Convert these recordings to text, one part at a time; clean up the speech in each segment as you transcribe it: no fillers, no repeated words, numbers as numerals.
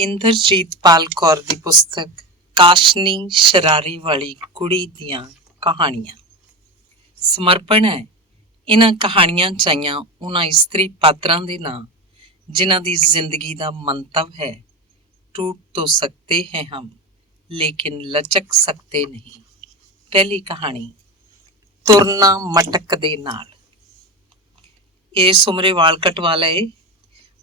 ਇੰਦਰਜੀਤ ਪਾਲ ਕੌਰ ਦੀ ਪੁਸਤਕ ਕਾਸ਼ਨੀ ਸ਼ਰਾਰੀ ਵਾਲੀ ਕੁੜੀ ਦੀਆਂ ਕਹਾਣੀਆਂ ਸਮਰਪਣ ਹੈ ਇਹਨਾਂ ਕਹਾਣੀਆਂ 'ਚ ਆਈਆਂ ਉਹਨਾਂ ਇਸਤਰੀ ਪਾਤਰਾਂ ਦੇ ਨਾਂ ਜਿਨ੍ਹਾਂ ਦੀ ਜ਼ਿੰਦਗੀ ਦਾ ਮੰਤਵ ਹੈ ਟੂਟ ਤੋ ਸਕਤੇ ਹੈ ਹਮ ਲੇਕਿਨ ਲਚਕ ਸਕਤੇ ਨਹੀਂ। ਪਹਿਲੀ ਕਹਾਣੀ ਤੁਰਨਾ ਮਟਕ ਦੇ ਨਾਲ। ਇਸ ਉਮਰੇ ਵਾਲ ਕਟਵਾ ਲਏ।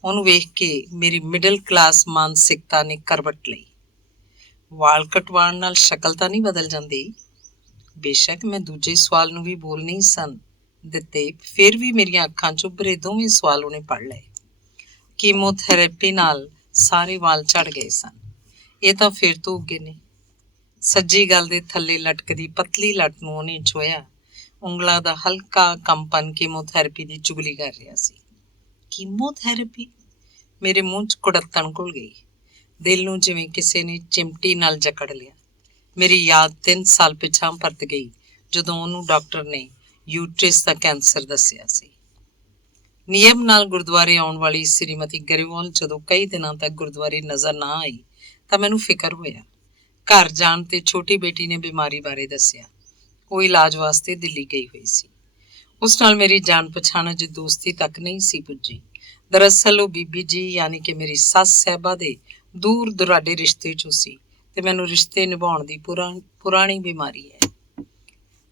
ਉਹਨੂੰ ਵੇਖ ਕੇ ਮੇਰੀ ਮਿਡਲ ਕਲਾਸ ਮਾਨਸਿਕਤਾ ਨੇ ਕਰਵਟ ਲਈ। ਵਾਲ ਕਟਵਾਉਣ ਨਾਲ ਸ਼ਕਲ ਤਾਂ ਨਹੀਂ ਬਦਲ ਜਾਂਦੀ। ਬੇਸ਼ੱਕ ਮੈਂ ਦੂਜੇ ਸਵਾਲ ਨੂੰ ਵੀ ਬੋਲ ਨਹੀਂ ਸਨ ਦਿੱਤੇ, ਫਿਰ ਵੀ ਮੇਰੀਆਂ ਅੱਖਾਂ 'ਚ ਉੱਭਰੇ ਦੋਵੇਂ ਸਵਾਲ ਉਹਨੇ ਪੜ੍ਹ ਲਏ। ਕੀਮੋਥੈਰੇਪੀ ਨਾਲ ਸਾਰੇ ਵਾਲ ਝੜ ਗਏ ਸਨ। ਇਹ ਤਾਂ ਫਿਰ ਤੋਂ ਉੱਗੇ ਨੇ। ਸੱਜੀ ਗੱਲ ਦੇ ਥੱਲੇ ਲਟਕਦੀ ਪਤਲੀ ਲੱਟ ਨੂੰ ਉਹਨੇ ਛੋਇਆ। ਉਂਗਲਾਂ ਦਾ ਹਲਕਾ ਕੰਪਨ ਕੀਮੋਥੈਰੇਪੀ ਦੀ ਚੁਗਲੀ ਕਰ ਰਿਹਾ ਸੀ। ਕੀਮੋਥੈਰੇਪੀ? ਮੇਰੇ ਮੂੰਹ 'ਚ ਕੁੜੱਤਣ ਘੁਲ ਗਈ। ਦਿਲ ਨੂੰ ਜਿਵੇਂ ਕਿਸੇ ਨੇ ਚਿਮਟੀ ਨਾਲ ਜਕੜ ਲਿਆ। ਮੇਰੀ ਯਾਦ 3 ਸਾਲ ਪਿਛਾਂ ਪਰਤ ਗਈ ਜਦੋਂ ਉਹਨੂੰ ਡਾਕਟਰ ਨੇ ਯੂਟਰਸ ਦਾ ਕੈਂਸਰ ਦੱਸਿਆ ਸੀ। ਨਿਯਮ ਨਾਲ ਗੁਰਦੁਆਰੇ ਆਉਣ ਵਾਲੀ ਸ੍ਰੀਮਤੀ ਗਰੇਵਾਲ ਜਦੋਂ ਕਈ ਦਿਨਾਂ ਤੱਕ ਗੁਰਦੁਆਰੇ ਨਜ਼ਰ ਨਾ ਆਈ ਤਾਂ ਮੈਨੂੰ ਫਿਕਰ ਹੋਇਆ। ਘਰ ਜਾਣ ਤੇ ਛੋਟੀ ਬੇਟੀ ਨੇ ਬਿਮਾਰੀ ਬਾਰੇ ਦੱਸਿਆ। ਉਹ ਇਲਾਜ ਵਾਸਤੇ ਦਿੱਲੀ ਗਈ ਹੋਈ ਸੀ। ਉਸ ਨਾਲ ਮੇਰੀ ਜਾਣ ਪਛਾਣ ਅਜੇ ਦੋਸਤੀ ਤੱਕ ਨਹੀਂ ਸੀ ਪੁੱਜੀ। ਦਰਅਸਲ ਉਹ ਬੀਬੀ ਜੀ ਯਾਨੀ ਕਿ ਮੇਰੀ ਸੱਸ ਸਾਹਿਬਾ ਦੇ ਦੂਰ ਦੁਰਾਡੇ ਰਿਸ਼ਤੇ 'ਚੋਂ ਸੀ ਤੇ ਮੈਨੂੰ ਰਿਸ਼ਤੇ ਨਿਭਾਉਣ ਦੀ ਪੁਰਾਣੀ ਬਿਮਾਰੀ ਹੈ।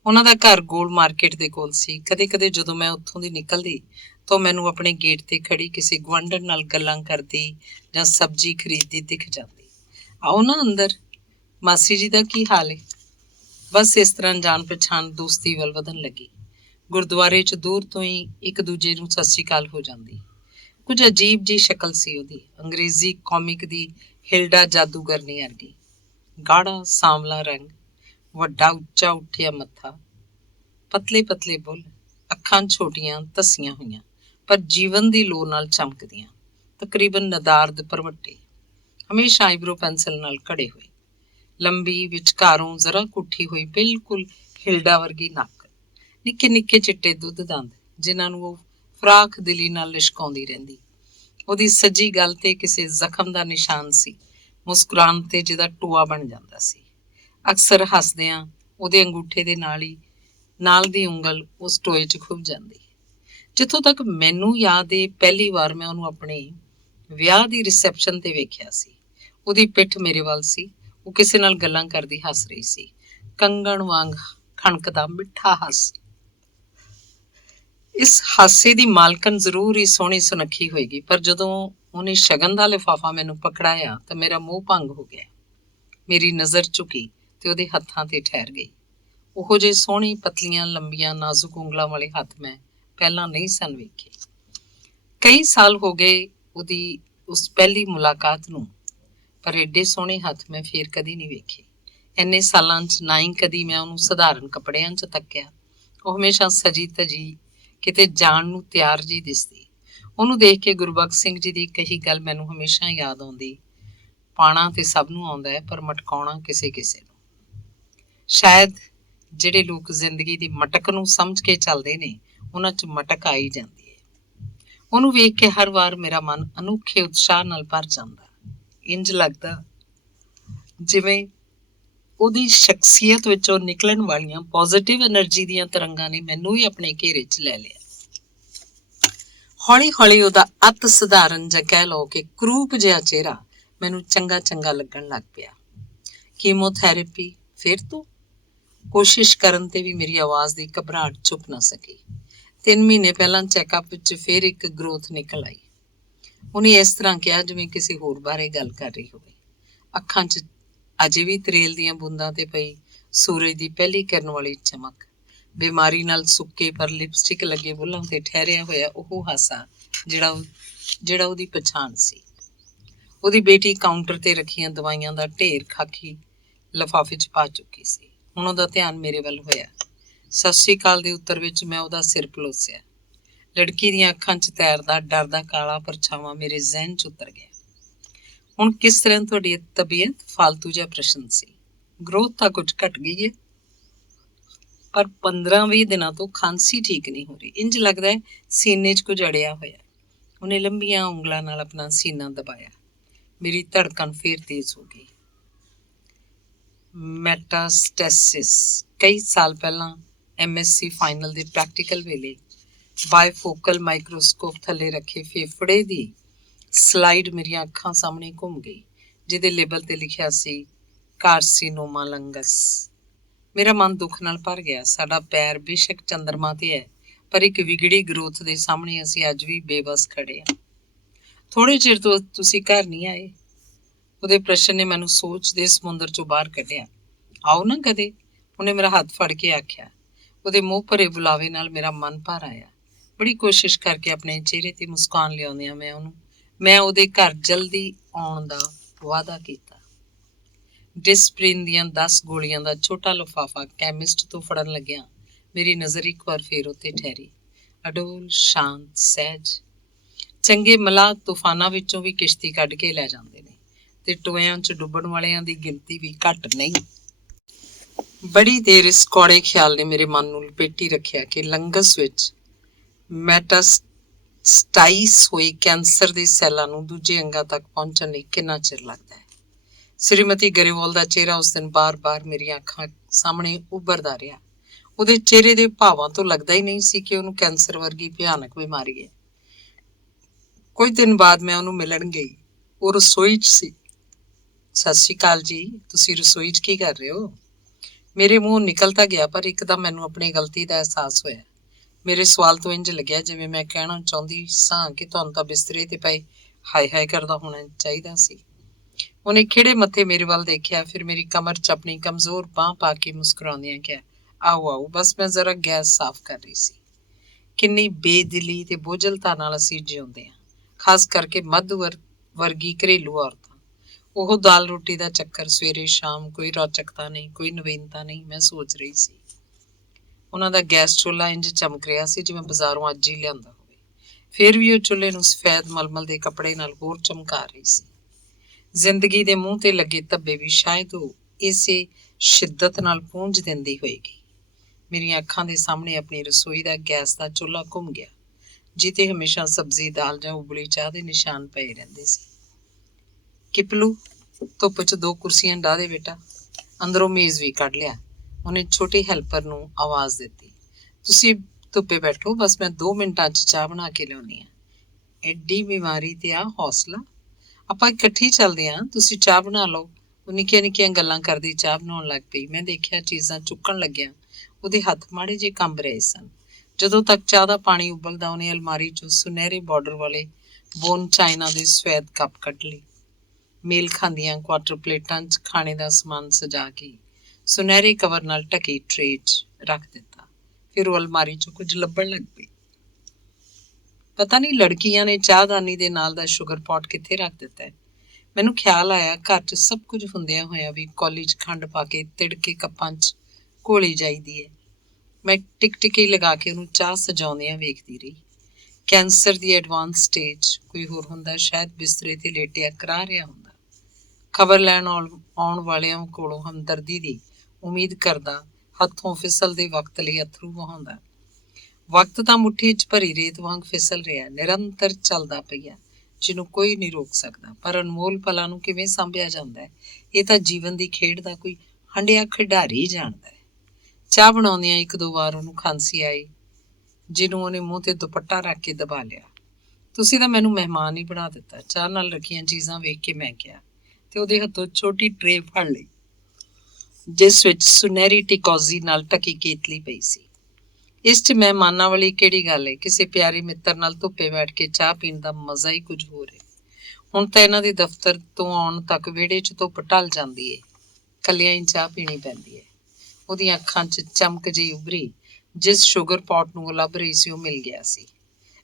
ਉਹਨਾਂ ਦਾ ਘਰ ਗੋਲ ਮਾਰਕੀਟ ਦੇ ਕੋਲ ਸੀ। ਕਦੇ ਕਦੇ ਜਦੋਂ ਮੈਂ ਉੱਥੋਂ ਦੀ ਨਿਕਲਦੀ ਤਾਂ ਮੈਨੂੰ ਆਪਣੇ ਗੇਟ ਤੇ ਖੜੀ ਕਿਸੇ ਗੁਆਂਢਣ ਨਾਲ ਗੱਲਾਂ ਕਰਦੀ ਜਾਂ ਸਬਜ਼ੀ ਖਰੀਦਦੀ ਦਿਖ ਜਾਂਦੀ। ਆਓ ਨਾ ਅੰਦਰ, ਮਾਸੀ ਜੀ ਦਾ ਕੀ ਹਾਲ ਹੈ? ਬਸ ਇਸ ਤਰ੍ਹਾਂ ਜਾਣ ਪਛਾਣ ਦੋਸਤੀ ਵੱਲ ਵਧਣ ਲੱਗੀ। ਗੁਰਦੁਆਰੇ 'ਚ ਦੂਰ ਤੋਂ ਹੀ ਇੱਕ ਦੂਜੇ ਨੂੰ ਸਤਿ ਸ਼੍ਰੀ ਅਕਾਲ ਹੋ ਜਾਂਦੀ। ਕੁਝ ਅਜੀਬ ਜਿਹੀ ਸ਼ਕਲ ਸੀ ਉਹਦੀ, ਅੰਗਰੇਜ਼ੀ ਕਾਮਿਕ ਦੀ ਹਿਲਡਾ ਜਾਦੂਗਰਨੀ ਵਰਗੀ। ਗਾੜਾ ਸਾਂਵਲਾ ਰੰਗ, ਵੱਡਾ ਉੱਚਾ ਉੱਠਿਆ ਮੱਥਾ, ਪਤਲੇ ਪਤਲੇ ਬੁੱਲ, ਅੱਖਾਂ ਛੋਟੀਆਂ ਧੱਸੀਆਂ ਹੋਈਆਂ ਪਰ ਜੀਵਨ ਦੀ ਲੋ ਨਾਲ ਚਮਕਦੀਆਂ, ਤਕਰੀਬਨ ਨਦਾਰਦ ਭਰਵੱਟੇ, ਹਮੇਸ਼ਾ ਆਈਬਰੋ ਪੈਨਸਿਲ ਨਾਲ ਘੜੇ ਹੋਏ, ਲੰਬੀ ਵਿਚਕਾਰੋਂ ਜ਼ਰਾ ਕੁੱਠੀ ਹੋਈ ਬਿਲਕੁਲ ਹਿਲਡਾ ਵਰਗੀ ਨੱਕ, ਨਿੱਕੇ ਨਿੱਕੇ ਚਿੱਟੇ ਦੁੱਧ ਦੰਦ ਜਿਨ੍ਹਾਂ ਨੂੰ ਉਹ ਫਰਾਖ ਦਿਲੀ ਨਾਲ ਲਿਸ਼ਕਾਉਂਦੀ ਰਹਿੰਦੀ। ਉਹਦੀ ਸੱਜੀ ਗੱਲ ਤੇ ਕਿਸੇ ਜ਼ਖਮ ਦਾ ਨਿਸ਼ਾਨ ਸੀ, ਮੁਸਕਰਾਉਣ ਤੇ ਜਿਹਦਾ ਟੂਆ ਬਣ ਜਾਂਦਾ ਸੀ। ਅਕਸਰ ਹੱਸਦਿਆਂ ਉਹਦੇ ਅੰਗੂਠੇ ਦੇ ਨਾਲ ਦੀ ਉਂਗਲ ਉਸ ਟੋਏ 'ਚ ਖੁੱਭ ਜਾਂਦੀ। ਜਿੱਥੋਂ ਤੱਕ ਮੈਨੂੰ ਯਾਦ ਏ, ਪਹਿਲੀ ਵਾਰ ਮੈਂ ਉਹਨੂੰ ਆਪਣੇ ਵਿਆਹ ਦੀ ਰਿਸੈਪਸ਼ਨ ਤੇ ਵੇਖਿਆ ਸੀ। ਉਹਦੀ ਪਿੱਠ ਮੇਰੇ ਵੱਲ ਸੀ। ਉਹ ਕਿਸੇ ਨਾਲ ਗੱਲਾਂ ਕਰਦੀ ਹੱਸ ਰਹੀ ਸੀ। ਕੰਗਣ ਵਾਂਗ ਖਣਕਦਾ ਮਿੱਠਾ ਹੱਸ। ਇਸ ਹਾਸੇ ਦੀ ਮਾਲਕਣ ਜ਼ਰੂਰ ਹੀ ਸੋਹਣੀ ਸੁਨੱਖੀ ਹੋਏਗੀ, ਪਰ ਜਦੋਂ ਉਹਨੇ ਸ਼ਗਨ ਦਾ ਲਿਫਾਫਾ ਮੈਨੂੰ ਪਕੜਾਇਆ ਤਾਂ ਮੇਰਾ ਮੋਹ ਭੰਗ ਹੋ ਗਿਆ। ਮੇਰੀ ਨਜ਼ਰ ਝੁਕੀ ਤੇ ਉਹਦੇ ਹੱਥਾਂ ਤੇ ਠਹਿਰ ਗਈ। ਉਹੋ ਜਿਹੇ ਸੋਹਣੀ ਪਤਲੀਆਂ ਲੰਬੀਆਂ ਨਾਜ਼ੁਕ ਉਂਗਲਾਂ ਵਾਲੇ ਹੱਥ ਮੈਂ ਪਹਿਲਾਂ ਨਹੀਂ ਸਨ ਵੇਖੇ। ਕਈ ਸਾਲ ਹੋ ਗਏ ਉਹਦੀ ਉਸ ਪਹਿਲੀ ਮੁਲਾਕਾਤ ਨੂੰ, ਪਰ ਏਡੇ ਸੋਹਣੇ ਹੱਥ ਮੈਂ ਫੇਰ ਕਦੀ ਨਹੀਂ ਵੇਖੇ। ਇੰਨੇ ਸਾਲਾਂ 'ਚ ਨਾ ਹੀ ਕਦੀ ਮੈਂ ਉਹਨੂੰ ਸਧਾਰਨ ਕੱਪੜਿਆਂ 'ਚ ਤੱਕਿਆ। ਉਹ ਹਮੇਸ਼ਾ ਸਜੀ ਧਜੀ ਕਿਤੇ ਜਾਣ ਨੂੰ ਤਿਆਰ ਜਿਹੀ ਦਿਸਦੀ। ਉਹਨੂੰ ਦੇਖ ਕੇ ਗੁਰਬਖਸ਼ ਸਿੰਘ ਜੀ ਦੀ ਕਹੀ ਗੱਲ ਮੈਨੂੰ ਹਮੇਸ਼ਾ ਯਾਦ ਆਉਂਦੀ, ਪਾਣਾ ਤੇ ਸਭ ਨੂੰ ਆਉਂਦਾ ਹੈ ਪਰ ਮਟਕਾਉਣਾ ਕਿਸੇ ਕਿਸੇ ਨੂੰ। ਸ਼ਾਇਦ ਜਿਹੜੇ ਲੋਕ ਜ਼ਿੰਦਗੀ ਦੀ ਮਟਕ ਨੂੰ ਸਮਝ ਕੇ ਚੱਲਦੇ ਨੇ ਉਹਨਾਂ 'ਚ ਮਟਕ ਆਈ ਜਾਂਦੀ ਹੈ। ਉਹਨੂੰ ਵੇਖ ਕੇ ਹਰ ਵਾਰ ਮੇਰਾ ਮਨ ਅਨੋਖੇ ਉਤਸ਼ਾਹ ਨਾਲ ਭਰ ਜਾਂਦਾ। ਇੰਜ ਲੱਗਦਾ ਜਿਵੇਂ ਉਹਦੀ ਸ਼ਖਸੀਅਤ ਵਿੱਚੋਂ ਨਿਕਲਣ ਵਾਲੀਆਂ ਪੋਜ਼ਿਟਿਵ ਐਨਰਜੀ ਦੀਆਂ ਤਰੰਗਾਂ ਨੇ ਮੈਨੂੰ ਵੀ ਆਪਣੇ ਘੇਰੇ 'ਚ ਲੈ ਲਿਆ। ਹੌਲੀ ਹੌਲੀ ਉਹਦਾ ਅਤ ਸਧਾਰਨ ਜਾਂ ਕਹਿ ਲਓ ਕਿ ਕਰੂਪ ਜਿਹਾ ਚਿਹਰਾ ਮੈਨੂੰ ਚੰਗਾ ਚੰਗਾ ਲੱਗਣ ਲੱਗ ਪਿਆ। ਕੀਮੋਥੈਰੇਪੀ ਫਿਰ ਤੂੰ? ਕੋਸ਼ਿਸ਼ ਕਰਨ ਤੇ ਵੀ ਮੇਰੀ ਆਵਾਜ਼ ਦੀ ਘਬਰਾਹਟ ਚੁੱਪ ਨਾ ਸਕੀ। 3 ਮਹੀਨੇ ਪਹਿਲਾਂ ਚੈੱਕਅਪ ਵਿੱਚ ਫਿਰ ਇੱਕ ਗਰੋਥ ਨਿਕਲ ਆਈ। ਉਹਨੇ ਇਸ ਤਰ੍ਹਾਂ ਕਿਹਾ ਜਿਵੇਂ ਕਿਸੇ ਹੋਰ ਬਾਰੇ ਗੱਲ ਕਰ ਰਹੀ ਹੋਵੇ। ਅੱਖਾਂ 'ਚ ਅਜੇ ਵੀ ਤਰੇਲ ਦੀਆਂ ਬੂੰਦਾਂ ਤੇ ਪਈ ਸੂਰਜ ਦੀ ਪਹਿਲੀ ਕਿਰਨ ਵਾਲੀ ਚਮਕ, ਬਿਮਾਰੀ ਨਾਲ ਸੁੱਕੇ ਪਰ ਲਿਪਸਟਿਕ ਲੱਗੇ ਬੁੱਲ੍ਹਾਂ ਤੇ ਠਹਿਰਿਆ ਹੋਇਆ ਉਹ ਹਾਸਾ ਜਿਹੜਾ ਉਹਦੀ ਪਛਾਣ ਸੀ। ਉਹਦੀ ਬੇਟੀ ਕਾਊਂਟਰ ਤੇ ਰੱਖੀਆਂ ਦਵਾਈਆਂ ਦਾ ਢੇਰ ਖਾਕੀ ਲਿਫਾਫੇ 'ਚ ਪਾ ਚੁੱਕੀ ਸੀ। ਹੁਣ ਉਹਦਾ ਧਿਆਨ ਮੇਰੇ ਵੱਲ ਹੋਇਆ। ਸਤਿ ਸ਼੍ਰੀ ਅਕਾਲ ਦੇ ਉੱਤਰ ਵਿੱਚ ਮੈਂ ਉਹਦਾ ਸਿਰ ਪਲੋਸਿਆ। ਲੜਕੀ ਦੀਆਂ ਅੱਖਾਂ 'ਚ ਤੈਰਦਾ ਡਰ ਦਾ ਕਾਲਾ ਪਰਛਾਵਾਂ ਮੇਰੇ ਜ਼ਿਹਨ 'ਚ ਉਤਰ ਗਿਆ। ਹੁਣ ਕਿਸ ਤਰ੍ਹਾਂ ਤੁਹਾਡੀ ਤਬੀਅਤ? ਫਾਲਤੂ ਜਿਹਾ ਪ੍ਰਸ਼ਨ ਸੀ। ਗਰੋਥ ਤਾਂ ਕੁਝ ਘਟ ਗਈ ਹੈ, ਪਰ 15-20 ਦਿਨਾਂ ਤੋਂ ਖਾਂਸੀ ਠੀਕ ਨਹੀਂ ਹੋ ਰਹੀ। ਇੰਜ ਲੱਗਦਾ ਹੈ ਸੀਨੇ 'ਚ ਕੁਝ ਅੜਿਆ ਹੋਇਆ। ਉਹਨੇ ਲੰਬੀਆਂ ਉਂਗਲਾਂ ਨਾਲ ਆਪਣਾ ਸੀਨਾ ਦਬਾਇਆ। ਮੇਰੀ ਧੜਕਣ ਫੇਰ ਤੇਜ਼ ਹੋ ਗਈ। ਮੈਟਾਸਟੈਸਿਸ। ਕਈ ਸਾਲ ਪਹਿਲਾਂ MSc ਫਾਈਨਲ ਦੇ ਪ੍ਰੈਕਟੀਕਲ ਵੇਲੇ ਬਾਇਫੋਕਲ ਮਾਈਕਰੋਸਕੋਪ ਥੱਲੇ ਰੱਖੇ ਫੇਫੜੇ ਦੀ ਸਲਾਈਡ ਮੇਰੀਆਂ ਅੱਖਾਂ ਸਾਹਮਣੇ ਘੁੰਮ ਗਈ, ਜਿਹਦੇ ਲੇਬਲ ਤੇ ਲਿਖਿਆ ਸੀ ਕਾਰਸੀਨੋਮਾ ਲੰਗਸ। ਮੇਰਾ ਮਨ ਦੁੱਖ ਨਾਲ ਭਰ ਗਿਆ। ਸਾਡਾ ਪੈਰ ਬੇਸ਼ੱਕ ਚੰਦਰਮਾ ਤੇ ਹੈ, ਪਰ ਇੱਕ ਵਿਗੜੀ ਗਰੋਥ ਦੇ ਸਾਹਮਣੇ ਅਸੀਂ ਅੱਜ ਵੀ ਬੇਬਸ ਖੜੇ ਹਾਂ। ਥੋੜੇ ਚਿਰ ਤੋਂ ਤੁਸੀਂ ਘਰ ਨਹੀਂ ਆਏ। ਉਹਦੇ ਪ੍ਰਸ਼ਨ ਨੇ ਮੈਨੂੰ ਸੋਚ ਦੇ ਸਮੁੰਦਰ ਚੋਂ ਬਾਹਰ ਕੱਢਿਆ। ਆਓ ਨਾ ਕਦੇ, ਉਹਨੇ ਮੇਰਾ ਹੱਥ ਫੜ ਕੇ ਆਖਿਆ। ਉਹਦੇ ਮੂੰਹ ਭਰੇ ਬੁਲਾਵੇ ਨਾਲ ਮੇਰਾ ਮਨ ਭਰ ਆਇਆ। ਬੜੀ ਕੋਸ਼ਿਸ਼ ਕਰਕੇ ਆਪਣੇ ਚਿਹਰੇ ਤੇ ਮੁਸਕਾਨ ਲਿਆਉਂਦਿਆਂ ਮੈਂ ਉਹਦੇ ਘਰ ਜਲਦੀ ਆਉਣ ਦਾ ਵਾਅਦਾ ਕੀਤਾ। ਡਿਸਪ੍ਰਿਨ ਦੀਆਂ 10 ਗੋਲੀਆਂ ਦਾ ਛੋਟਾ ਲਿਫਾਫਾ ਕੈਮਿਸਟ ਤੋਂ ਫੜਨ ਲੱਗਿਆ ਮੇਰੀ ਨਜ਼ਰ ਇੱਕ ਵਾਰ ਫੇਰ ਉੱਤੇ ਠਹਿਰੀ। ਅਡੋਲ, ਸ਼ਾਂਤ, ਸਹਿਜ। ਚੰਗੇ ਮਲਾਹ ਤੂਫਾਨਾਂ ਵਿੱਚੋਂ ਵੀ ਕਿਸ਼ਤੀ ਕੱਢ ਕੇ ਲੈ ਜਾਂਦੇ ਨੇ, ਤੇ ਟੋਇਆਂ 'ਚ ਡੁੱਬਣ ਵਾਲਿਆਂ ਦੀ ਗਿਣਤੀ ਵੀ ਘੱਟ ਨਹੀਂ। ਬੜੀ ਦੇਰ ਇਸ ਕੌੜੇ ਖਿਆਲ ਨੇ ਮੇਰੇ ਮਨ ਨੂੰ ਲਪੇਟੀ ਰੱਖਿਆ ਕਿ ਲੰਗਸ ਵਿੱਚ ਮੈਟਾਸਟਾਈਸ ਹੋਈ ਕੈਂਸਰ ਦੇ ਸੈੱਲਾਂ ਨੂੰ ਦੂਜੇ ਅੰਗਾਂ ਤੱਕ ਪਹੁੰਚਣ ਲਈ ਕਿੰਨਾ ਚਿਰ ਲੱਗਦਾ ਹੈ। ਸ਼੍ਰੀਮਤੀ ਗਰੇਵਾਲ ਦਾ ਚਿਹਰਾ ਉਸ ਦਿਨ ਬਾਰ-ਬਾਰ ਮੇਰੀਆਂ ਅੱਖਾਂ ਸਾਹਮਣੇ ਉੱਭਰਦਾ ਰਿਹਾ। ਉਹਦੇ ਚਿਹਰੇ ਦੇ ਭਾਵਾਂ ਤੋਂ ਲੱਗਦਾ ਹੀ ਨਹੀਂ ਸੀ ਕਿ ਉਹਨੂੰ ਕੈਂਸਰ ਵਰਗੀ ਭਿਆਨਕ ਬਿਮਾਰੀ ਹੈ। ਕੁਝ ਦਿਨ ਬਾਅਦ ਮੈਂ ਉਹਨੂੰ ਮਿਲਣ ਗਈ। ਉਹ ਰਸੋਈ 'ਚ ਸੀ। ਸਤਿ ਸ਼੍ਰੀ ਅਕਾਲ ਜੀ, ਤੁਸੀਂ ਰਸੋਈ 'ਚ ਕੀ ਕਰ ਰਹੇ ਹੋ? ਮੇਰੇ ਮੂੰਹੋਂ ਨਿਕਲ ਤਾਂ ਗਿਆ, ਪਰ ਇੱਕਦਮ ਮੈਨੂੰ ਆਪਣੀ ਗਲਤੀ ਦਾ ਅਹਿਸਾਸ ਹੋਇਆ। ਮੇਰੇ ਸਵਾਲ ਤੋਂ ਇੰਝ ਲੱਗਿਆ ਜਿਵੇਂ ਮੈਂ ਕਹਿਣਾ ਚਾਹੁੰਦੀ ਸਾਂ ਕਿ ਤੁਹਾਨੂੰ ਤਾਂ ਬਿਸਤਰੇ ਤੇ ਪਏ ਹਾਏ ਹਾਏ ਕਰਦਾ ਹੋਣਾ ਚਾਹੀਦਾ ਸੀ। ਉਹਨੇ ਖਿੜੇ ਮੱਥੇ ਮੇਰੇ ਵੱਲ ਦੇਖਿਆ, ਫਿਰ ਮੇਰੀ ਕਮਰ 'ਚ ਆਪਣੀ ਕਮਜ਼ੋਰ ਬਾਂਹ ਪਾ ਕੇ ਮੁਸਕਰਾਉਂਦਿਆਂ ਕਿਹਾ, ਆਓ ਆਓ, ਬਸ ਮੈਂ ਜ਼ਰਾ ਗੈਸ ਸਾਫ਼ ਕਰ ਰਹੀ ਸੀ। ਕਿੰਨੀ ਬੇਦਿਲੀ ਤੇ ਬੋਝਲਤਾ ਨਾਲ ਅਸੀਂ ਜਿਉਂਦੇ ਹਾਂ, ਖਾਸ ਕਰਕੇ ਮੱਧ ਵਰਗੀ ਘਰੇਲੂ ਔਰਤਾਂ। ਉਹ ਦਾਲ ਰੋਟੀ ਦਾ ਚੱਕਰ ਸਵੇਰੇ ਸ਼ਾਮ, ਕੋਈ ਰੌਚਕਤਾ ਨਹੀਂ, ਕੋਈ ਨਵੀਨਤਾ ਨਹੀਂ। ਮੈਂ ਸੋਚ ਰਹੀ ਸੀ। ਉਹਨਾਂ ਦਾ ਗੈਸ ਚੁੱਲ੍ਹਾ ਇੰਝ ਚਮਕ ਰਿਹਾ ਸੀ ਜਿਵੇਂ ਬਾਜ਼ਾਰੋਂ ਅੱਜ ਹੀ ਲਿਆਂਦਾ ਹੋਵੇ। ਫਿਰ ਵੀ ਉਹ ਚੁੱਲ੍ਹੇ ਨੂੰ ਸਫੈਦ ਮਲਮਲ ਦੇ ਕੱਪੜੇ ਨਾਲ ਹੋਰ ਚਮਕਾ ਰਹੀ ਸੀ। ਜ਼ਿੰਦਗੀ ਦੇ ਮੂੰਹ ਤੇ ਲੱਗੇ ਧੱਬੇ ਵੀ ਸ਼ਾਇਦ ਉਹ ਇਸੇ ਸ਼ਿੱਦਤ ਨਾਲ ਪੂੰਝ ਦਿੰਦੀ ਹੋਏਗੀ। ਮੇਰੀਆਂ ਅੱਖਾਂ ਦੇ ਸਾਹਮਣੇ ਆਪਣੀ ਰਸੋਈ ਦਾ ਗੈਸ ਦਾ ਚੁੱਲ੍ਹਾ ਘੁੰਮ ਗਿਆ, ਜਿੱਤੇ ਹਮੇਸ਼ਾ ਸਬਜ਼ੀ, ਦਾਲ ਜਾਂ ਉਬਲੀ ਚਾਹ ਦੇ ਨਿਸ਼ਾਨ ਪਏ ਰਹਿੰਦੇ ਸੀ। ਕਿਪਲੂ, ਧੁੱਪ 'ਚ 2 ਕੁਰਸੀਆਂ ਡਾਹ ਦੇ ਬੇਟਾ। ਅੰਦਰੋਂ ਮੇਜ਼ ਵੀ ਕੱਢ ਲਿਆ। ਉਹਨੇ ਛੋਟੀ ਹੈਲਪਰ ਨੂੰ ਆਵਾਜ਼ ਦਿੱਤੀ। ਤੁਸੀਂ ਧੁੱਪੇ ਬੈਠੋ, ਬਸ ਮੈਂ 2 ਮਿੰਟਾਂ 'ਚ ਚਾਹ ਬਣਾ ਕੇ ਲਿਆਉਣੀ ਆ। ਐਡੀ ਬਿਮਾਰੀ ਤੇ ਆ ਹੌਸਲਾ। ਆਪਾਂ ਇਕੱਠੀ ਚੱਲਦੇ ਹਾਂ, ਤੁਸੀਂ ਚਾਹ ਬਣਾ ਲਓ। ਉਹ ਨਿੱਕੀਆਂ ਨਿੱਕੀਆਂ ਗੱਲਾਂ ਕਰਦੀ ਚਾਹ ਬਣਾਉਣ ਲੱਗ ਪਈ। ਮੈਂ ਦੇਖਿਆ ਚੀਜ਼ਾਂ ਚੁੱਕਣ ਲੱਗਿਆ ਉਹਦੇ ਹੱਥ ਮਾੜੇ ਜਿਹੇ ਕੰਬ ਰਹੇ ਸਨ। ਜਦੋਂ ਤੱਕ ਚਾਹ ਦਾ ਪਾਣੀ ਉਬਲਦਾ, ਉਹਨੇ ਅਲਮਾਰੀ 'ਚੋਂ ਸੁਨਹਿਰੇ ਬਾਰਡਰ ਵਾਲੇ ਬੋਨ ਚਾਈਨਾ ਦੇ ਸਫੈਦ ਕੱਪ ਕੱਢ ਲਏ। ਮੇਲ ਖਾਂਦੀਆਂ ਕੁਆਟਰ ਪਲੇਟਾਂ 'ਚ ਖਾਣੇ ਦਾ ਸਮਾਨ ਸਜਾ ਕੇ ਸੁਨਹਿਰੇ ਕਵਰ ਨਾਲ ਢਕੀ ਟਰੇ 'ਚ ਰੱਖ ਦਿੱਤਾ। ਫਿਰ ਉਹ ਅਲਮਾਰੀ 'ਚੋਂ ਕੁਝ ਲੱਭਣ ਲੱਗ ਪਈ। ਪਤਾ ਨਹੀਂ ਲੜਕੀਆਂ ਨੇ ਚਾਹਦਾਨੀ ਦੇ ਨਾਲ ਦਾ ਸ਼ੂਗਰ ਪੌਟ ਕਿੱਥੇ ਰੱਖ ਦਿੱਤਾ ਹੈ। ਮੈਨੂੰ ਖਿਆਲ ਆਇਆ, ਘਰ 'ਚ ਸਭ ਕੁਝ ਹੁੰਦਿਆਂ ਹੋਇਆ ਵੀ ਕੌਲੀ 'ਚ ਖੰਡ ਪਾ ਕੇ ਤਿੜਕੇ ਕੱਪਾਂ 'ਚ ਘੋਲੀ ਜਾਈਦੀ ਹੈ। ਮੈਂ ਟਿਕਟਿਕੀ ਲਗਾ ਕੇ ਉਹਨੂੰ ਚਾਹ ਸਜਾਉਂਦਿਆਂ ਵੇਖਦੀ ਰਹੀ। ਕੈਂਸਰ ਦੀ ਐਡਵਾਂਸ ਸਟੇਜ। ਕੋਈ ਹੋਰ ਹੁੰਦਾ ਸ਼ਾਇਦ ਬਿਸਤਰੇ ਤੇ ਲੇਟਿਆ ਕਰਾ ਰਿਹਾ ਹੁੰਦਾ, ਖਬਰ ਲੈਣ ਆਉਣ ਵਾਲਿਆਂ ਕੋਲੋਂ ਹਮਦਰਦੀ ਦੀ ਉਮੀਦ ਕਰਦਾ, ਹੱਥੋਂ ਫਿਸਲਦੇ ਵਕਤ ਲਈ ਅਥਰੂ ਵਹਾਉਂਦਾ। ਵਕਤ ਤਾਂ ਮੁੱਠੀ 'ਚ ਭਰੀ ਰੇਤ ਵਾਂਗ ਫਿਸਲ ਰਿਹਾ, ਨਿਰੰਤਰ ਚੱਲਦਾ ਪਿਆ, ਜਿਹਨੂੰ ਕੋਈ ਨਹੀਂ ਰੋਕ ਸਕਦਾ। ਪਰ ਅਨਮੋਲ ਪਲਾਂ ਨੂੰ ਕਿਵੇਂ ਸਾਂਭਿਆ ਜਾਂਦਾ ਹੈ, ਇਹ ਤਾਂ ਜੀਵਨ ਦੀ ਖੇਡ ਦਾ ਕੋਈ ਹੰਢਿਆ ਖਿਡਾਰੀ ਜਾਣਦਾ ਹੈ। ਚਾਹ ਬਣਾਉਂਦਿਆਂ 1-2 ਵਾਰ ਉਹਨੂੰ ਖਾਂਸੀ ਆਈ, ਜਿਹਨੂੰ ਉਹਨੇ ਮੂੰਹ ਤੇ ਦੁਪੱਟਾ ਰੱਖ ਕੇ ਦਬਾ ਲਿਆ। ਤੁਸੀਂ ਤਾਂ ਮੈਨੂੰ ਮਹਿਮਾਨ ਹੀ ਬਣਾ ਦਿੱਤਾ। ਚਾਹ ਨਾਲ ਰੱਖੀਆਂ ਚੀਜ਼ਾਂ ਵੇਖ ਕੇ ਮੈਂ ਕਿਹਾ, ਤੇ ਉਹਦੇ ਹੱਥੋਂ ਛੋਟੀ ਟਰੇ ਫੜ ਲਈ, ਜਿਸ ਵਿੱਚ ਸੁਨਹਿਰੀ ਟਿਕੋਜ਼ੀ ਨਾਲ ਢਕੀ ਕੇਤਲੀ ਪਈ ਸੀ। ਇਸ 'ਚ ਮਹਿਮਾਨਾਂ ਵਾਲੀ ਕਿਹੜੀ ਗੱਲ ਹੈ? ਕਿਸੇ ਪਿਆਰੇ ਮਿੱਤਰ ਨਾਲ ਧੁੱਪੇ ਬੈਠ ਕੇ ਚਾਹ ਪੀਣ ਦਾ ਮਜ਼ਾ ਹੀ ਕੁਝ ਹੋਰ ਹੈ। ਹੁਣ ਤਾਂ ਇਹਨਾਂ ਦੇ ਦਫ਼ਤਰ ਤੋਂ ਆਉਣ ਤੱਕ ਵਿਹੜੇ 'ਚ ਧੁੱਪ ਢਲ ਜਾਂਦੀ ਹੈ, ਇਕੱਲਿਆਂ ਹੀ ਚਾਹ ਪੀਣੀ ਪੈਂਦੀ ਹੈ। ਉਹਦੀਆਂ ਅੱਖਾਂ 'ਚ ਚਮਕ ਜਿਹੀ ਉੱਭਰੀ। ਜਿਸ ਸ਼ੂਗਰ ਪੌਟ ਨੂੰ ਉਹ ਲੱਭ ਰਹੀ ਸੀ, ਉਹ ਮਿਲ ਗਿਆ ਸੀ।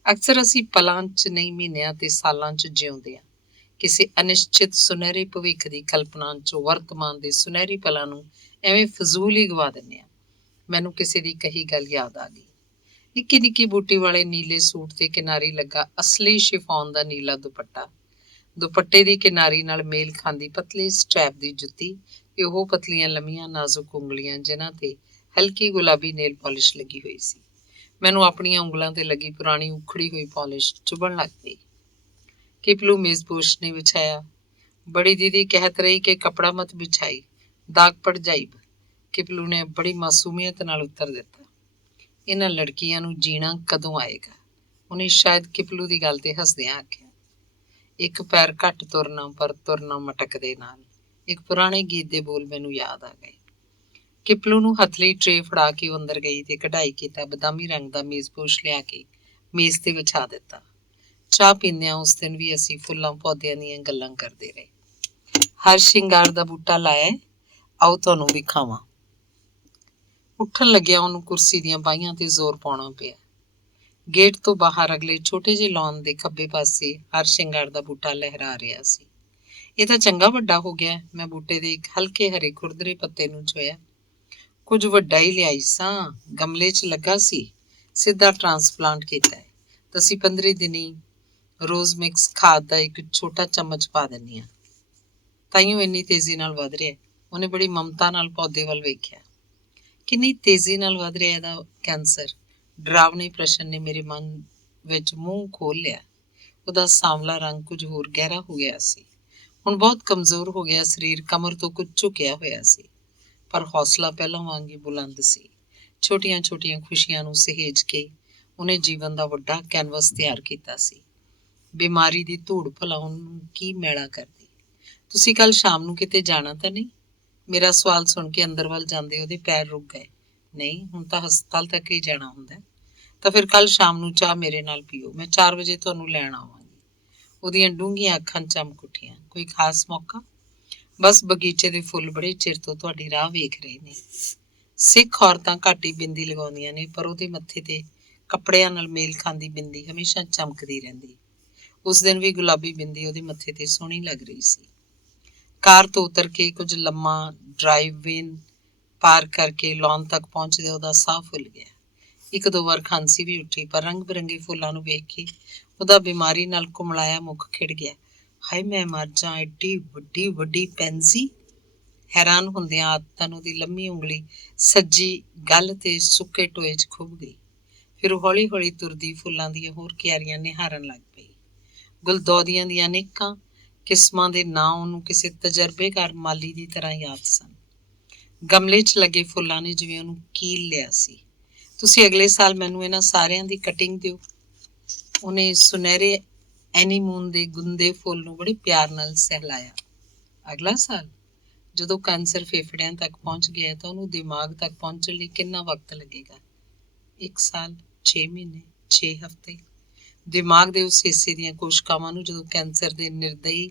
ਅਕਸਰ ਅਸੀਂ ਪਲਾਂ 'ਚ ਨਹੀਂ, ਮਹੀਨਿਆਂ ਤੇ ਸਾਲਾਂ 'ਚ ਜਿਉਂਦੇ ਹਾਂ, ਕਿਸੇ ਅਨਿਸ਼ਚਿਤ ਸੁਨਹਿਰੇ ਭਵਿੱਖ ਦੀ ਕਲਪਨਾ 'ਚੋਂ ਵਰਤਮਾਨ ਦੇ ਸੁਨਹਿਰੀ ਪਲਾਂ ਨੂੰ ਐਵੇਂ ਫਜ਼ੂਲ ਹੀ ਗਵਾ ਦਿੰਦੇ ਹਾਂ। ਮੈਨੂੰ ਕਿਸੇ ਦੀ ਕਹੀ ਗੱਲ ਯਾਦ ਆ ਗਈ। ਨਿੱਕੀ ਨਿੱਕੀ ਬੂਟੀ ਵਾਲੇ ਨੀਲੇ ਸੂਟ ਤੇ ਕਿਨਾਰੀ ਲੱਗਾ ਅਸਲੀ ਸ਼ਿਫੋਨ ਦਾ ਨੀਲਾ ਦੁਪੱਟਾ, ਦੁਪੱਟੇ ਦੀ ਕਿਨਾਰੀ ਨਾਲ ਮੇਲ ਖਾਂਦੀ ਪਤਲੀ ਸਟ੍ਰੈਪ ਦੀ ਜੁੱਤੀ, ਤੇ ਉਹ ਪਤਲੀਆਂ ਲੰਮੀਆਂ ਨਾਜ਼ੁਕ ਉਂਗਲੀਆਂ ਜਿਨ੍ਹਾਂ ਤੇ ਹਲਕੀ ਗੁਲਾਬੀ ਨੇਲ ਪਾਲਿਸ਼ ਲੱਗੀ ਹੋਈ ਸੀ। ਮੈਨੂੰ ਆਪਣੀਆਂ ਉਂਗਲਾਂ ਤੇ ਲੱਗੀ ਪੁਰਾਣੀ ਉਖੜੀ ਹੋਈ ਪਾਲਿਸ਼ ਚੁਭਣ ਲੱਗ ਪਈ। ਕਿਪਲੂ ਮੇਜ਼ਪੋਸ਼ ਨੇ ਵਿਛਾਇਆ। बड़ी दीदी कहत रही कि कपड़ा मत बिछाई, दाग पड़ जाइब। किपलू ने बड़ी मासूमियत नाल उत्तर दिता। इन्हां लड़कियां नूं जीना कदों आएगा? उन्हें शायद किपलू की गल ते हसदियां आखिया। एक पैर घट तुरना पर तुरना मटकदे नाल एक पुराने गीत दे बोल मैनू याद आ गए। किपलू नूं हथली ट्रे फड़ा के ਉਹ अंदर गई ते कढ़ाई कीता बदामी रंग दा मेज़पोश लिया के मेज़ ते विछा दिता। चाह पींदियां उस दिन भी असीं फुल्लां पौदियां दीयां गल्लां करदे रहे। हर शिंगार दा बूटा लाया है, आओ तुहानूं विखावां। ਉੱਠਣ ਲੱਗਿਆ ਉਹਨੂੰ ਕੁਰਸੀ ਦੀਆਂ ਬਾਹੀਆਂ ਤੇ ਜ਼ੋਰ ਪਾਉਣਾ ਪਿਆ। ਗੇਟ ਤੋਂ ਬਾਹਰ ਅਗਲੇ ਛੋਟੇ ਜਿਹੇ ਲੌਨ ਦੇ ਖੱਬੇ ਪਾਸੇ ਹਰ ਸ਼ਿੰਗਾਰ ਦਾ ਬੂਟਾ ਲਹਿਰਾ ਰਿਹਾ ਸੀ। ਇਹ ਤਾਂ ਚੰਗਾ ਵੱਡਾ ਹੋ ਗਿਆ। ਮੈਂ ਬੂਟੇ ਦੇ ਇੱਕ ਹਲਕੇ ਹਰੇ ਖੁਰਦਰੇ ਪੱਤੇ ਨੂੰ ਛੋਇਆ। ਕੁਝ ਵੱਡਾ ਹੀ ਲਿਆਈ ਸਾਂ, ਗਮਲੇ 'ਚ ਲੱਗਾ ਸੀ, ਸਿੱਧਾ ਟਰਾਂਸਪਲਾਂਟ ਕੀਤਾ ਹੈ। ਅਸੀਂ 15 ਦਿਨੀ ਰੋਜ਼ ਮਿਕਸ ਖਾਦ ਦਾ ਇੱਕ ਛੋਟਾ ਚਮਚ ਪਾ ਦਿੰਦੀ ਹਾਂ। ਤਾਈਓ ਇੰਨੀ ਤੇਜ਼ੀ ਨਾਲ ਵਧ ਰਿਹਾ। ਉਹਨੇ ਬੜੀ ਮਮਤਾ ਨਾਲ ਪੌਦੇ ਵੱਲ ਵੇਖਿਆ। ਕਿੰਨੀ ਤੇਜ਼ੀ ਨਾਲ ਵਧ ਰਿਹਾ ਇਹਦਾ ਕੈਂਸਰ? ਡਰਾਵਨੇ ਪ੍ਰਸ਼ਨ ਨੇ ਮੇਰੇ ਮਨ ਵਿੱਚ ਮੂੰਹ ਖੋਲ ਲਿਆ। ਉਹਦਾ ਸਾਂਵਲਾ ਰੰਗ ਕੁਝ ਹੋਰ ਗਹਿਰਾ ਹੋ ਗਿਆ ਸੀ। ਹੁਣ ਬਹੁਤ ਕਮਜ਼ੋਰ ਹੋ ਗਿਆ ਸਰੀਰ, ਕਮਰ ਤੋਂ ਕੁਝ ਝੁਕਿਆ ਹੋਇਆ ਸੀ, ਪਰ ਹੌਸਲਾ ਪਹਿਲਾਂ ਵਾਂਗ ਹੀ ਬੁਲੰਦ ਸੀ। ਛੋਟੀਆਂ ਛੋਟੀਆਂ ਖੁਸ਼ੀਆਂ ਨੂੰ ਸਹੇਜ ਕੇ ਉਹਨੇ ਜੀਵਨ ਦਾ ਵੱਡਾ ਕੈਨਵਸ ਤਿਆਰ ਕੀਤਾ ਸੀ। ਬਿਮਾਰੀ ਦੀ ਧੂੜ ਭਲਾ ਉਹਨੂੰ ਕੀ ਮੈਲਾ ਕਰਦੀ। ਤੁਸੀਂ ਕੱਲ ਸ਼ਾਮ ਨੂੰ ਕਿਤੇ ਜਾਣਾ ਤਾਂ ਨਹੀਂ? ਮੇਰਾ ਸਵਾਲ ਸੁਣ ਕੇ ਅੰਦਰ ਵੱਲ ਜਾਂਦੇ ਉਹਦੇ ਪੈਰ ਰੁਕ ਗਏ। ਨਹੀਂ, ਹੁਣ ਤਾਂ ਹਸਪਤਾਲ ਤੱਕ ਹੀ ਜਾਣਾ ਹੁੰਦਾ। ਤਾਂ ਫਿਰ ਕੱਲ ਸ਼ਾਮ ਨੂੰ ਚਾਹ ਮੇਰੇ ਨਾਲ ਪੀਓ, ਮੈਂ 4 ਵਜੇ ਤੁਹਾਨੂੰ ਲੈਣ ਆਵਾਂਗੀ। ਉਹਦੀਆਂ ਡੂੰਘੀਆਂ ਅੱਖਾਂ ਚਮਕ ਉੱਠੀਆਂ। ਕੋਈ ਖਾਸ ਮੌਕਾ? ਬਸ ਬਗੀਚੇ ਦੇ ਫੁੱਲ ਬੜੇ ਚਿਰ ਤੋਂ ਤੁਹਾਡੀ ਰਾਹ ਵੇਖ ਰਹੇ ਨੇ। ਸਿੱਖ ਔਰਤਾਂ ਘੱਟ ਹੀ ਬਿੰਦੀ ਲਗਾਉਂਦੀਆਂ ਨੇ, ਪਰ ਉਹਦੇ ਮੱਥੇ ਤੇ ਕੱਪੜਿਆਂ ਨਾਲ ਮੇਲ ਖਾਂਦੀ ਬਿੰਦੀ ਹਮੇਸ਼ਾ ਚਮਕਦੀ ਰਹਿੰਦੀ। ਉਸ ਦਿਨ ਵੀ ਗੁਲਾਬੀ ਬਿੰਦੀ ਉਹਦੇ ਮੱਥੇ ਤੇ ਸੋਹਣੀ ਲੱਗ ਰਹੀ ਸੀ। ਕਾਰ ਤੋਂ ਉਤਰ ਕੇ ਕੁਝ ਲੰਮਾ ਡਰਾਈਵ-ਵੇਨ ਪਾਰ ਕਰਕੇ ਲੌਨ ਤੱਕ ਪਹੁੰਚਦੇ ਉਹਦਾ ਸਾਹ ਫੁੱਲ ਗਿਆ। 1-2 ਵਾਰ ਖਾਂਸੀ ਵੀ ਉੱਠੀ, ਪਰ ਰੰਗ ਬਿਰੰਗੇ ਫੁੱਲਾਂ ਨੂੰ ਵੇਖ ਕੇ ਉਹਦਾ ਬਿਮਾਰੀ ਨਾਲ ਕੁਮਲਾਇਆ ਮੁੱਖ ਖਿੜ ਗਿਆ। ਹਾਏ ਮੈਂ ਮਰ ਜਾ, ਐਡੀ ਵੱਡੀ ਵੱਡੀ ਪੈਨਜ਼ੀ! ਹੈਰਾਨ ਹੁੰਦਿਆਂ ਆਦਤਨ ਉਹਦੀ ਲੰਮੀ ਉਂਗਲੀ ਸੱਜੀ ਗੱਲ੍ਹ ਤੇ ਸੁੱਕੇ ਟੋਏ 'ਚ ਖੁੱਭ ਗਈ। ਫਿਰ ਉਹ ਹੌਲੀ ਹੌਲੀ ਤੁਰਦੀ ਫੁੱਲਾਂ ਦੀਆਂ ਹੋਰ ਕਿਆਰੀਆਂ ਨਿਹਾਰਨ ਲੱਗ ਪਈ। ਗੁਲਦੌਦੀਆਂ ਦੀਆਂ ਅਨੇਕਾਂ ਕਿਸਮਾਂ ਦੇ ਨਾਂ ਉਹਨੂੰ ਕਿਸੇ ਤਜਰਬੇਕਾਰ ਮਾਲੀ ਦੀ ਤਰ੍ਹਾਂ ਯਾਦ ਸਨ। ਗਮਲੇ 'ਚ ਲੱਗੇ ਫੁੱਲਾਂ ਨੇ ਜਿਵੇਂ ਉਹਨੂੰ ਕੀਲ ਲਿਆ ਸੀ। ਤੁਸੀਂ ਅਗਲੇ ਸਾਲ ਮੈਨੂੰ ਇਹਨਾਂ ਸਾਰਿਆਂ ਦੀ ਕਟਿੰਗ ਦਿਓ। ਉਹਨੇ ਸੁਨਹਿਰੇ ਐਨੀਮੂਨ ਦੇ ਗੁੰਦੇ ਫੁੱਲ ਨੂੰ ਬੜੇ ਪਿਆਰ ਨਾਲ ਸਹਿਲਾਇਆ। ਅਗਲਾ ਸਾਲ? ਜਦੋਂ ਕੈਂਸਰ ਫੇਫੜਿਆਂ ਤੱਕ ਪਹੁੰਚ ਗਿਆ ਤਾਂ ਉਹਨੂੰ ਦਿਮਾਗ ਤੱਕ ਪਹੁੰਚਣ ਲਈ ਕਿੰਨਾ ਵਕਤ ਲੱਗੇਗਾ? 1 ਸਾਲ, 6 ਮਹੀਨੇ, 6 ਹਫ਼ਤੇ। ਦਿਮਾਗ ਦੇ ਉਸ ਹਿੱਸੇ ਦੀਆਂ ਕੋਸ਼ਿਕਾਵਾਂ ਨੂੰ ਜਦੋਂ ਕੈਂਸਰ ਦੇ ਨਿਰਦਈ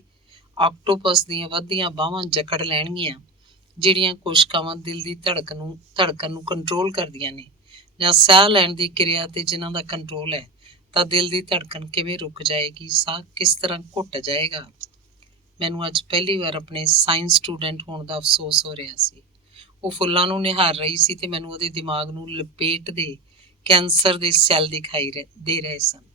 ਆਕਟੋਪਸ ਦੀਆਂ ਵੱਧਦੀਆਂ ਬਾਹਾਂ ਜਕੜ ਲੈਣਗੀਆਂ, ਜਿਹੜੀਆਂ ਕੋਸ਼ਿਕਾਵਾਂ ਦਿਲ ਦੀ ਧੜਕਣ ਨੂੰ ਕੰਟਰੋਲ ਕਰਦੀਆਂ ਨੇ, ਜਾਂ ਸਾਹ ਲੈਣ ਦੀ ਕਿਰਿਆ ਤੇ ਜਿਨ੍ਹਾਂ ਦਾ ਕੰਟਰੋਲ ਹੈ, ਤਾਂ ਦਿਲ ਦੀ ਧੜਕਣ ਕਿਵੇਂ ਰੁਕ ਜਾਏਗੀ, ਸਾਹ ਕਿਸ ਤਰ੍ਹਾਂ ਘੁੱਟ ਜਾਏਗਾ। ਮੈਨੂੰ ਅੱਜ ਪਹਿਲੀ ਵਾਰ ਆਪਣੇ ਸਾਇੰਸ ਸਟੂਡੈਂਟ ਹੋਣ ਦਾ ਅਫਸੋਸ ਹੋ ਰਿਹਾ ਸੀ। ਉਹ ਫੁੱਲਾਂ ਨੂੰ ਨਿਹਾਰ ਰਹੀ ਸੀ ਤੇ ਮੈਨੂੰ ਉਹਦੇ ਦਿਮਾਗ ਨੂੰ ਲਪੇਟਦੇ ਕੈਂਸਰ ਦੇ ਸੈੱਲ ਦਿਖਾਈ ਦੇ ਰਹੇ ਸਨ।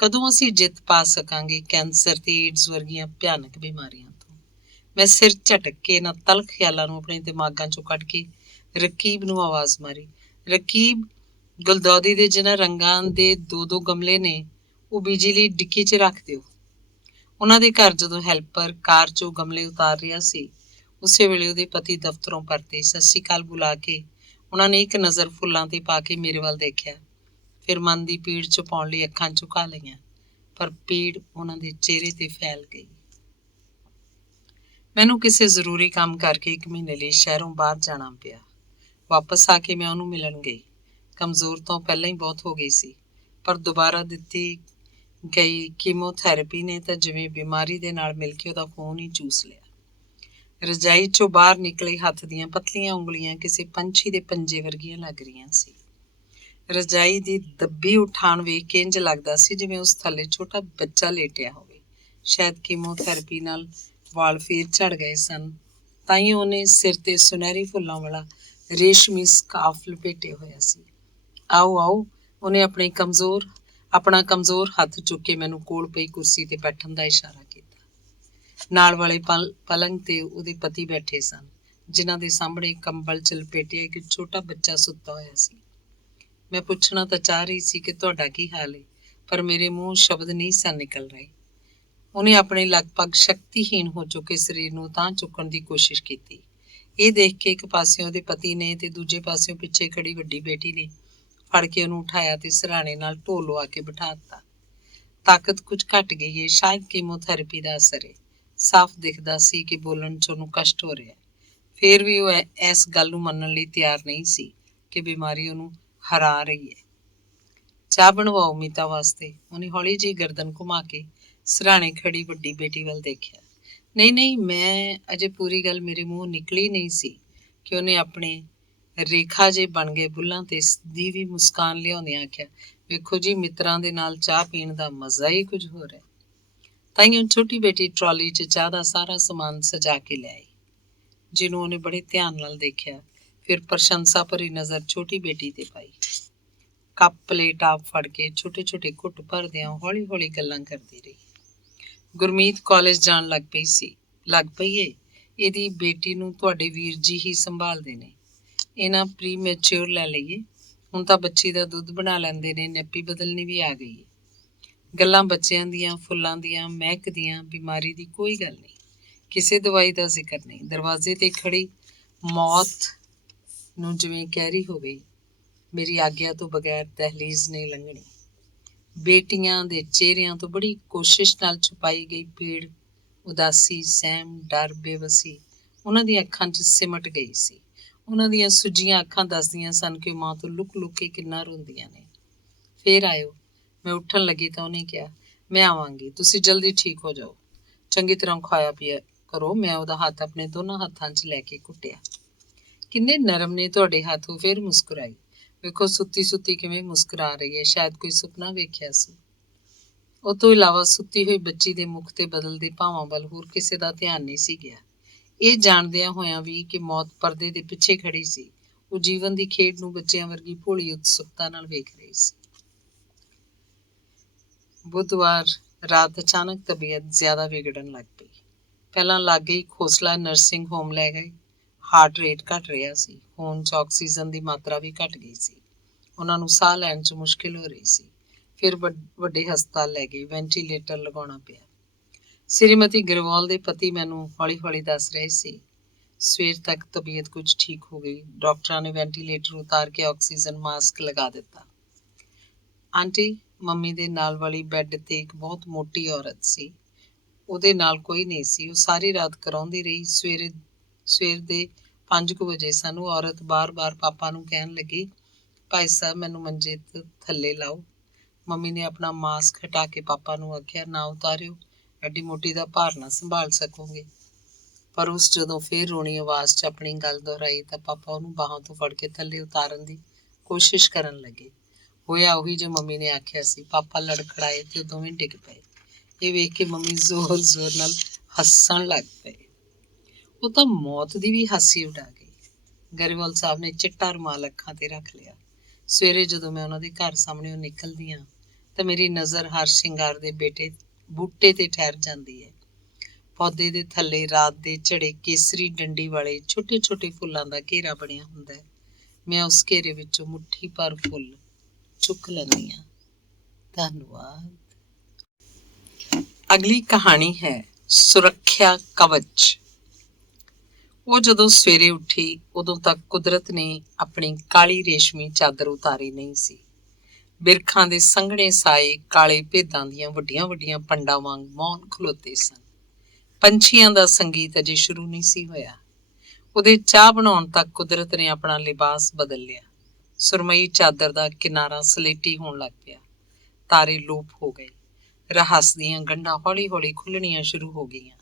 ਕਦੋਂ ਅਸੀਂ ਜਿੱਤ ਪਾ ਸਕਾਂਗੇ ਕੈਂਸਰ ਤੇ ਏਡਜ਼ ਵਰਗੀਆਂ ਭਿਆਨਕ ਬਿਮਾਰੀਆਂ ਤੋਂ? ਮੈਂ ਸਿਰ ਝਟਕ ਕੇ ਇਹਨਾਂ ਤਲਖ ਖਿਆਲਾਂ ਨੂੰ ਆਪਣੇ ਦਿਮਾਗਾਂ 'ਚੋਂ ਕੱਢ ਕੇ ਰਕੀਬ ਨੂੰ ਆਵਾਜ਼ ਮਾਰੀ। ਰਕੀਬ, ਗੁਲਦੌਦੀ ਦੇ ਜਿਹਨਾਂ ਰੰਗਾਂ ਦੇ 2-2 ਗਮਲੇ ਨੇ, ਉਹ ਬਿਜਲੀ ਡਿੱਕੀ 'ਚ ਰੱਖ ਦਿਓ। ਉਹਨਾਂ ਦੇ ਘਰ ਜਦੋਂ ਹੈਲਪਰ ਕਾਰ 'ਚੋਂ ਗਮਲੇ ਉਤਾਰ ਰਿਹਾ ਸੀ, ਉਸੇ ਵੇਲੇ ਉਹਦੇ ਪਤੀ ਦਫ਼ਤਰੋਂ ਪਰਤੇ। ਸਤਿ ਸ਼੍ਰੀ ਅਕਾਲ ਬੁਲਾ ਕੇ ਉਹਨਾਂ ਨੇ ਇੱਕ ਨਜ਼ਰ ਫੁੱਲਾਂ ਤੇ ਪਾ ਕੇ ਮੇਰੇ ਵੱਲ ਦੇਖਿਆ, ਫਿਰ ਮਨ ਦੀ ਪੀੜ ਛੁਪਾਉਣ ਲਈ ਅੱਖਾਂ ਝੁਕਾ ਲਈਆਂ, ਪਰ ਪੀੜ ਉਹਨਾਂ ਦੇ ਚਿਹਰੇ ਤੇ ਫੈਲ ਗਈ। ਮੈਨੂੰ ਕਿਸੇ ਜ਼ਰੂਰੀ ਕੰਮ ਕਰਕੇ 1 ਮਹੀਨੇ ਲਈ ਸ਼ਹਿਰੋਂ ਬਾਹਰ ਜਾਣਾ ਪਿਆ। ਵਾਪਸ ਆ ਕੇ ਮੈਂ ਉਹਨੂੰ ਮਿਲਣ ਗਈ। ਕਮਜ਼ੋਰ ਤੋਂ ਪਹਿਲਾਂ ਹੀ ਬਹੁਤ ਹੋ ਗਈ ਸੀ, ਪਰ ਦੁਬਾਰਾ ਦਿੱਤੀ ਗਈ ਕੀਮੋਥੈਰੇਪੀ ਨੇ ਤਾਂ ਜਿਵੇਂ ਬਿਮਾਰੀ ਦੇ ਨਾਲ ਮਿਲ ਕੇ ਉਹਦਾ ਖੂਨ ਹੀ ਚੂਸ ਲਿਆ। ਰਜਾਈ 'ਚੋਂ ਬਾਹਰ ਨਿਕਲੇ ਹੱਥ ਦੀਆਂ ਪਤਲੀਆਂ ਉਂਗਲੀਆਂ ਕਿਸੇ ਪੰਛੀ ਦੇ ਪੰਜੇ ਵਰਗੀਆਂ ਲੱਗ ਰਹੀਆਂ ਸੀ। ਰਜਾਈ ਦੀ ਦੱਬੀ ਉਠਾਣ ਵੇਖ ਕੇ ਇੰਝ ਲੱਗਦਾ ਸੀ ਜਿਵੇਂ ਉਸ ਥੱਲੇ ਛੋਟਾ ਬੱਚਾ ਲੇਟਿਆ ਹੋਵੇ। ਸ਼ਾਇਦ ਕੀਮੋਥੈਰੇਪੀ ਨਾਲ ਵਾਲ ਫੇਰ ਝੜ ਗਏ ਸਨ, ਤਾਂ ਹੀ ਉਹਨੇ ਸਿਰ ਤੇ ਸੁਨਹਿਰੀ ਫੁੱਲਾਂ ਵਾਲਾ ਰੇਸ਼ਮੀ ਸਕਾਰਫ ਲਪੇਟੇ ਹੋਇਆ ਸੀ। ਆਓ ਆਓ, ਉਹਨੇ ਆਪਣਾ ਕਮਜ਼ੋਰ ਹੱਥ ਚੁੱਕ ਕੇ ਮੈਨੂੰ ਕੋਲ ਪਈ ਕੁਰਸੀ ਤੇ ਬੈਠਣ ਦਾ ਇਸ਼ਾਰਾ ਕੀਤਾ। ਨਾਲ ਵਾਲੇ ਪਲੰਗ ਤੇ ਉਹਦੇ ਪਤੀ ਬੈਠੇ ਸਨ, ਜਿਨ੍ਹਾਂ ਦੇ ਸਾਹਮਣੇ ਕੰਬਲ 'ਚ ਲਪੇਟਿਆ ਇੱਕ ਛੋਟਾ ਬੱਚਾ ਸੁੱਤਾ ਹੋਇਆ ਸੀ। ਮੈਂ ਪੁੱਛਣਾ ਤਾਂ ਚਾਹ ਰਹੀ ਸੀ ਕਿ ਤੁਹਾਡਾ ਕੀ ਹਾਲ ਹੈ, ਪਰ ਮੇਰੇ ਮੂੰਹ ਸ਼ਬਦ ਨਹੀਂ ਸਨ ਨਿਕਲ ਰਹੇ। ਉਹਨੇ ਆਪਣੇ ਲਗਭਗ ਸ਼ਕਤੀਹੀਣ ਹੋ ਚੁੱਕੇ ਸਰੀਰ ਨੂੰ ਤਾਂ ਚੁੱਕਣ ਦੀ ਕੋਸ਼ਿਸ਼ ਕੀਤੀ। ਇਹ ਦੇਖ ਕੇ ਇੱਕ ਪਾਸਿਓਂ ਉਹਦੇ ਪਤੀ ਨੇ ਤੇ ਦੂਜੇ ਪਾਸਿਓਂ ਪਿੱਛੇ ਖੜੀ ਵੱਡੀ ਬੇਟੀ ਨੇ ਫੜ ਕੇ ਉਹਨੂੰ ਉਠਾਇਆ ਤੇ ਸਿਰਹਾਣੇ ਨਾਲ ਢੋ ਲਵਾ ਕੇ ਬਿਠਾ ਦਿੱਤਾ। ਤਾਕਤ ਕੁਝ ਘਟ ਗਈ ਹੈ, ਸ਼ਾਇਦ ਕੀਮੋਥੈਰੇਪੀ ਦਾ ਅਸਰ ਹੈ। ਸਾਫ਼ ਦਿਖਦਾ ਸੀ ਕਿ ਬੋਲਣ 'ਚ ਉਹਨੂੰ ਕਸ਼ਟ ਹੋ ਰਿਹਾ। ਫੇਰ ਵੀ ਉਹ ਇਸ ਗੱਲ ਨੂੰ ਮੰਨਣ ਲਈ ਤਿਆਰ ਨਹੀਂ ਸੀ ਕਿ ਬਿਮਾਰੀ ਉਹਨੂੰ ਹਰਾ ਰਹੀ ਹੈ। ਚਾਹ ਬਣਵਾਓ ਮੀਤਾ ਵਾਸਤੇ, ਉਹਨੇ ਹੌਲੀ ਜਿਹੀ ਗਰਦਨ ਘੁਮਾ ਕੇ ਸਿਰਹਾਣੇ ਖੜੀ ਵੱਡੀ ਬੇਟੀ ਵੱਲ ਦੇਖਿਆ। ਨਹੀਂ ਨਹੀਂ, ਮੈਂ ਅਜੇ ਪੂਰੀ ਗੱਲ ਮੇਰੇ ਮੂੰਹੋਂ ਨਿਕਲੀ ਨਹੀਂ ਸੀ ਕਿ ਉਹਨੇ ਆਪਣੇ ਰੇਖਾ ਜੇ ਬਣ ਗਏ ਬੁੱਲਾਂ ਤੇ ਦੀ ਵੀ ਮੁਸਕਾਨ ਲਿਆਉਂਦਿਆਂ ਆਖਿਆ, ਵੇਖੋ ਜੀ, ਮਿੱਤਰਾਂ ਦੇ ਨਾਲ ਚਾਹ ਪੀਣ ਦਾ ਮਜ਼ਾ ਹੀ ਕੁਝ ਹੋਰ ਹੈ। ਤਾਈਓ ਛੋਟੀ ਬੇਟੀ ਟਰਾਲੀ 'ਚ ਚਾਹ ਦਾ ਸਾਰਾ ਸਮਾਨ ਸਜਾ ਕੇ ਲਿਆਈ, ਜਿਹਨੂੰ ਉਹਨੇ ਬੜੇ ਧਿਆਨ ਨਾਲ ਦੇਖਿਆ। ਫਿਰ ਪ੍ਰਸ਼ੰਸਾ ਭਰੀ ਨਜ਼ਰ ਛੋਟੀ ਬੇਟੀ ਤੇ ਪਾਈ। ਕੱਪ ਪਲੇਟ ਆਪ ਫੜ ਕੇ ਛੋਟੇ ਛੋਟੇ ਘੁੱਟ ਭਰਦਿਆਂ ਹੌਲੀ ਹੌਲੀ ਗੱਲਾਂ ਕਰਦੀ ਰਹੀ। ਗੁਰਮੀਤ ਕਾਲਜ ਜਾਣ ਲੱਗ ਪਈ ਏ। ਇਹਦੀ ਬੇਟੀ ਨੂੰ ਤੁਹਾਡੇ ਵੀਰ ਜੀ ਹੀ ਸੰਭਾਲਦੇ ਨੇ। ਇਹਨਾਂ ਪ੍ਰੀ ਮੈਚਿਓਰ ਲੈ ਲਈਏ, ਹੁਣ ਤਾਂ ਬੱਚੀ ਦਾ ਦੁੱਧ ਬਣਾ ਲੈਂਦੇ ਨੇ, ਨੈਪੀ ਬਦਲਣੀ ਵੀ ਆ ਗਈ ਏ। ਗੱਲਾਂ ਬੱਚਿਆਂ ਦੀਆਂ, ਫੁੱਲਾਂ ਦੀਆਂ, ਮਹਿਕ ਦੀਆਂ, ਬਿਮਾਰੀ ਦੀ ਕੋਈ ਗੱਲ ਨਹੀਂ, ਕਿਸੇ ਦਵਾਈ ਦਾ ਜ਼ਿਕਰ ਨਹੀਂ। ਦਰਵਾਜ਼ੇ ਤੇ ਖੜੀ ਮੌਤ ਨੂੰ ਜਿਵੇਂ ਕਹਿ ਰਹੀ ਹੋਵੇ, ਮੇਰੀ ਆਗਿਆ ਤੋਂ ਬਗੈਰ ਦਹਿਲੀਜ਼ ਨਹੀਂ ਲੰਘਣੀ। ਬੇਟੀਆਂ ਦੇ ਚਿਹਰਿਆਂ ਤੋਂ ਬੜੀ ਕੋਸ਼ਿਸ਼ ਨਾਲ ਛੁਪਾਈ ਗਈ ਪੀੜ, ਉਦਾਸੀ, ਸਹਿਮ, ਡਰ, ਬੇਵਸੀ ਉਹਨਾਂ ਦੀਆਂ ਅੱਖਾਂ 'ਚ ਸਿਮਟ ਗਈ ਸੀ। ਉਹਨਾਂ ਦੀਆਂ ਸੁੱਜੀਆਂ ਅੱਖਾਂ ਦੱਸਦੀਆਂ ਸਨ ਕਿ ਮਾਂ ਤੋਂ ਲੁਕ ਲੁਕ ਕੇ ਕਿੰਨਾ ਰੋਂਦੀਆਂ ਨੇ। ਫੇਰ ਆਇਓ। ਮੈਂ ਉੱਠਣ ਲੱਗੀ ਤਾਂ ਉਹਨੇ ਕਿਹਾ, ਮੈਂ ਆਵਾਂਗੀ, ਤੁਸੀਂ ਜਲਦੀ ਠੀਕ ਹੋ ਜਾਓ, ਚੰਗੀ ਤਰ੍ਹਾਂ ਖਾਇਆ ਪੀਆ ਕਰੋ। ਮੈਂ ਉਹਦਾ ਹੱਥ ਆਪਣੇ ਦੋਨਾਂ ਹੱਥਾਂ 'ਚ ਲੈ ਕੇ ਘੁੱਟਿਆ। ਕਿੰਨੇ ਨਰਮ ਨੇ ਤੁਹਾਡੇ ਹੱਥ। ਉਹ ਫੇਰ ਮੁਸਕਰਾਈ। ਵੇਖੋ ਸੁੱਤੀ ਸੁੱਤੀ ਕਿਵੇਂ ਮੁਸਕਰਾ ਰਹੀ ਹੈ, ਸ਼ਾਇਦ ਕੋਈ ਸੁਪਨਾ ਵੇਖਿਆ ਸੀ। ਉਹ ਤੋਂ ਇਲਾਵਾ ਸੁੱਤੀ ਹੋਈ ਬੱਚੀ ਦੇ ਮੁਖ ਤੇ ਬਦਲਦੇ ਭਾਵਾਂ ਵੱਲ ਹੋਰ ਕਿਸੇ ਦਾ ਧਿਆਨ ਨਹੀਂ ਸੀ ਗਿਆ। ਇਹ ਜਾਣਦਿਆਂ ਹੋਇਆਂ ਵੀ ਕਿ ਮੌਤ ਪਰਦੇ ਦੇ ਪਿੱਛੇ ਖੜੀ ਸੀ, ਉਹ ਜੀਵਨ ਦੀ ਖੇਡ ਨੂੰ ਬੱਚਿਆਂ ਵਰਗੀ ਭੋਲੀ ਉਤਸੁਕਤਾ ਨਾਲ ਵੇਖ ਰਹੀ ਸੀ। ਬੁੱਧਵਾਰ ਰਾਤ ਅਚਾਨਕ ਤਬੀਅਤ ਜ਼ਿਆਦਾ ਵਿਗੜਨ ਲੱਗ ਪਈ। ਪਹਿਲਾਂ ਲਾਗੇ ਹੀ ਖੋਸਲਾ ਨਰਸਿੰਗ ਹੋਮ ਲੈ ਗਏ। ਹਾਰਟ ਰੇਟ ਘਟ ਰਿਹਾ ਸੀ, ਖੂਨ 'ਚ ਆਕਸੀਜਨ ਦੀ ਮਾਤਰਾ ਵੀ ਘਟ ਗਈ ਸੀ। ਉਹਨਾਂ ਨੂੰ ਸਾਹ ਲੈਣ 'ਚ ਮੁਸ਼ਕਿਲ ਹੋ ਰਹੀ ਸੀ। ਫਿਰ ਵੱਡੇ ਹਸਪਤਾਲ ਲੈ ਗਏ, ਵੈਂਟੀਲੇਟਰ ਲਗਾਉਣਾ ਪਿਆ। ਸ੍ਰੀਮਤੀ ਗਰੇਵਾਲ ਦੇ ਪਤੀ ਮੈਨੂੰ ਹੌਲੀ ਹੌਲੀ ਦੱਸ ਰਹੇ ਸੀ, ਸਵੇਰ ਤੱਕ ਤਬੀਅਤ ਕੁਝ ਠੀਕ ਹੋ ਗਈ। ਡਾਕਟਰਾਂ ਨੇ ਵੈਂਟੀਲੇਟਰ ਉਤਾਰ ਕੇ ਆਕਸੀਜਨ ਮਾਸਕ ਲਗਾ ਦਿੱਤਾ। ਆਂਟੀ, ਮੰਮੀ ਦੇ ਨਾਲ ਵਾਲੀ ਬੈੱਡ ਤੇ ਇੱਕ ਬਹੁਤ ਮੋਟੀ ਔਰਤ ਸੀ। ਉਹਦੇ ਨਾਲ ਕੋਈ ਨਹੀਂ ਸੀ। ਉਹ ਸਾਰੀ ਰਾਤ ਕਰਾਉਂਦੀ ਰਹੀ। ਸਵੇਰ ਦੇ 5 ਵਜੇ ਸਨ। ਉਹ ਔਰਤ ਬਾਰ-ਬਾਰ ਪਾਪਾ ਨੂੰ ਕਹਿਣ ਲੱਗੀ, ਭਾਈ ਸਾਹਿਬ, ਮੈਨੂੰ ਮੰਜੇ ਥੱਲੇ ਲਾਓ। ਮੰਮੀ ਨੇ ਆਪਣਾ ਮਾਸਕ ਹਟਾ ਕੇ ਪਾਪਾ ਨੂੰ ਆਖਿਆ, ਨਾ ਉਤਾਰਿਓ, ਐਡੀ ਮੋਟੀ ਦਾ ਭਾਰ ਨਾ ਸੰਭਾਲ ਸਕੋਗੇ। ਪਰ ਉਸ ਜਦੋਂ ਫੇਰ ਰੋਣੀ ਆਵਾਜ਼ 'ਚ ਆਪਣੀ ਗੱਲ ਦੁਹਰਾਈ ਤਾਂ ਪਾਪਾ ਉਹਨੂੰ ਬਾਹਾਂ ਤੋਂ ਫੜ ਕੇ ਥੱਲੇ ਉਤਾਰਨ ਦੀ ਕੋਸ਼ਿਸ਼ ਕਰਨ ਲੱਗੇ। ਹੋਇਆ ਉਹੀ ਜੋ ਮੰਮੀ ਨੇ ਆਖਿਆ ਸੀ। ਪਾਪਾ ਲੜਖੜਾਏ ਤੇ ਉਹ ਦੋਵੇਂ ਡਿੱਗ ਪਏ। ਇਹ ਵੇਖ ਕੇ ਮੰਮੀ ਜ਼ੋਰ ਜ਼ੋਰ ਨਾਲ ਹੱਸਣ ਲੱਗ ਪਏ। ਉਹ ਤਾਂ ਮੌਤ ਦੀ ਵੀ ਹਾਸੀ ਉਡਾ ਗਈ। ਗਰੇਵਾਲ ਸਾਹਿਬ ਨੇ ਚਿੱਟਾ ਰੁਮਾਲ ਅੱਖਾਂ ਤੇ ਰੱਖ ਲਿਆ। ਸਵੇਰੇ ਜਦੋਂ ਮੈਂ ਉਹਨਾਂ ਦੇ ਘਰ ਸਾਹਮਣੇ ਨਿਕਲਦੀ ਹਾਂ ਤਾਂ ਮੇਰੀ ਨਜ਼ਰ ਹਰ ਸ਼ਿੰਗਾਰ ਦੇ ਬੂਟੇ ਤੇ ਠਹਿਰ ਜਾਂਦੀ ਹੈ। ਪੌਦੇ ਦੇ ਥੱਲੇ ਰਾਤ ਦੇ ਝੜੇ ਕੇਸਰੀ ਡੰਡੀ ਵਾਲੇ ਛੋਟੇ ਛੋਟੇ ਫੁੱਲਾਂ ਦਾ ਘੇਰਾ ਬਣਿਆ ਹੁੰਦਾ ਹੈ। ਮੈਂ ਉਸ ਘੇਰੇ ਵਿੱਚੋਂ ਮੁੱਠੀ ਭਰ ਫੁੱਲ ਚੁੱਕ ਲੈਂਦੀ ਹਾਂ। ਧੰਨਵਾਦ। ਅਗਲੀ ਕਹਾਣੀ ਹੈ ਸੁਰੱਖਿਆ ਕਵਚ। ਉਹ ਜਦੋਂ ਸਵੇਰੇ ਉੱਠੀ ਉਦੋਂ ਤੱਕ ਕੁਦਰਤ ਨੇ ਆਪਣੀ ਕਾਲੀ ਰੇਸ਼ਮੀ ਚਾਦਰ ਉਤਾਰੀ ਨਹੀਂ ਸੀ। ਬਿਰਖਾਂ ਦੇ ਸੰਘਣੇ ਸਾਏ ਕਾਲੇ ਭੇਦਾਂ ਦੀਆਂ ਵੱਡੀਆਂ ਵੱਡੀਆਂ ਪੰਡਾਂ ਵਾਂਗ ਮੌਨ ਖਲੋਤੇ ਸਨ। ਪੰਛੀਆਂ ਦਾ ਸੰਗੀਤ ਅਜੇ ਸ਼ੁਰੂ ਨਹੀਂ ਸੀ ਹੋਇਆ। ਉਹਦੇ ਚਾਹ ਬਣਾਉਣ ਤੱਕ ਕੁਦਰਤ ਨੇ ਆਪਣਾ ਲਿਬਾਸ ਬਦਲ ਲਿਆ। ਸੁਰਮਈ ਚਾਦਰ ਦਾ ਕਿਨਾਰਾ ਸਲੇਟੀ ਹੋਣ ਲੱਗ ਪਿਆ। ਤਾਰੇ ਲੋਪ ਹੋ ਗਏ। ਰਹੱਸ ਦੀਆਂ ਗੰਢਾਂ ਹੌਲੀ ਹੌਲੀ ਖੁੱਲਣੀਆਂ ਸ਼ੁਰੂ ਹੋ ਗਈਆਂ।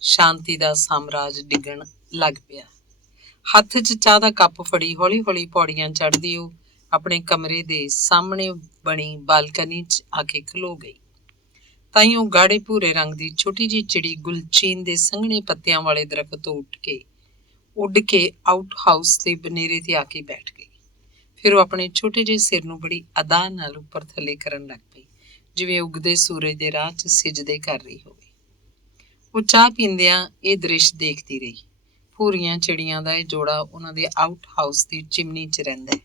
ਸ਼ਾਂਤੀ ਦਾ ਸਾਮਰਾਜ ਡਿੱਗਣ ਲੱਗ ਪਿਆ। ਹੱਥ 'ਚ ਚਾਹ ਦਾ ਕੱਪ ਫੜੀ ਹੌਲੀ ਹੌਲੀ ਪੌੜੀਆਂ ਚੜ੍ਹਦੀ ਉਹ ਆਪਣੇ ਕਮਰੇ ਦੇ ਸਾਹਮਣੇ ਬਣੀ ਬਾਲਕਨੀ 'ਚ ਆ ਕੇ ਖਲੋ ਗਈ। ਤਾਈਂ ਉਹ ਗਾੜੇ ਭੂਰੇ ਰੰਗ ਦੀ ਛੋਟੀ ਜਿਹੀ ਚਿੜੀ ਗੁਲਚੀਨ ਦੇ ਸੰਘਣੇ ਪੱਤਿਆਂ ਵਾਲੇ ਦਰਖਤ ਤੋਂ ਉੱਡ ਕੇ ਆਊਟ ਹਾਊਸ ਦੇ ਬਨੇਰੇ ਤੇ ਆ ਕੇ ਬੈਠ ਗਈ। ਫਿਰ ਉਹ ਆਪਣੇ ਛੋਟੇ ਜਿਹੇ ਸਿਰ ਨੂੰ ਬੜੀ ਅਦਾ ਨਾਲ ਉੱਪਰ ਥੱਲੇ ਕਰਨ ਲੱਗ ਪਈ, ਜਿਵੇਂ ਉਗਦੇ ਸੂਰਜ ਦੇ ਰਾਹ 'ਚ ਸਿਜਦੇ ਕਰ ਰਹੀ ਹੋਵੇ। ਉਹ ਚਾਹ ਪੀਂਦਿਆਂ ਇਹ ਦ੍ਰਿਸ਼ ਦੇਖਦੀ ਰਹੀ। ਭੂਰੀਆਂ ਚਿੜੀਆਂ ਦਾ ਇਹ ਜੋੜਾ ਉਹਨਾਂ ਦੇ ਆਊਟ ਹਾਊਸ ਦੀ ਚਿਮਨੀ 'ਚ ਰਹਿੰਦਾ ਹੈ।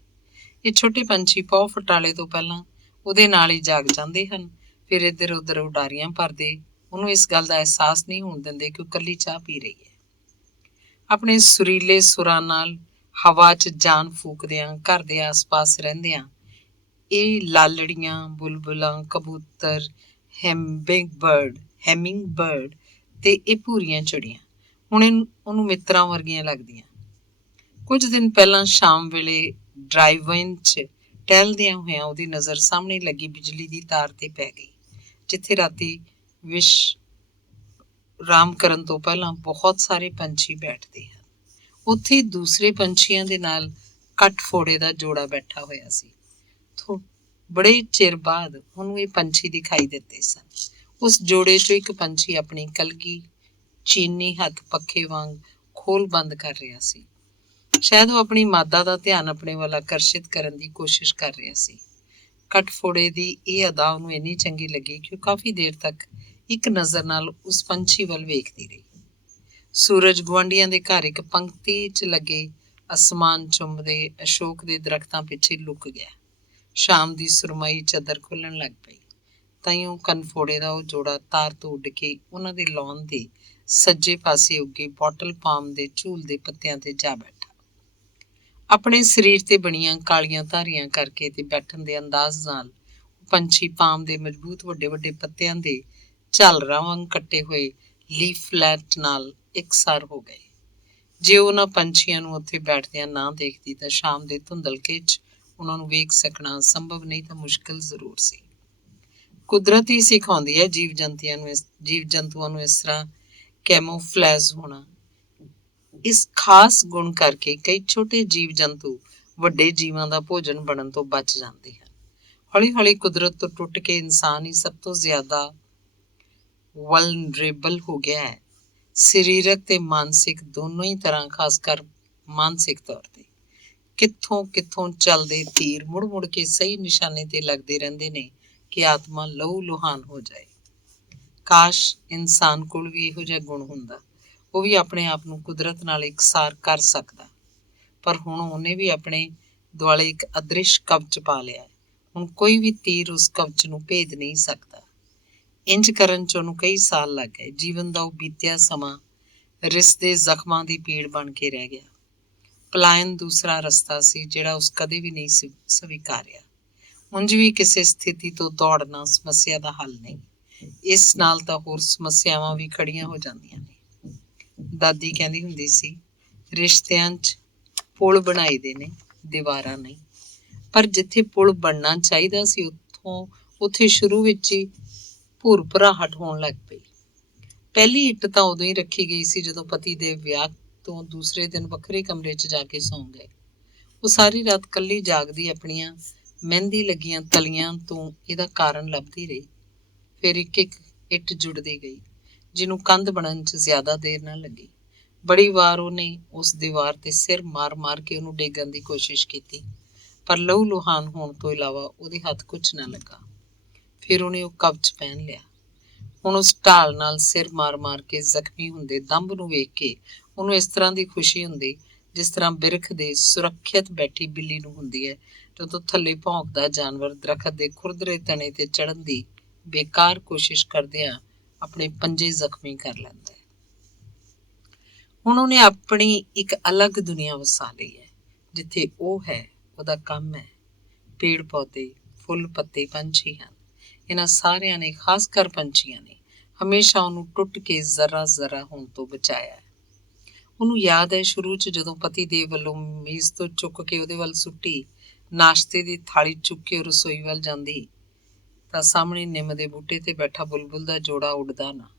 ਇਹ ਛੋਟੇ ਪੰਛੀ ਪੌ ਫਟਾਲੇ ਤੋਂ ਪਹਿਲਾਂ ਉਹਦੇ ਨਾਲ ਹੀ ਜਾਗ ਜਾਂਦੇ ਹਨ, ਫਿਰ ਇੱਧਰ ਉੱਧਰ ਉਡਾਰੀਆਂ ਭਰਦੇ ਉਹਨੂੰ ਇਸ ਗੱਲ ਦਾ ਅਹਿਸਾਸ ਨਹੀਂ ਹੋਣ ਦਿੰਦੇ ਕਿ ਉਹ ਇਕੱਲੀ ਚਾਹ ਪੀ ਰਹੀ ਹੈ। ਆਪਣੇ ਸੁਰੀਲੇ ਸੁਰਾਂ ਨਾਲ ਹਵਾ 'ਚ ਜਾਨ ਫੂਕਦਿਆਂ, ਘਰ ਦੇ ਆਸ-ਪਾਸ ਰਹਿੰਦਿਆਂ, ਇਹ ਲਾਲੜੀਆਂ, ਬੁਲਬੁਲਾਂ, ਕਬੂਤਰ, ਹੈਮਿੰਗ ਬਰਡ ਤੇ ਇਹ ਭੂਰੀਆਂ ਚਿੜੀਆਂ ਹੁਣ ਉਹਨੂੰ ਮਿੱਤਰਾਂ ਵਰਗੀਆਂ ਲੱਗਦੀਆਂ। ਕੁਝ ਦਿਨ ਪਹਿਲਾਂ ਸ਼ਾਮ ਵੇਲੇ ਡਰਾਈਵ-ਇਨ 'ਚ ਟਹਿਲਦਿਆਂ ਹੋਇਆਂ ਉਹਦੀ ਨਜ਼ਰ ਸਾਹਮਣੇ ਲੱਗੀ ਬਿਜਲੀ ਦੀ ਤਾਰ ਤੇ ਪੈ ਗਈ, ਜਿੱਥੇ ਰਾਤੀ ਵਿਸ਼ਰਾਮ ਕਰਨ ਤੋਂ ਪਹਿਲਾਂ ਬਹੁਤ ਸਾਰੇ ਪੰਛੀ ਬੈਠਦੇ ਹਨ। ਉੱਥੇ ਦੂਸਰੇ ਪੰਛੀਆਂ ਦੇ ਨਾਲ ਕੱਟ-ਫੋੜੇ ਦਾ ਜੋੜਾ ਬੈਠਾ ਹੋਇਆ ਸੀ। ਬੜੇ ਚਿਰ ਬਾਅਦ ਉਹਨੂੰ ਇਹ ਪੰਛੀ ਦਿਖਾਈ ਦਿੱਤੇ ਸਨ। ਉਸ ਜੋੜੇ 'ਚੋਂ ਇੱਕ ਪੰਛੀ ਆਪਣੀ ਕਲਗੀ ਚੀਨੀ ਹੱਥ ਪੱਖੇ ਵਾਂਗ ਖੋਲ ਬੰਦ ਕਰ ਰਿਹਾ ਸੀ। ਸ਼ਾਇਦ ਉਹ ਆਪਣੀ ਮਾਦਾ ਦਾ ਧਿਆਨ ਆਪਣੇ ਵੱਲ ਆਕਰਸ਼ਿਤ ਕਰਨ ਦੀ ਕੋਸ਼ਿਸ਼ ਕਰ ਰਿਹਾ ਸੀ। ਕੱਟ-ਫੋੜੇ ਦੀ ਇਹ ਅਦਾ ਉਹਨੂੰ ਇੰਨੀ ਚੰਗੀ ਲੱਗੀ ਕਿ ਉਹ ਕਾਫੀ ਦੇਰ ਤੱਕ ਇੱਕ ਨਜ਼ਰ ਨਾਲ ਉਸ ਪੰਛੀ ਵੱਲ ਵੇਖਦੀ ਰਹੀ। ਸੂਰਜ ਗੁਆਂਢੀਆਂ ਦੇ ਘਰ ਇੱਕ ਪੰਕਤੀ 'ਚ ਲੱਗੇ ਅਸਮਾਨ ਚੁੰਮਦੇ ਅਸ਼ੋਕ ਦੇ ਦਰਖਤਾਂ ਪਿੱਛੇ ਲੁਕ ਗਿਆ। ਸ਼ਾਮ ਦੀ ਸੁਰਮਈ ਚਾਦਰ ਖੁੱਲਣ ਲੱਗ ਪਈ। ਤਾਈਂ ਕਨਫੋੜੇ ਦਾ ਉਹ ਜੋੜਾ ਤਾਰ ਤੋਂ ਉੱਡ ਕੇ ਉਹਨਾਂ ਦੇ ਲੌਨ ਦੇ ਸੱਜੇ ਪਾਸੇ ਉੱਗੇ ਬੋਟਲ ਪਾਮ ਦੇ ਝੂਲ ਦੇ ਪੱਤਿਆਂ ਤੇ ਜਾ ਬੈਠਾ। ਆਪਣੇ ਸਰੀਰ ਤੇ ਬਣੀਆਂ ਕਾਲੀਆਂ ਧਾਰੀਆਂ ਕਰਕੇ ਤੇ ਬੈਠਣ ਦੇ ਅੰਦਾਜ਼ ਨਾਲ ਪੰਛੀ ਪਾਮ ਦੇ ਮਜ਼ਬੂਤ ਵੱਡੇ ਵੱਡੇ ਪੱਤਿਆਂ ਦੇ ਝਾਲਰਾਂ ਵਾਂਗ ਕੱਟੇ ਹੋਏ ਲੀਫਲੈਟ ਨਾਲ ਇਕਸਾਰ ਹੋ ਗਏ। ਜੇ ਉਹਨਾਂ ਪੰਛੀਆਂ ਨੂੰ ਉੱਥੇ ਬੈਠਦਿਆਂ ਨਾ ਦੇਖਦੀ ਤਾਂ ਸ਼ਾਮ ਦੇ ਧੁੰਦਲਕੇ 'ਚ ਉਹਨਾਂ ਨੂੰ ਵੇਖ ਸਕਣਾ ਸੰਭਵ ਨਹੀਂ ਤਾਂ ਮੁਸ਼ਕਿਲ ਜ਼ਰੂਰ ਸੀ। ਕੁਦਰਤ ਹੀ ਸਿਖਾਉਂਦੀ ਹੈ ਜੀਵ ਜੰਤੂਆਂ ਨੂੰ ਇਸ ਤਰ੍ਹਾਂ ਕੈਮੋਫਲੈਜ ਹੋਣਾ। ਇਸ ਖਾਸ ਗੁਣ ਕਰਕੇ ਕਈ ਛੋਟੇ ਜੀਵ ਜੰਤੂ ਵੱਡੇ ਜੀਵਾਂ ਦਾ ਭੋਜਨ ਬਣਨ ਤੋਂ ਬਚ ਜਾਂਦੇ ਹਨ। ਹੌਲੀ ਹੌਲੀ ਕੁਦਰਤ ਤੋਂ ਟੁੱਟ ਕੇ ਇਨਸਾਨ ਹੀ ਸਭ ਤੋਂ ਜ਼ਿਆਦਾ ਵਲਨਰੇਬਲ ਹੋ ਗਿਆ ਹੈ, ਸਰੀਰਕ ਤੇ ਮਾਨਸਿਕ ਦੋਨੋਂ ਹੀ ਤਰ੍ਹਾਂ, ਖਾਸ ਕਰ ਮਾਨਸਿਕ ਤੌਰ ਤੇ। ਕਿੱਥੋਂ ਕਿੱਥੋਂ ਚੱਲਦੇ ਤੀਰ ਮੁੜ ਮੁੜ ਕੇ ਸਹੀ ਨਿਸ਼ਾਨੇ ਤੇ ਲੱਗਦੇ ਰਹਿੰਦੇ ਨੇ ਕਿ ਆਤਮਾ ਲਹੂ ਲੁਹਾਨ ਹੋ ਜਾਏ। ਕਾਸ਼ ਇਨਸਾਨ ਕੋਲ ਵੀ ਇਹੋ ਜਿਹਾ ਗੁਣ ਹੁੰਦਾ, ਉਹ ਵੀ ਆਪਣੇ ਆਪ ਨੂੰ ਕੁਦਰਤ ਨਾਲ ਇਕਸਾਰ ਕਰ ਸਕਦਾ। ਪਰ ਹੁਣ ਉਹਨੇ ਵੀ ਆਪਣੇ ਦੁਆਲੇ ਇੱਕ ਅਦ੍ਰਿਸ਼ ਕਵਚ ਪਾ ਲਿਆ ਹੈ। ਹੁਣ ਕੋਈ ਵੀ ਤੀਰ ਉਸ ਕਵਚ ਨੂੰ ਭੇਦ ਨਹੀਂ ਸਕਦਾ। ਇੰਜ ਕਰਨ 'ਚ ਉਹਨੂੰ ਕਈ ਸਾਲ ਲੱਗ ਗਏ। ਜੀਵਨ ਦਾ ਉਹ ਬੀਤਿਆ ਸਮਾਂ ਰਿਸਦੇ ਜ਼ਖਮਾਂ ਦੀ ਪੀੜ ਬਣ ਕੇ ਰਹਿ ਗਿਆ। ਪਲਾਇਨ ਦੂਸਰਾ ਰਸਤਾ ਸੀ ਜਿਹੜਾ ਉਸ ਕਦੇ ਵੀ ਨਹੀਂ ਸਵੀਕਾਰਿਆ। ਉਂਝ ਵੀ ਕਿਸੇ ਸਥਿਤੀ ਤੋਂ ਦੌੜਨਾ ਸਮੱਸਿਆ ਦਾ ਹੱਲ ਨਹੀਂ। ਇਸ ਨਾਲ ਤਾਂ ਹੋਰ ਸਮੱਸਿਆਵਾਂ ਵੀ ਖੜੀਆਂ ਹੋ ਜਾਂਦੀਆਂ ਨੇ। ਦਾਦੀ ਕਹਿੰਦੀ ਹੁੰਦੀ ਸੀ, ਰਿਸ਼ਤਿਆਂ 'ਚ ਪੁਲ ਬਣਾਈ ਦੇ ਨੇ, ਦੀਵਾਰਾਂ ਨਹੀਂ। ਪਰ ਜਿੱਥੇ ਪੁਲ ਬਣਨਾ ਚਾਹੀਦਾ ਸੀ ਉੱਥੇ ਸ਼ੁਰੂ ਵਿੱਚ ਹੀ ਭੁਰਭੁਰਾਹਟ ਹੋਣ ਲੱਗ ਪਈ। ਪਹਿਲੀ ਇੱਟ ਤਾਂ ਉਦੋਂ ਹੀ ਰੱਖੀ ਗਈ ਸੀ ਜਦੋਂ ਪਤੀ ਦੇ ਵਿਆਹ ਤੋਂ ਦੂਸਰੇ ਦਿਨ ਵੱਖਰੇ ਕਮਰੇ 'ਚ ਜਾ ਕੇ ਸੌਂ ਗਏ। ਉਹ ਸਾਰੀ ਰਾਤ ਇਕੱਲੀ ਜਾਗਦੀ ਆਪਣੀਆਂ ਮਹਿੰਦੀ ਲੱਗੀਆਂ ਤਲੀਆਂ ਤੋਂ ਇਹਦਾ ਕਾਰਨ ਲੱਭਦੀ ਰਹੀ। ਫਿਰ ਇੱਕ ਇੱਕ ਇੱਟ ਜੁੜਦੀ ਗਈ, ਜਿਹਨੂੰ ਕੰਧ ਬਣਨ 'ਚ ਜ਼ਿਆਦਾ ਦੇਰ ਨਾ ਲੱਗੀ। ਬੜੀ ਵਾਰ ਉਹਨੇ ਉਸ ਦੀਵਾਰ ਤੇ ਸਿਰ ਮਾਰ ਮਾਰ ਕੇ ਉਹਨੂੰ ਡੇਗਣ ਦੀ ਕੋਸ਼ਿਸ਼ ਕੀਤੀ, ਪਰ ਲਹੂ ਲੁਹਾਨ ਹੋਣ ਤੋਂ ਇਲਾਵਾ ਉਹਦੇ ਹੱਥ ਕੁਝ ਨਾ ਲੱਗਾ। ਫਿਰ ਉਹਨੇ ਉਹ ਕਵਚ ਪਹਿਨ ਲਿਆ। ਹੁਣ ਉਸ ਢਾਲ ਨਾਲ ਸਿਰ ਮਾਰ ਮਾਰ ਕੇ ਜ਼ਖਮੀ ਹੁੰਦੇ ਦੰਭ ਨੂੰ ਵੇਖ ਕੇ ਉਹਨੂੰ ਇਸ ਤਰ੍ਹਾਂ ਦੀ ਖੁਸ਼ੀ ਹੁੰਦੀ ਜਿਸ ਤਰ੍ਹਾਂ ਬਿਰਖ ਦੇ ਸੁਰੱਖਿਅਤ ਬੈਠੀ ਬਿੱਲੀ ਨੂੰ ਹੁੰਦੀ ਹੈ ਜਦੋਂ ਥੱਲੇ ਭੌਂਕਦਾ ਜਾਨਵਰ ਦਰਖਤ ਦੇ ਖੁਰਦਰੇ ਤਣੇ ਤੇ ਚੜ੍ਹਨ ਦੀ ਬੇਕਾਰ ਕੋਸ਼ਿਸ਼ ਕਰਦਿਆਂ ਆਪਣੇ ਪੰਜੇ ਜ਼ਖਮੀ ਕਰ ਲੈਂਦਾ ਹੈ। ਹੁਣ ਉਹਨੇ ਆਪਣੀ ਇੱਕ ਅਲੱਗ ਦੁਨੀਆ ਵਸਾ ਲਈ ਹੈ, ਜਿੱਥੇ ਉਹ ਹੈ, ਉਹਦਾ ਕੰਮ ਹੈ। ਪੇੜ ਪੌਦੇ, ਫੁੱਲ ਪੱਤੇ, ਪੰਛੀ ਹਨ। ਇਹਨਾਂ ਸਾਰਿਆਂ ਨੇ, ਖਾਸ ਕਰ ਪੰਛੀਆਂ ਨੇ, ਹਮੇਸ਼ਾ ਉਹਨੂੰ ਟੁੱਟ ਕੇ ਜ਼ਰਾ ਜ਼ਰਾ ਹੋਣ ਤੋਂ ਬਚਾਇਆ ਹੈ। ਉਹਨੂੰ ਯਾਦ ਹੈ ਸ਼ੁਰੂ 'ਚ ਜਦੋਂ ਪਤੀ ਦੇਵ ਵੱਲੋਂ ਮੇਜ਼ ਤੋਂ ਚੁੱਕ ਕੇ ਉਹਦੇ ਵੱਲ ਸੁੱਟੀ ਨਾਸ਼ਤੇ ਦੀ ਥਾਲੀ ਚੁੱਕ ਕੇ ਉਹ ਰਸੋਈ ਵੱਲ ਜਾਂਦੀ ਤਾਂ ਸਾਹਮਣੇ ਨਿੰਮ ਦੇ ਬੂਟੇ ਤੇ ਬੈਠਾ ਬੁਲਬੁਲ ਦਾ ਜੋੜਾ ਉੱਡਦਾ ਨਾ।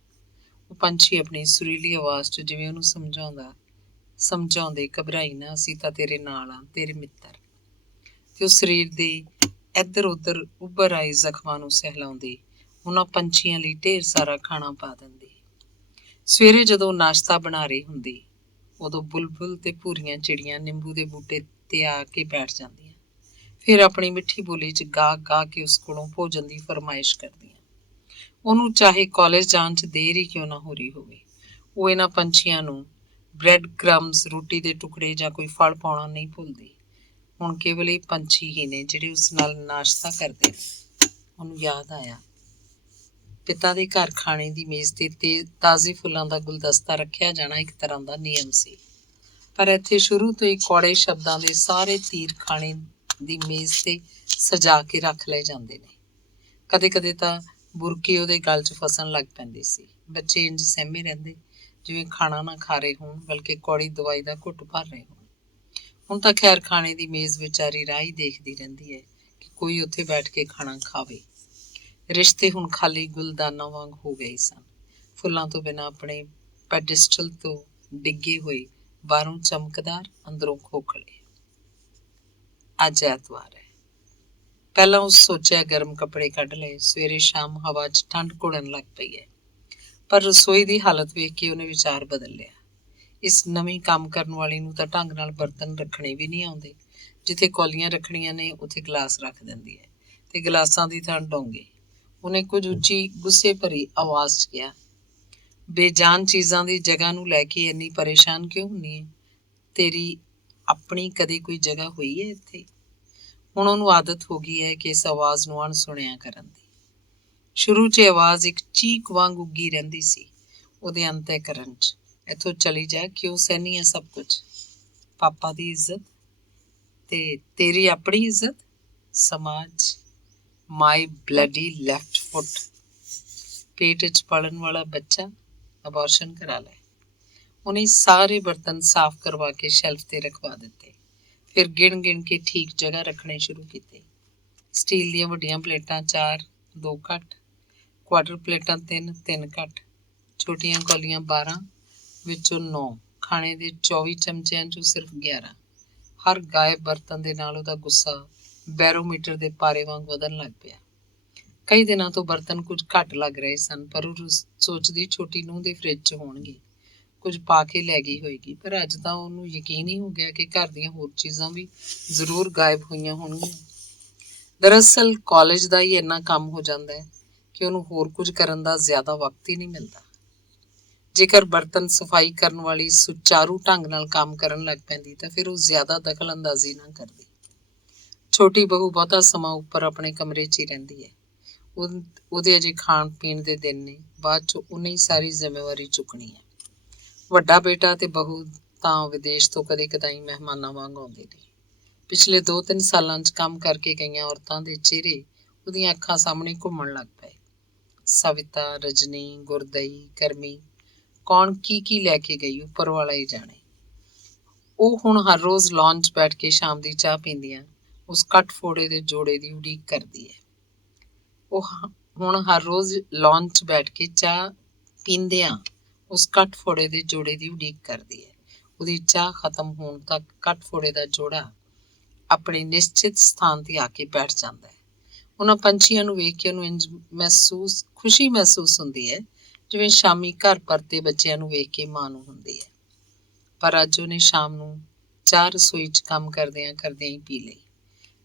ਉਹ ਪੰਛੀ ਆਪਣੀ ਸੁਰੀਲੀ ਆਵਾਜ਼ 'ਚ ਜਿਵੇਂ ਉਹਨੂੰ ਸਮਝਾਉਂਦੇ, ਘਬਰਾਈ ਨਾ, ਅਸੀਂ ਤਾਂ ਤੇਰੇ ਨਾਲ ਆ, ਤੇਰੇ ਮਿੱਤਰ। ਤੇ ਉਹ ਸਰੀਰ ਦੇ ਇੱਧਰ ਉੱਧਰ ਉੱਭਰ ਆਏ ਜ਼ਖਮਾਂ ਨੂੰ ਸਹਿਲਾਉਂਦੀ ਉਹਨਾਂ ਪੰਛੀਆਂ ਲਈ ਢੇਰ ਸਾਰਾ ਖਾਣਾ ਪਾ ਦਿੰਦੀ। ਸਵੇਰੇ ਜਦੋਂ ਨਾਸ਼ਤਾ ਬਣਾ ਰਹੀ ਹੁੰਦੀ ਉਦੋਂ ਬੁਲਬੁਲ ਤੇ ਭੂਰੀਆਂ ਚਿੜੀਆਂ ਨਿੰਬੂ ਦੇ ਬੂਟੇ ਤੇ ਆ ਕੇ ਬੈਠ ਜਾਂਦੀਆਂ। ਫਿਰ ਆਪਣੀ ਮਿੱਠੀ ਬੋਲੀ 'ਚ ਗਾ ਗਾ ਕੇ ਉਸ ਕੋਲੋਂ ਭੋਜਨ ਦੀ ਫਰਮਾਇਸ਼ ਕਰਦੀਆਂ। ਉਹਨੂੰ ਚਾਹੇ ਕਾਲਜ ਜਾਣ 'ਚ ਦੇਰ ਹੀ ਕਿਉਂ ਨਾ ਹੋ ਰਹੀ ਹੋਵੇ, ਉਹ ਇਹਨਾਂ ਪੰਛੀਆਂ ਨੂੰ ਬ੍ਰੈਡ ਕ੍ਰੰਬਸ, ਰੋਟੀ ਦੇ ਟੁਕੜੇ ਜਾਂ ਕੋਈ ਫਲ ਪਾਉਣਾ ਨਹੀਂ ਭੁੱਲਦੀ। ਹੁਣ ਕੇਵਲ ਇਹ ਪੰਛੀ ਹੀ ਨੇ ਜਿਹੜੇ ਉਸ ਨਾਲ ਨਾਸ਼ਤਾ ਕਰਦੇ ਨੇ। ਉਹਨੂੰ ਯਾਦ ਆਇਆ ਪਿਤਾ ਦੇ ਘਰ ਖਾਣੇ ਦੀ ਮੇਜ਼ ਤੇ ਤਾਜ਼ੇ ਫੁੱਲਾਂ ਦਾ ਗੁਲਦਸਤਾ ਰੱਖਿਆ ਜਾਣਾ ਇੱਕ ਤਰ੍ਹਾਂ ਦਾ ਨਿਯਮ ਸੀ। ਪਰ ਇੱਥੇ ਸ਼ੁਰੂ ਤੋਂ ਹੀ ਕੌੜੇ ਸ਼ਬਦਾਂ ਦੇ ਸਾਰੇ ਤੀਰ ਖਾਣੇ ਦੀ ਮੇਜ਼ ਤੇ ਸਜਾ ਕੇ ਰੱਖ ਲਏ ਜਾਂਦੇ ਨੇ। ਕਦੇ ਕਦੇ ਤਾਂ ਬੁਰਕੀ ਉਹਦੇ ਗਲ 'ਚ ਫਸਣ ਲੱਗ ਪੈਂਦੀ ਸੀ। ਬੱਚੇ ਇੰਝ ਸਹਿਮੇ ਰਹਿੰਦੇ ਜਿਵੇਂ ਖਾਣਾ ਨਾ ਖਾ ਰਹੇ ਹੋਣ, ਬਲਕਿ ਕੌੜੀ ਦਵਾਈ ਦਾ ਘੁੱਟ ਭਰ ਰਹੇ ਹੋਣ। ਹੁਣ ਤਾਂ ਖੈਰ ਖਾਣੇ ਦੀ ਮੇਜ਼ ਵਿਚਾਰੀ ਰਾਹ ਹੀ ਦੇਖਦੀ ਰਹਿੰਦੀ ਹੈ ਕਿ ਕੋਈ ਉੱਥੇ ਬੈਠ ਕੇ ਖਾਣਾ ਖਾਵੇ। ਰਿਸ਼ਤੇ ਹੁਣ ਖਾਲੀ ਗੁਲਦਾਨਾਂ ਵਾਂਗ ਹੋ ਗਏ ਸਨ, ਫੁੱਲਾਂ ਤੋਂ ਬਿਨਾਂ ਆਪਣੇ ਪੈਡਿਸਟਲ ਤੋਂ ਡਿੱਗੇ ਹੋਏ, ਬਾਹਰੋਂ ਚਮਕਦਾਰ, ਅੰਦਰੋਂ ਖੋਖਲੇ। ਅੱਜ ਐਤਵਾਰ ਹੈ। ਪਹਿਲਾਂ ਉਸ ਸੋਚਿਆ ਗਰਮ ਕੱਪੜੇ ਕੱਢ ਲਏ। ਸਵੇਰੇ ਸ਼ਾਮ ਹਵਾ 'ਚ ਠੰਡ ਘੁਲਣ ਲੱਗ ਪਈ ਹੈ। ਪਰ ਰਸੋਈ ਦੀ ਹਾਲਤ ਵੇਖ ਕੇ ਉਹਨੇ ਵਿਚਾਰ ਬਦਲ ਲਿਆ। ਇਸ ਨਵੀਂ ਕੰਮ ਕਰਨ ਵਾਲੀ ਨੂੰ ਤਾਂ ਢੰਗ ਨਾਲ ਬਰਤਨ ਰੱਖਣੇ ਵੀ ਨਹੀਂ ਆਉਂਦੇ। ਜਿੱਥੇ ਕੌਲੀਆਂ ਰੱਖਣੀਆਂ ਨੇ ਉੱਥੇ ਗਲਾਸ ਰੱਖ ਦਿੰਦੀ ਹੈ, ਤੇ ਗਲਾਸਾਂ ਦੀ ਥਾਂ ਡੋਂਗੇ। ਉਹਨੇ ਕੁਝ ਉੱਚੀ ਗੁੱਸੇ ਭਰੀ ਆਵਾਜ਼ 'ਚ ਕਿਹਾ, ਬੇਜਾਨ ਚੀਜ਼ਾਂ ਦੀ ਜਗ੍ਹਾ ਨੂੰ ਲੈ ਕੇ ਇੰਨੀ ਪਰੇਸ਼ਾਨ ਕਿਉਂ ਹੁੰਦੀ ਹੈ? ਤੇਰੀ ਆਪਣੀ ਕਦੇ ਕੋਈ ਜਗ੍ਹਾ ਹੋਈ ਹੈ ਇੱਥੇ? ਹੁਣ ਉਹਨੂੰ ਆਦਤ ਹੋ ਗਈ ਹੈ ਕਿ ਇਸ ਆਵਾਜ਼ ਨੂੰ ਅਣਸੁਣਿਆ ਕਰਨ ਦੀ। ਸ਼ੁਰੂ 'ਚ ਆਵਾਜ਼ ਇੱਕ ਚੀਕ ਵਾਂਗ ਉੱਗੀ ਰਹਿੰਦੀ ਸੀ ਉਹਦੇ ਅੰਤःਕਰਨ 'ਚ, ਇੱਥੋਂ ਚਲੀ ਜਾ, ਕਿਉਂ ਸਹਿਨੀ ਹੈ ਸਭ ਕੁਝ? ਪਾਪਾ ਦੀ ਇੱਜ਼ਤ ਤੇ ਤੇਰੀ ਆਪਣੀ ਇੱਜ਼ਤ, ਸਮਾਜ, ਮਾਈ ਬਲੱਡੀ ਲੈਫਟ ਫੁੱਟ, ਪੇਟ 'ਚ ਪਲਣ ਵਾਲਾ ਬੱਚਾ, ਅਬੋਰਸ਼ਨ ਕਰਾ ਲੈ। ਉਹਨੇ ਸਾਰੇ ਬਰਤਨ ਸਾਫ਼ ਕਰਵਾ ਕੇ ਸ਼ੈਲਫ ਤੇ ਰਖਵਾ ਦਿੱਤੇ। ਫਿਰ ਗਿਣ ਗਿਣ ਕੇ ਠੀਕ ਜਗ੍ਹਾ ਰੱਖਣੇ ਸ਼ੁਰੂ ਕੀਤੇ। ਸਟੀਲ ਦੀਆਂ ਵੱਡੀਆਂ ਪਲੇਟਾਂ 4, 2 ਘੱਟ, ਕੁਆਟਰ ਪਲੇਟਾਂ 3, 3 ਘੱਟ, ਛੋਟੀਆਂ ਕੌਲੀਆਂ 12, ਵਿੱਚੋਂ 9, ਖਾਣੇ ਦੇ 24 ਚਮਚਿਆਂ 'ਚੋਂ ਸਿਰਫ 11। ਹਰ ਗਾਇਬ ਬਰਤਨ ਦੇ ਨਾਲ ਉਹਦਾ ਗੁੱਸਾ ਬੈਰੋਮੀਟਰ ਦੇ ਪਾਰੇ ਵਾਂਗ ਵਧਣ ਲੱਗ ਪਿਆ। ਕਈ ਦਿਨਾਂ ਤੋਂ ਬਰਤਨ ਕੁਝ ਘੱਟ ਲੱਗ ਰਹੇ ਸਨ, ਪਰ ਉਹ ਸੋਚਦੀ ਛੋਟੀ ਨੂੰਹ ਦੇ ਫਰਿੱਜ 'ਚ ਹੋਣਗੇ, ਕੁਝ ਪਾ ਕੇ ਲੈ ਗਈ ਹੋਏਗੀ। ਪਰ ਅੱਜ ਤਾਂ ਉਹਨੂੰ ਯਕੀਨ ਹੀ ਹੋ ਗਿਆ ਕਿ ਘਰ ਦੀਆਂ ਹੋਰ ਚੀਜ਼ਾਂ ਵੀ ਜ਼ਰੂਰ ਗਾਇਬ ਹੋਈਆਂ ਹੋਣਗੀਆਂ। ਦਰਅਸਲ ਕਾਲਜ ਦਾ ਹੀ ਇੰਨਾ ਕੰਮ ਹੋ ਜਾਂਦਾ ਹੈ ਕਿ ਉਹਨੂੰ ਹੋਰ ਕੁਝ ਕਰਨ ਦਾ ਜ਼ਿਆਦਾ ਵਕਤ ਹੀ ਨਹੀਂ ਮਿਲਦਾ। ਜੇਕਰ ਬਰਤਨ ਸਫਾਈ ਕਰਨ ਵਾਲੀ ਸੁਚਾਰੂ ਢੰਗ ਨਾਲ ਕੰਮ ਕਰਨ ਲੱਗ ਪੈਂਦੀ ਤਾਂ ਫਿਰ ਉਹ ਜ਼ਿਆਦਾ ਦਖਲ ਅੰਦਾਜ਼ੀ ਨਾ ਕਰਦੀ। ਛੋਟੀ ਬਹੂ ਬਹੁਤਾ ਸਮਾਂ ਉੱਪਰ ਆਪਣੇ ਕਮਰੇ 'ਚ ਹੀ ਰਹਿੰਦੀ ਹੈ। ਉਹਦੇ ਅਜੇ ਖਾਣ ਪੀਣ ਦੇ ਦਿਨ ਨੇ, ਬਾਅਦ 'ਚ ਉਹਨੇ ਹੀ ਸਾਰੀ ਜ਼ਿੰਮੇਵਾਰੀ ਚੁੱਕਣੀ ਹੈ। ਵੱਡਾ ਬੇਟਾ ਤੇ ਬਹੂ ਤਾਂ ਵਿਦੇਸ਼ ਤੋਂ ਕਦੇ ਕਦਾਈ ਮਹਿਮਾਨਾਂ ਵਾਂਗ ਆਉਂਦੇ ਨੇ। ਪਿਛਲੇ 2-3 ਸਾਲਾਂ 'ਚ ਕੰਮ ਕਰਕੇ ਗਈਆਂ ਔਰਤਾਂ ਦੇ ਚਿਹਰੇ ਉਹਦੀਆਂ ਅੱਖਾਂ ਸਾਹਮਣੇ ਘੁੰਮਣ ਲੱਗ ਪਏ। ਸਵਿਤਾ, ਰਜਨੀ, ਗੁਰਦਈ, ਕਰਮੀ, ਕੌਣ ਕੀ ਲੈ ਕੇ ਗਈ ਉੱਪਰ ਵਾਲਾ ਹੀ ਜਾਣੇ। ਉਹ ਹੁਣ ਹਰ ਰੋਜ਼ ਲੌਨ 'ਚ ਬੈਠ ਕੇ ਸ਼ਾਮ ਦੀ ਚਾਹ ਪੀਂਦੀਆਂ ਉਸ ਕੱਟ ਫੋੜੇ ਦੇ ਜੋੜੇ ਦੀ ਉਡੀਕ ਕਰਦੀ ਹੈ। ਉਹ ਹੁਣ ਹਰ ਰੋਜ਼ ਲੌਨ 'ਚ ਬੈਠ ਕੇ ਚਾਹ ਪੀਂਦਿਆਂ ਉਸ ਕੱਟ ਫੋੜੇ ਦੇ ਜੋੜੇ ਦੀ ਉਡੀਕ ਕਰਦੀ ਹੈ। ਉਹਦੀ ਚਾਹ ਖਤਮ ਹੋਣ ਤੱਕ ਕੱਟ ਫੋੜੇ ਦਾ ਜੋੜਾ ਆਪਣੇ ਨਿਸ਼ਚਿਤ ਸਥਾਨ ਤੇ ਆ ਕੇ ਬੈਠ ਜਾਂਦਾ ਹੈ। ਉਹਨਾਂ ਪੰਛੀਆਂ ਨੂੰ ਵੇਖ ਕੇ ਉਹਨੂੰ ਇੰਝ ਖੁਸ਼ੀ ਮਹਿਸੂਸ ਹੁੰਦੀ ਹੈ ਜਿਵੇਂ ਸ਼ਾਮੀ ਘਰ ਪਰਤੇ ਬੱਚਿਆਂ ਨੂੰ ਵੇਖ ਕੇ ਮਾਂ ਨੂੰ ਹੁੰਦੀ ਹੈ। ਪਰ ਅੱਜ ਉਹਨੇ ਸ਼ਾਮ ਨੂੰ ਚਾਹ ਰਸੋਈ 'ਚ ਕੰਮ ਕਰਦਿਆਂ ਕਰਦਿਆਂ ਹੀ ਪੀ ਲਈ।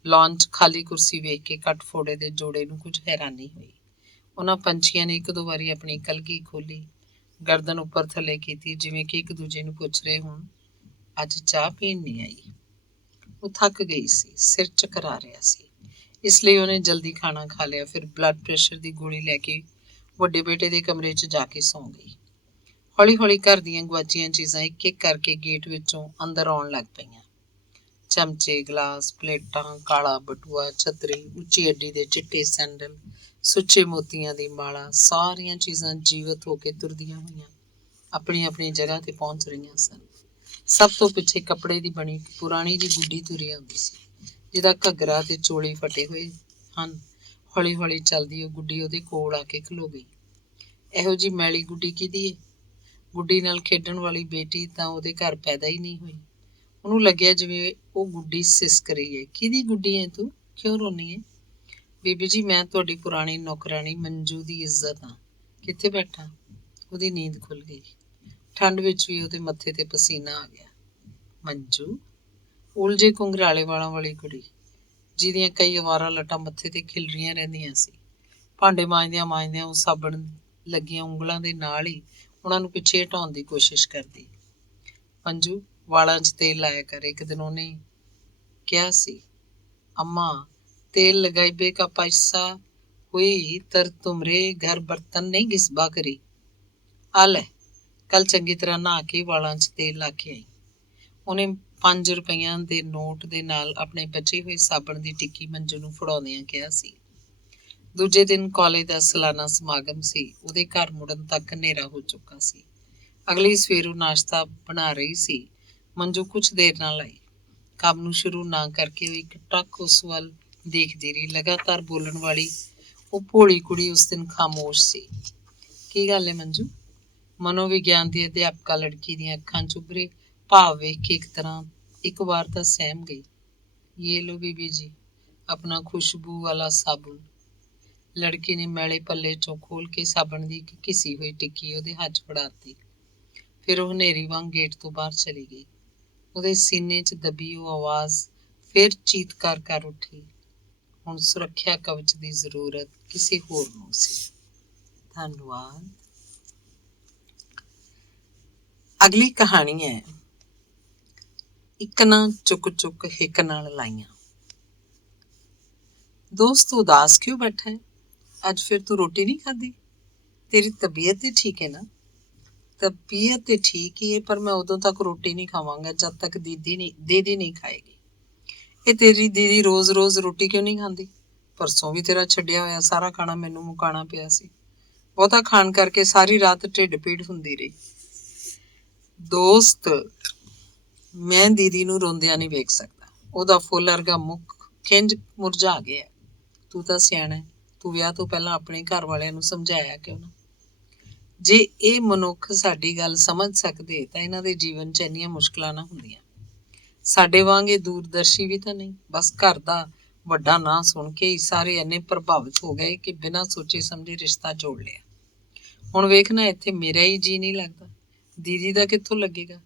ਲੌਨ 'ਚ ਖਾਲੀ ਕੁਰਸੀ ਵੇਖ ਕੇ ਕੱਟ ਫੋੜੇ ਦੇ ਜੋੜੇ ਨੂੰ ਕੁਝ ਹੈਰਾਨੀ ਹੋਈ। ਉਹਨਾਂ ਪੰਛੀਆਂ ਨੇ 1-2 ਵਾਰੀ ਆਪਣੀ ਕਲਗੀ ਖੋਲੀ, ਗਰਦਨ ਉੱਪਰ ਥੱਲੇ ਕੀਤੀ, ਜਿਵੇਂ ਕਿ ਇੱਕ ਦੂਜੇ ਨੂੰ ਪੁੱਛ ਰਹੇ ਹੋਣ, ਅੱਜ ਚਾਹ ਪੀਣ ਨਹੀਂ ਆਈ? ਉਹ ਥੱਕ ਗਈ ਸੀ, ਸਿਰ ਚਕਰਾ ਰਿਹਾ ਸੀ, ਇਸ ਲਈ ਉਹਨੇ ਜਲਦੀ ਖਾਣਾ ਖਾ ਲਿਆ। ਫਿਰ ਬਲੱਡ ਪ੍ਰੈਸ਼ਰ ਦੀ ਗੋਲੀ ਲੈ ਕੇ ਵੱਡੇ ਬੇਟੇ ਦੇ ਕਮਰੇ 'ਚ ਜਾ ਕੇ ਸੌਂ ਗਈ। ਹੌਲੀ ਹੌਲੀ ਘਰ ਦੀਆਂ ਗੁਆਚੀਆਂ ਚੀਜ਼ਾਂ ਇੱਕ ਇੱਕ ਕਰਕੇ ਗੇਟ ਵਿੱਚੋਂ ਅੰਦਰ ਆਉਣ ਲੱਗ ਪਈਆਂ। ਚਮਚੇ, ਗਲਾਸ, ਪਲੇਟਾਂ, ਕਾਲਾ ਬਟੂਆ, ਛਤਰੀ, ਉੱਚੀ ਅੱਡੀ ਦੇ ਚਿੱਟੇ ਸੈਂਡਲ, ਸੁੱਚੇ ਮੋਤੀਆਂ ਦੀ ਮਾਲਾ, ਸਾਰੀਆਂ ਚੀਜ਼ਾਂ ਜੀਵਤ ਹੋ ਕੇ ਤੁਰਦੀਆਂ ਹੋਈਆਂ ਆਪਣੀ ਆਪਣੀ ਜਗ੍ਹਾ ਤੇ ਪਹੁੰਚ ਰਹੀਆਂ ਸਨ। ਸਭ ਤੋਂ ਪਿੱਛੇ ਕੱਪੜੇ ਦੀ ਬਣੀ ਪੁਰਾਣੀ ਜਿਹੀ ਗੁੱਡੀ ਤੁਰੀ ਆਉਂਦੀ ਸੀ, ਜਿਹਦਾ ਘੱਗਰਾ ਤੇ ਚੋਲੀ ਫਟੇ ਹੋਏ ਹਨ। ਹੌਲੀ ਹੌਲੀ ਚੱਲਦੀ ਉਹ ਗੁੱਡੀ ਉਹਦੇ ਕੋਲ ਆ ਕੇ ਖਲੋ ਗਈ। ਇਹੋ ਜਿਹੀ ਮੈਲੀ ਗੁੱਡੀ ਕਿਹਦੀ ਹੈ? ਗੁੱਡੀ ਨਾਲ ਖੇਡਣ ਵਾਲੀ ਬੇਟੀ ਤਾਂ ਉਹਦੇ ਘਰ ਪੈਦਾ ਹੀ ਨਹੀਂ ਹੋਈ। ਉਹਨੂੰ ਲੱਗਿਆ ਜਿਵੇਂ ਉਹ ਗੁੱਡੀ ਸਿਸਕ ਰਹੀ ਹੈ। ਕਿਹਦੀ ਗੁੱਡੀ ਹੈ ਤੂੰ? ਕਿਉਂ ਰੋਨੀ ਹੈ? ਬੀਬੀ ਜੀ, ਮੈਂ ਤੁਹਾਡੀ ਪੁਰਾਣੀ ਨੌਕਰਾਣੀ ਮੰਜੂ ਦੀ ਇੱਜ਼ਤ ਹਾਂ। ਕਿੱਥੇ ਬੈਠਾ? ਉਹਦੀ ਨੀਂਦ ਖੁੱਲ ਗਈ। ਠੰਡ ਵਿੱਚ ਵੀ ਉਹਦੇ ਮੱਥੇ ਤੇ ਪਸੀਨਾ ਆ ਗਿਆ। ਮੰਜੂ? ਉਲਝੇ ਘੁੰਗਰਾਲੇ ਵਾਲਾਂ ਵਾਲੀ ਕੁੜੀ, ਜਿਹਦੀਆਂ ਕਈ ਅਵਾਰਾ ਲੱਟਾਂ ਮੱਥੇ ਤੇ ਖਿਲਰੀਆਂ ਰਹਿੰਦੀਆਂ ਸੀ। ਭਾਂਡੇ ਮਾਂਜਦਿਆਂ ਮਾਂਜਦਿਆਂ ਉਹ ਸਾਬਣ ਲੱਗੀਆਂ ਉਂਗਲਾਂ ਦੇ ਨਾਲ ਹੀ ਉਹਨਾਂ ਨੂੰ ਪਿੱਛੇ ਹਟਾਉਣ ਦੀ ਕੋਸ਼ਿਸ਼ ਕਰਦੀ। ਮੰਜੂ, ਵਾਲਾਂ 'ਚ ਤੇਲ ਲਾਇਆ ਕਰ। ਇੱਕ ਦਿਨ ਉਹਨੇ ਕਿਹਾ ਸੀ, ਅੰਮਾ ਤੇਲ ਲਗਾਈਬੇ ਕਾ ਪੈਸਾ हुई तर तुमरे घर बर्तन नहीं घिसबा करी। आ ਲੈ ਕੱਲ ਚੰਗੀ ਤਰ੍ਹਾਂ ਨਹਾ ਕੇ ਵਾਲਾਂ 'ਚ ਤੇਲ ਲਾ ਕੇ ਆਈ। ਉਹਨੇ 5 ਰੁਪਈਆਂ ਦੇ ਨੋਟ ਦੇ ਨਾਲ ਆਪਣੇ ਬਚੇ ਹੋਏ ਸਾਬਣ ਦੀ ਟਿੱਕੀ ਮੰਜੂ ਨੂੰ ਫੜਾਉਂਦਿਆਂ ਕਿਹਾ ਸੀ। ਦੂਜੇ ਦਿਨ ਕਾਲਜ ਦਾ ਸਾਲਾਨਾ ਸਮਾਗਮ ਸੀ। ਉਹਦੇ ਘਰ ਮੁੜਨ ਤੱਕ ਹਨੇਰਾ ਹੋ ਚੁੱਕਾ ਸੀ। ਅਗਲੀ ਸਵੇਰ ਉਹ ਨਾਸ਼ਤਾ ਬਣਾ ਰਹੀ ਸੀ। ਮੰਜੂ ਕੁਛ ਦੇਰ ਨਾਲ ਆਈ। ਕੰਮ ਨੂੰ ਸ਼ੁਰੂ ਨਾ ਕਰਕੇ ਉਹ ਇੱਕ ਟੱਕ ਉਸ ਵੱਲ ਦੇਖਦੀ ਰਹੀ। ਲਗਾਤਾਰ ਬੋਲਣ ਵਾਲੀ ਉਹ ਭੋਲੀ ਕੁੜੀ ਉਸ ਦਿਨ ਖਾਮੋਸ਼ ਸੀ। ਕੀ ਗੱਲ ਹੈ ਮੰਜੂ? ਮਨੋਵਿਗਿਆਨ ਦੀ ਅਧਿਆਪਕਾ ਲੜਕੀ ਦੀਆਂ ਅੱਖਾਂ 'ਚ ਉਭਰੇ ਭਾਵ ਵੇਖ ਕੇ ਇੱਕ ਵਾਰ ਤਾਂ ਸਹਿਮ ਗਈ। ये लो बीबी जी अपना खुशबू वाला साबुन। ਲੜਕੀ ਨੇ ਮੈਲੇ ਪੱਲੇ ਚੋਂ ਖੋਲ ਕੇ ਸਾਬਣ ਦੀ ਇੱਕ ਘਿਸੀ ਹੋਈ ਟਿੱਕੀ ਉਹਦੇ ਹੱਥ 'ਚ ਫੜਾਤੀ। ਫਿਰ ਉਹ ਹਨੇਰੀ ਵਾਂਗ ਗੇਟ ਤੋਂ ਬਾਹਰ ਚਲੀ ਗਈ। ਉਹਦੇ ਸੀਨੇ 'ਚ ਦਬੀ ਉਹ ਆਵਾਜ਼ ਫਿਰ ਚੀਤਕਾਰ ਕਰ ਉੱਠੀ। ਹੁਣ ਸੁਰੱਖਿਆ ਕਵਚ ਦੀ ਜ਼ਰੂਰਤ ਕਿਸੇ ਹੋਰ ਨੂੰ ਸੀ। ਧੰਨਵਾਦ। ਅਗਲੀ ਕਹਾਣੀ ਹੈ ਇੱਕ ਨਾ ਚੁੱਕ ਚੁੱਕ ਹਿੱਕ ਨਾਲ ਲਾਈਆਂ। ਦੋਸਤ ਉਦਾਸ ਕਿਉਂ ਬੈਠਾ ਹੈ? ਅੱਜ ਫਿਰ ਤੂੰ ਰੋਟੀ ਨਹੀਂ ਖਾਧੀ? ਤੇਰੀ ਤਬੀਅਤ ਤੇ ਠੀਕ ਹੈ ਨਾ? ਤਬੀਅਤ ਤੇ ਠੀਕ ਹੀ ਹੈ, ਪਰ ਮੈਂ ਉਦੋਂ ਤੱਕ ਰੋਟੀ ਨਹੀਂ ਖਾਵਾਂਗਾ ਜਦ ਤੱਕ ਦੀਦੀ ਨਹੀਂ ਖਾਏਗੀ। ਇਹ ਤੇਰੀ ਦੀਦੀ ਰੋਜ਼ ਰੋਜ਼ ਰੋਟੀ ਕਿਉਂ ਨਹੀਂ ਖਾਂਦੀ? ਪਰਸੋਂ ਵੀ ਤੇਰਾ ਛੱਡਿਆ ਹੋਇਆ ਸਾਰਾ ਖਾਣਾ ਮੈਨੂੰ ਮੁਕਾਉਣਾ ਪਿਆ ਸੀ। ਬਹੁਤਾ ਖਾਣ ਕਰਕੇ ਸਾਰੀ ਰਾਤ ਢਿੱਡ ਪੀੜ ਹੁੰਦੀ ਰਹੀ। ਦੋਸਤ, ਮੈਂ ਦੀਦੀ ਨੂੰ ਰੋਂਦਿਆਂ ਨਹੀਂ ਵੇਖ ਸਕਦਾ। ਉਹਦਾ ਫੁੱਲ ਵਰਗਾ ਮੁੱਖ ਖਿੰਝ ਮੁਰਝਾ ਗਿਆ। ਤੂੰ ਤਾਂ ਸਿਆਣਾ ਹੈ, ਤੂੰ ਵਿਆਹ ਤੋਂ ਪਹਿਲਾਂ ਆਪਣੇ ਘਰ ਵਾਲਿਆਂ ਨੂੰ ਸਮਝਾਇਆ ਕਿਉਂ ਨਾ? ਜੇ ਇਹ ਮਨੁੱਖ ਸਾਡੀ ਗੱਲ ਸਮਝ ਸਕਦੇ ਤਾਂ ਇਹਨਾਂ ਦੇ ਜੀਵਨ 'ਚ ਇੰਨੀਆਂ ਮੁਸ਼ਕਲਾਂ ਨਾ ਹੁੰਦੀਆਂ। ਸਾਡੇ ਵਾਂਗ ਇਹ ਦੂਰਦਰਸ਼ੀ ਵੀ ਤਾਂ ਨਹੀਂ। ਬਸ ਘਰ ਦਾ ਵੱਡਾ ਨਾਂ ਸੁਣ ਕੇ ਹੀ ਸਾਰੇ ਇੰਨੇ ਪ੍ਰਭਾਵਿਤ ਹੋ ਗਏ ਕਿ ਬਿਨਾਂ ਸੋਚੇ ਸਮਝੇ ਰਿਸ਼ਤਾ ਜੋੜ ਲਿਆ। ਹੁਣ ਵੇਖਣਾ, ਇੱਥੇ ਮੇਰਾ ਹੀ ਜੀ ਨਹੀਂ ਲੱਗਦਾ, ਦੀਦੀ ਦਾ ਕਿੱਥੋਂ ਲੱਗੇਗਾ?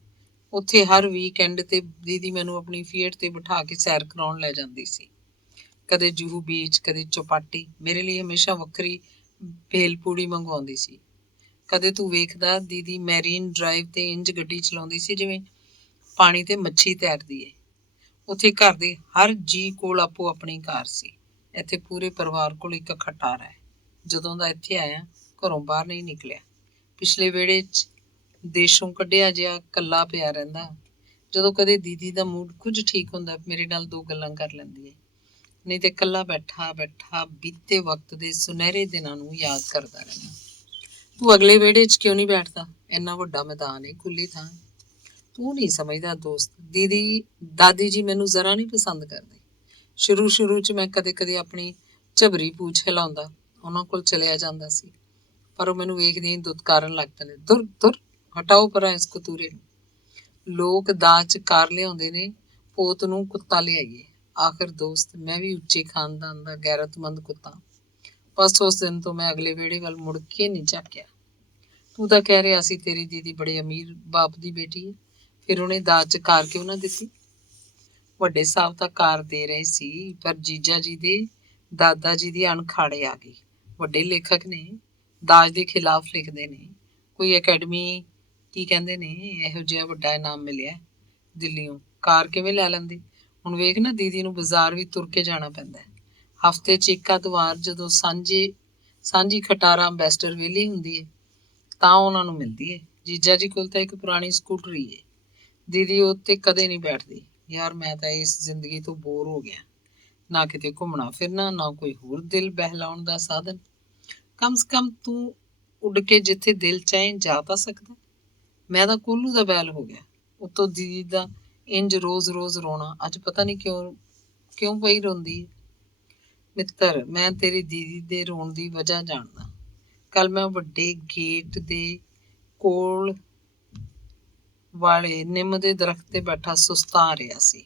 ਉੱਥੇ ਹਰ ਵੀਕਐਂਡ ਤੇ ਦੀਦੀ ਮੈਨੂੰ ਆਪਣੀ ਫੀਟ ਤੇ ਬਿਠਾ ਕੇ ਸੈਰ ਕਰਾਉਣ ਲੈ ਜਾਂਦੀ ਸੀ। ਕਦੇ ਜੂਹੂ ਬੀਚ, ਕਦੇ ਚੌਪਾਟੀ। ਮੇਰੇ ਲਈ ਹਮੇਸ਼ਾ ਵੱਖਰੀ ਭੇਲਪੂੜੀ ਮੰਗਵਾਉਂਦੀ ਸੀ। ਕਦੇ ਤੂੰ ਵੇਖਦਾ, ਦੀਦੀ ਮੈਰੀਨ ਡਰਾਈਵ ਤੇ ਇੰਜ ਗੱਡੀ ਚਲਾਉਂਦੀ ਸੀ ਜਿਵੇਂ ਪਾਣੀ ਤੇ ਮੱਛੀ ਤੈਰਦੀ ਏ। ਉੱਥੇ ਘਰ ਦੇ ਹਰ ਜੀ ਕੋਲ ਆਪੋ ਆਪਣੀ ਕਾਰ ਸੀ। ਇੱਥੇ ਪੂਰੇ ਪਰਿਵਾਰ ਕੋਲ ਇੱਕ ਖਟਾਰਾ ਹੈ। ਜਦੋਂ ਦਾ ਇੱਥੇ ਆਇਆ ਘਰੋਂ ਬਾਹਰ ਨਹੀਂ ਨਿਕਲਿਆ। ਪਿਛਲੇ ਵਿਹੜੇ 'ਚ ਦੇਸ਼ੋਂ ਕੱਢਿਆ ਜਿਹਾ ਇਕੱਲਾ ਪਿਆ ਰਹਿੰਦਾ। ਜਦੋਂ ਕਦੇ ਦੀਦੀ ਦਾ ਮੂਡ ਕੁਝ ਠੀਕ ਹੁੰਦਾ, ਮੇਰੇ ਨਾਲ 2 ਗੱਲਾਂ ਕਰ ਲੈਂਦੀ ਹੈ, ਨਹੀਂ ਤੇ ਇਕੱਲਾ ਬੈਠਾ ਬੈਠਾ ਬੀਤੇ ਵਕਤ ਦੇ ਸੁਨਹਿਰੇ ਦਿਨਾਂ ਨੂੰ ਯਾਦ ਕਰਦਾ ਰਹਿੰਦਾ। ਤੂੰ ਅਗਲੇ ਵਿਹੜੇ 'ਚ ਕਿਉਂ ਨਹੀਂ ਬੈਠਦਾ? ਇੰਨਾ ਵੱਡਾ ਮੈਦਾਨ ਹੈ, ਖੁੱਲੀ ਥਾਂ। ਤੂੰ ਨਹੀਂ ਸਮਝਦਾ ਦੋਸਤ, ਦਾਦੀ ਜੀ ਮੈਨੂੰ ਜ਼ਰਾ ਨਹੀਂ ਪਸੰਦ ਕਰਦੇ। ਸ਼ੁਰੂ 'ਚ ਮੈਂ ਕਦੇ ਕਦੇ ਆਪਣੀ ਝਬਰੀ ਪੂਛ ਹਿਲਾਉਂਦਾ ਉਹਨਾਂ ਕੋਲ ਚਲਿਆ ਜਾਂਦਾ ਸੀ, ਪਰ ਉਹ ਮੈਨੂੰ ਵੇਖਦੇ ਹੀ ਦੁਤਕਾਰਨ ਲੱਗ ਪੈਂਦੇ। ਦੁਰ ਦੁਰ, ਹਟਾਓ ਪਰਾਂ ਇਸ ਕਤੂਰੇ ਨੂੰ। ਲੋਕ ਦਾਜ 'ਚ ਕਾਰ ਲਿਆਉਂਦੇ ਨੇ, ਪੋਤ ਨੂੰ ਕੁੱਤਾ ਲਿਆਈਏ। ਆਖਿਰ ਦੋਸਤ, ਮੈਂ ਵੀ ਉੱਚੇ ਖਾਨਦਾਨ ਦਾ ਗੈਰਤਮੰਦ ਕੁੱਤਾ। ਬਸ ਉਸ ਦਿਨ ਤੋਂ ਮੈਂ ਅਗਲੇ ਵਿਹੜੇ ਵੱਲ ਮੁੜ ਕੇ ਨਹੀਂ ਝਾਕਿਆ। ਤੂੰ ਤਾਂ ਕਹਿ ਰਿਹਾ ਸੀ ਤੇਰੀ ਦੀਦੀ ਬੜੇ ਅਮੀਰ ਬਾਪ ਦੀ ਬੇਟੀ ਹੈ, ਫਿਰ ਉਹਨੇ ਦਾਜ 'ਚ ਕਾਰ ਕਿਉਂ ਨਾ ਦਿੱਤੀ? ਵੱਡੇ ਸਾਹਿਬ ਤਾਂ ਕਾਰ ਦੇ ਰਹੇ ਸੀ, ਪਰ ਜੀਜਾ ਜੀ ਦੇ ਦਾਦਾ ਜੀ ਦੀ ਅਣਖਾੜੇ ਆ ਗਈ। ਵੱਡੇ ਲੇਖਕ ਨੇ, ਦਾਜ ਦੇ ਖਿਲਾਫ ਲਿਖਦੇ ਨੇ। ਕੋਈ ਅਕੈਡਮੀ ਕੀ ਕਹਿੰਦੇ ਨੇ, ਇਹੋ ਜਿਹਾ ਵੱਡਾ ਇਨਾਮ ਮਿਲਿਆ ਦਿੱਲੀੋਂ, ਕਾਰ ਕਿਵੇਂ ਲੈ ਲੈਂਦੇ? ਹੁਣ ਵੇਖ ਨਾ, ਦੀਦੀ ਨੂੰ ਬਾਜ਼ਾਰ ਵੀ ਤੁਰ ਕੇ ਜਾਣਾ ਪੈਂਦਾ। ਹਫ਼ਤੇ 'ਚ ਇੱਕ ਅੱਧ ਵਾਰ ਜਦੋਂ ਸਾਂਝੀ ਖਟਾਰਾ ਅੰਬੈਸਡਰ ਵਿਹਲੀ ਹੁੰਦੀ ਹੈ ਤਾਂ ਉਹਨਾਂ ਨੂੰ ਮਿਲਦੀ ਹੈ। ਜੀਜਾ ਜੀ ਕੋਲ ਤਾਂ ਇੱਕ ਪੁਰਾਣੀ ਸਕੂਟਰੀ ਹੈ। ਦੀਦੀ ਉਹ 'ਤੇ ਕਦੇ ਨਹੀਂ ਬੈਠਦੀ। ਯਾਰ, ਮੈਂ ਤਾਂ ਇਸ ਜ਼ਿੰਦਗੀ ਤੋਂ ਬੋਰ ਹੋ ਗਿਆ। ਨਾ ਕਿਤੇ ਘੁੰਮਣਾ ਫਿਰਨਾ, ਨਾ ਕੋਈ ਹੋਰ ਦਿਲ ਬਹਿਲਾਉਣ ਦਾ ਸਾਧਨ। ਕਮ ਸੇ ਕਮ ਤੂੰ ਉੱਡ ਕੇ ਜਿੱਥੇ ਦਿਲ ਚਾਹੇ ਜਾ ਤਾਂ ਸਕਦਾ। ਮੈਂ ਤਾਂ ਕੋਲੂ ਦਾ ਬੈਲ ਹੋ ਗਿਆ। ਉੱਤੋਂ ਦੀਦੀ ਦਾ ਇੰਜ ਰੋਜ਼ ਰੋਣਾ। ਅੱਜ ਪਤਾ ਨਹੀਂ ਕਿਉਂ ਪਈ ਰੋਂਦੀ ਹੈ। ਮਿੱਤਰ, ਮੈਂ ਤੇਰੀ ਦੀਦੀ ਦੇ ਰੋਣ ਦੀ ਵਜ੍ਹਾ ਜਾਣਦਾ। ਕੱਲ ਮੈਂ ਵੱਡੇ ਗੇਟ ਦੇ ਕੋਲ ਵਾਲੇ ਨਿੰਮ ਦੇ ਦਰਖਤ ਤੇ ਬੈਠਾ ਸੁਸਤਾ ਰਿਹਾ ਸੀ।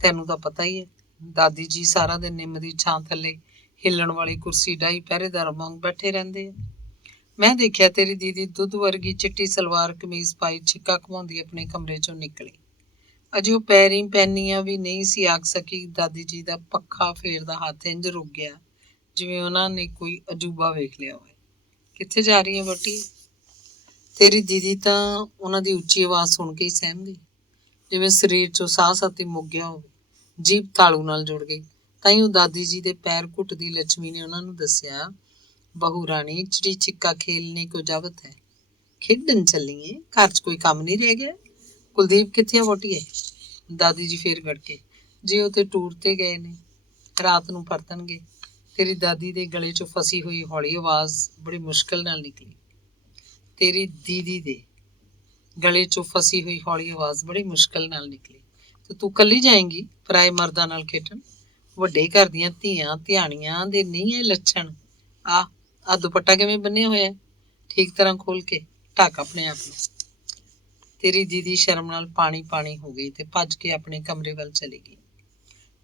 ਤੈਨੂੰ ਤਾਂ ਪਤਾ ਹੀ ਹੈ, ਦਾਦੀ ਜੀ ਸਾਰਾ ਦਿਨ ਨਿੰਮ ਦੀ ਛਾਂ ਥੱਲੇ ਹਿੱਲਣ ਵਾਲੀ ਕੁਰਸੀ ਡਾਹੀ ਪਹਿਰੇਦਾਰ ਵਾਂਗ ਬੈਠੇ ਰਹਿੰਦੇ ਆ। ਮੈਂ ਦੇਖਿਆ ਤੇਰੀ ਦੀਦੀ ਦੁੱਧ ਵਰਗੀ ਚਿੱਟੀ ਸਲਵਾਰ ਕਮੀਜ਼ ਪਾਈ ਛਿੱਕਾ ਘੁਮਾਉਂਦੀ ਆਪਣੇ ਕਮਰੇ ਚੋਂ ਨਿਕਲੀ। ਅਜੇ ਉਹ ਪੈਰੀਂ ਪੈਨੀਆਂ ਵੀ ਨਹੀਂ ਸੀ ਆਖ ਸਕੀ, ਦਾਦੀ ਜੀ ਦਾ ਪੱਖਾ ਫੇਰਦਾ ਹੱਥ ਇੰਝ ਰੁਕ ਗਿਆ ਜਿਵੇਂ ਉਹਨਾਂ ਨੇ ਕੋਈ ਅਜੂਬਾ ਵੇਖ ਲਿਆ ਹੋਵੇ। ਕਿੱਥੇ ਜਾ ਰਹੀ ਹੈ ਵਹੁਟੀ? ਤੇਰੀ ਦੀਦੀ ਤਾਂ ਉਹਨਾਂ ਦੀ ਉੱਚੀ ਆਵਾਜ਼ ਸੁਣ ਕੇ ਹੀ ਸਹਿਮ ਗਈ, ਜਿਵੇਂ ਸਰੀਰ 'ਚੋਂ ਸਾਹ ਸਾਥੀ ਮੁੱਕ ਗਿਆ ਹੋਵੇ। ਜੀਭ ਤਾਲੂ ਨਾਲ ਜੁੜ ਗਈ। ਤਾਈਓ ਦਾਦੀ ਜੀ ਦੇ ਪੈਰ ਘੁੱਟਦੀ ਲక్ష్ਮੀ ਨੇ ਉਹਨਾਂ ਨੂੰ ਦੱਸਿਆ, ਬਹੂ ਰਾਣੀ ਚਿੜੀ ਛਿੱਕਾ ਖੇਲਣੇ ਕੋ ਜਾਵਤ ਹੈ, ਖੇਡਣ ਚੱਲੀਏ, ਘਰ 'ਚ ਕੋਈ ਕੰਮ ਨਹੀਂ ਰਹਿ ਗਿਆ। ਕੁਲਦੀਪ ਕਿੱਥੇ ਆ ਵੋਟੀਏ? ਦਾਦੀ ਜੀ ਫੇਰ ਗੜਕੇ, ਜੇ ਉਹ ਤੇ ਟੂਰ ਤੇ ਗਏ ਨੇ, ਰਾਤ ਨੂੰ ਪਰਤਣਗੇ। ਤੇਰੀ ਦਾਦੀ ਦੇ ਗਲੇ 'ਚੋਂ ਫਸੀ ਹੋਈ ਹੌਲੀ ਆਵਾਜ਼ ਬੜੀ ਮੁਸ਼ਕਿਲ ਨਾਲ ਨਿਕਲੀ। ਤੇਰੀ ਦੀਦੀ ਦੇ ਗਲੇ 'ਚੋਂ ਫਸੀ ਹੋਈ ਹੌਲੀ ਆਵਾਜ਼ ਬੜੀ ਮੁਸ਼ਕਿਲ ਨਾਲ ਨਿਕਲੀ। ਤੇ ਤੂੰ ਕੱਲੀ ਜਾਏਂਗੀ ਪਰਾਏ ਮਰਦਾਂ ਨਾਲ ਖੇਡਣ? ਵੱਡੇ ਘਰ ਦੀਆਂ ਧੀਆਂ ਧਿਆਣੀਆਂ ਦੇ ਨਹੀਂ ਇਹ ਲੱਛਣ। ਆ ਦੁਪੱਟਾ ਕਿਵੇਂ ਬੰਨਿਆ ਹੋਇਆ? ਠੀਕ ਤਰ੍ਹਾਂ ਖੋਲ ਕੇ ਢੱਕ ਆਪਣੇ ਆਪ ਨੂੰ। ਤੇਰੀ ਦੀਦੀ ਸ਼ਰਮ ਨਾਲ ਪਾਣੀ ਪਾਣੀ ਹੋ ਗਈ ਤੇ ਭੱਜ ਕੇ ਆਪਣੇ ਕਮਰੇ ਵੱਲ ਚਲੀ ਗਈ।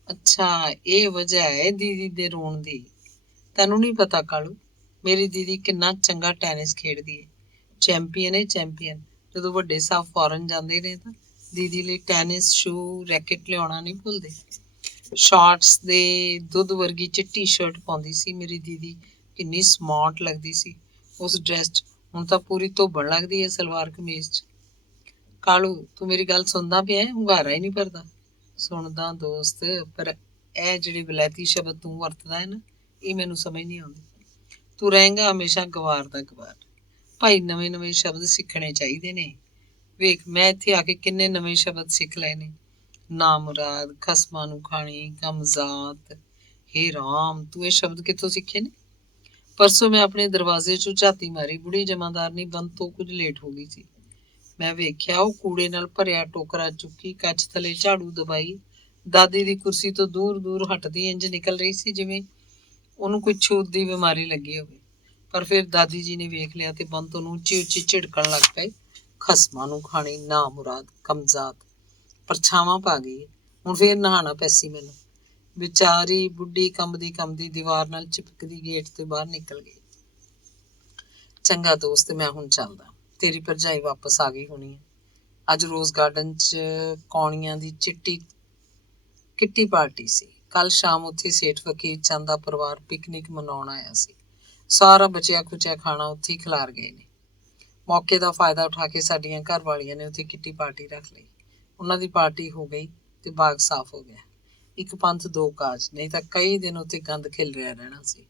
ਅੱਛਾ, ਇਹ ਵਜ੍ਹਾ ਹੈ ਦੀਦੀ ਦੇ ਰੋਣ ਦੀ। ਤੈਨੂੰ ਨਹੀਂ ਪਤਾ ਕਾਲੂ, ਮੇਰੀ ਦੀਦੀ ਕਿੰਨਾ ਚੰਗਾ ਟੈਨਿਸ ਖੇਡਦੀ ਹੈ, ਚੈਂਪੀਅਨ ਹੈ ਚੈਂਪੀਅਨ। ਜਦੋਂ ਵੱਡੇ ਸਾਹਿਬ ਫੋਰਨ ਜਾਂਦੇ ਨੇ ਤਾਂ ਦੀਦੀ ਲਈ ਟੈਨਿਸ ਸ਼ੂ ਰੈਕਟ ਲਿਆਉਣਾ ਨਹੀਂ ਭੁੱਲਦੇ। ਸ਼ਾਰਟਸ ਦੇ ਦੁੱਧ ਵਰਗੀ ਚਿੱਟੀ ਸ਼ਰਟ ਪਾਉਂਦੀ ਸੀ ਮੇਰੀ ਦੀਦੀ, ਕਿੰਨੀ ਸਮਾਰਟ ਲੱਗਦੀ ਸੀ ਉਸ ਡਰੈਸ 'ਚ। ਹੁਣ ਤਾਂ ਪੂਰੀ ਧੋਬਣ ਲੱਗਦੀ ਹੈ ਸਲਵਾਰ ਕਮੀਜ਼ 'ਚ। ਕਾਲੂ, ਤੂੰ ਮੇਰੀ ਗੱਲ ਸੁਣਦਾ ਪਿਆ? ਹੁੰਗਾਰਾ ਹੀ ਨਹੀਂ ਭਰਦਾ। ਸੁਣਦਾ ਦੋਸਤ, ਪਰ ਇਹ ਜਿਹੜੇ ਵਿਲਾਇਤੀ ਸ਼ਬਦ ਤੂੰ ਵਰਤਦਾ ਹੈ ਨਾ, ਇਹ ਮੈਨੂੰ ਸਮਝ ਨਹੀਂ ਆਉਂਦੀ। ਤੂੰ ਰਹੇਂਗਾ ਹਮੇਸ਼ਾ ਗਵਾਰ ਦਾ ਗਵਾਰ। ਭਾਈ ਨਵੇਂ ਨਵੇਂ ਸ਼ਬਦ ਸਿੱਖਣੇ ਚਾਹੀਦੇ ਨੇ। ਵੇਖ, ਮੈਂ ਇੱਥੇ ਆ ਕੇ ਕਿੰਨੇ ਨਵੇਂ ਸ਼ਬਦ ਸਿੱਖ ਲਏ ਨੇ। ਨਾਮੁਰਾਦ, ਖਸਮਾਂ ਨੂੰ ਖਾਣੀ, ਗਮਜ਼ਾਤ। ਹੇ ਰਾਮ, ਤੂੰ ਇਹ ਸ਼ਬਦ ਕਿੱਥੋਂ ਸਿੱਖੇ ਨੇ? ਪਰਸੋਂ ਮੈਂ ਆਪਣੇ ਦਰਵਾਜ਼ੇ 'ਚੋਂ ਝਾਤੀ ਮਾਰੀ, ਬੁੜੀ ਜਮਾਦਾਰਨੀ ਬੰਦ ਤੋਂ ਕੁਝ ਲੇਟ ਹੋ ਗਈ ਸੀ। ਮੈਂ ਵੇਖਿਆ ਉਹ ਕੂੜੇ ਨਾਲ ਭਰਿਆ ਟੋਕਰਾ ਚੁੱਕੀ ਕੱਚ ਥੱਲੇ ਝਾੜੂ ਦਬਾਈ ਦਾਦੀ ਦੀ ਕੁਰਸੀ ਤੋਂ ਦੂਰ ਦੂਰ ਹਟਦੀ ਇੰਜ ਨਿਕਲ ਰਹੀ ਸੀ ਜਿਵੇਂ ਉਹਨੂੰ ਕੋਈ ਛੂਤ ਦੀ ਬਿਮਾਰੀ ਲੱਗੀ ਹੋਵੇ। ਪਰ ਫਿਰ ਦਾਦੀ ਜੀ ਨੇ ਵੇਖ ਲਿਆ ਤੇ ਬੰਤ ਉਹਨੂੰ ਉੱਚੀ ਉੱਚੀ ਝਿੜਕਣ ਲੱਗ ਪਏ। ਖਸਮਾਂ ਨੂੰ ਖਾਣੀ, ਨਾ ਮੁਰਾਦ, ਕਮਜ਼ਾਤ। ਪਰਛਾਵਾਂ ਪਾ ਗਈ। ਹੁਣ ਫੇਰ ਨਹਾਣਾ ਪੈਸੀ ਮੈਨੂੰ। ਵਿਚਾਰੀ ਬੁੱਢੀ ਕੰਬਦੀ ਦੀਵਾਰ ਨਾਲ ਚਿਪਕਦੀ ਗੇਟ ਤੇ ਬਾਹਰ ਨਿਕਲ ਗਈ। ਚੰਗਾ ਦੋਸਤ, ਮੈਂ ਹੁਣ ਚੱਲਦਾ। ਤੇਰੀ ਭਰਜਾਈ ਵਾਪਸ ਆ ਗਈ ਹੋਣੀ ਹੈ। ਅੱਜ ਰੋਜ਼ ਗਾਰਡਨ 'ਚ ਕੌਣੀਆਂ ਦੀ ਕਿੱਟੀ ਪਾਰਟੀ ਸੀ। ਕੱਲ ਸ਼ਾਮ ਉੱਥੇ ਸੇਠ ਫਕੀਰ ਚੰਦ ਦਾ ਪਰਿਵਾਰ ਪਿਕਨਿਕ ਮਨਾਉਣ ਆਇਆ ਸੀ। ਸਾਰਾ ਬਚਿਆ ਖੁਚਿਆ ਖਾਣਾ ਉੱਥੇ ਹੀ ਖਿਲਾਰ ਗਏ ਨੇ। ਮੌਕੇ ਦਾ ਫਾਇਦਾ ਉਠਾ ਕੇ ਸਾਡੀਆਂ ਘਰ ਵਾਲੀਆਂ ਨੇ ਉੱਥੇ ਕਿੱਟੀ ਪਾਰਟੀ ਰੱਖ ਲਈ। ਉਹਨਾਂ ਦੀ ਪਾਰਟੀ ਹੋ ਗਈ ਤੇ ਬਾਗ ਸਾਫ਼ ਹੋ ਗਿਆ। ਇੱਕ ਪੰਥ ਦੋ ਕਾਜ, ਨਹੀਂ ਤਾਂ ਕਈ ਦਿਨ ਉੱਥੇ ਗੰਦ ਖਿਲ ਰਿਹਾ ਰਹਿਣਾ ਸੀ।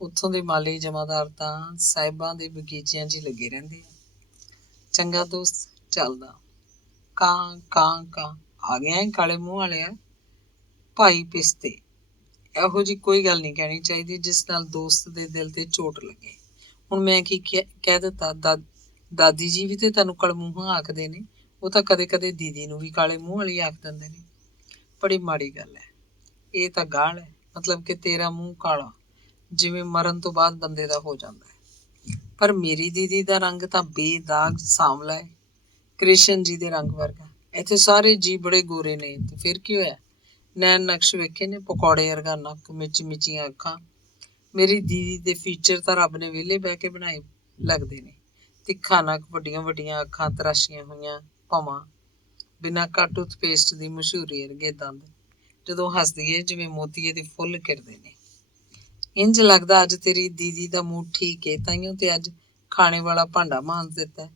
ਉੱਥੋਂ ਦੇ ਮਾਲੀ ਜਮਾਦਾਰ ਤਾਂ ਸਾਹਿਬਾਂ ਦੇ ਬਗੀਚਿਆਂ 'ਚ ਹੀ ਲੱਗੇ ਰਹਿੰਦੇ ਆ। ਚੰਗਾ ਦੋਸਤ, ਚੱਲਦਾ। ਕਾਂ ਕਾਂ ਕਾਂ ਆ ਗਿਆ ਹੈ ਕਾਲੇ ਮੂੰਹ ਵਾਲਿਆ। ਭਾਈ ਪਿਸਤੇ, ਇਹੋ ਜਿਹੀ ਕੋਈ ਗੱਲ ਨਹੀਂ ਕਹਿਣੀ ਚਾਹੀਦੀ ਜਿਸ ਨਾਲ ਦੋਸਤ ਦੇ ਦਿਲ ਤੇ ਚੋਟ ਲੱਗੇ। ਹੁਣ ਮੈਂ ਕੀ ਕਹਿ ਦਿੱਤਾ? ਦਾਦੀ ਜੀ ਵੀ ਤੇ ਤੈਨੂੰ ਕਲਮੂੰਹਾਂ ਆਖਦੇ ਨੇ। ਉਹ ਤਾਂ ਕਦੇ ਕਦੇ ਦੀਦੀ ਨੂੰ ਵੀ ਕਾਲੇ ਮੂੰਹ ਵਾਲੀ ਆਖ ਦਿੰਦੇ ਨੇ। ਬੜੀ ਮਾੜੀ ਗੱਲ ਹੈ। ਇਹ ਤਾਂ ਗਾਲ ਹੈ, ਮਤਲਬ ਕਿ ਤੇਰਾ ਮੂੰਹ ਕਾਲਾ ਜਿਵੇਂ ਮਰਨ ਤੋਂ ਬਾਅਦ ਬੰਦੇ ਦਾ ਹੋ ਜਾਂਦਾ ਹੈ। ਪਰ ਮੇਰੀ ਦੀਦੀ ਦਾ ਰੰਗ ਤਾਂ ਬੇਦਾਗ ਸਾਂਵਲਾ ਹੈ, ਕ੍ਰਿਸ਼ਨ ਜੀ ਦੇ ਰੰਗ ਵਰਗਾ। ਇੱਥੇ ਸਾਰੇ ਜੀ ਬੜੇ ਗੋਰੇ ਨੇ ਤੇ ਫਿਰ ਕੀ ਹੋਇਆ? ਨੈਣ ਨਕਸ਼ ਵੇਖੇ ਨੇ? ਪਕੌੜੇ ਵਰਗਾ ਨੱਕ, ਮਿਚੀਆਂ ਅੱਖਾਂ। ਮੇਰੀ ਦੀਦੀ ਦੇ ਫੀਚਰ ਤਾਂ ਰੱਬ ਨੇ ਵਿਹਲੇ ਬਹਿ ਕੇ ਬਣਾਏ ਲੱਗਦੇ ਨੇ। ਤਿੱਖਾ ਨੱਕ, ਵੱਡੀਆਂ ਵੱਡੀਆਂ ਅੱਖਾਂ, ਤਰਾਸ਼ੀਆਂ ਹੋਈਆਂ ਭਵਾਂ, ਬਿਨਾਂ ਟੂਥਪੇਸਟ ਦੀ ਮਸ਼ਹੂਰੀ ਵਰਗੇ ਦੰਦ। ਜਦੋਂ ਹੱਸਦੀ ਏ ਜਿਵੇਂ ਮੋਤੀਏ ਦੇ ਫੁੱਲ ਖਿੜਦੇ ਨੇ। ਇੰਝ ਲੱਗਦਾ ਅੱਜ ਤੇਰੀ ਦੀਦੀ ਦਾ ਮੂਡ ਠੀਕ ਏ, ਤਾਈਓ ਤੇ ਅੱਜ ਖਾਣੇ ਵਾਲਾ ਭਾਂਡਾ ਮਾਂਜ ਦਿੱਤਾ।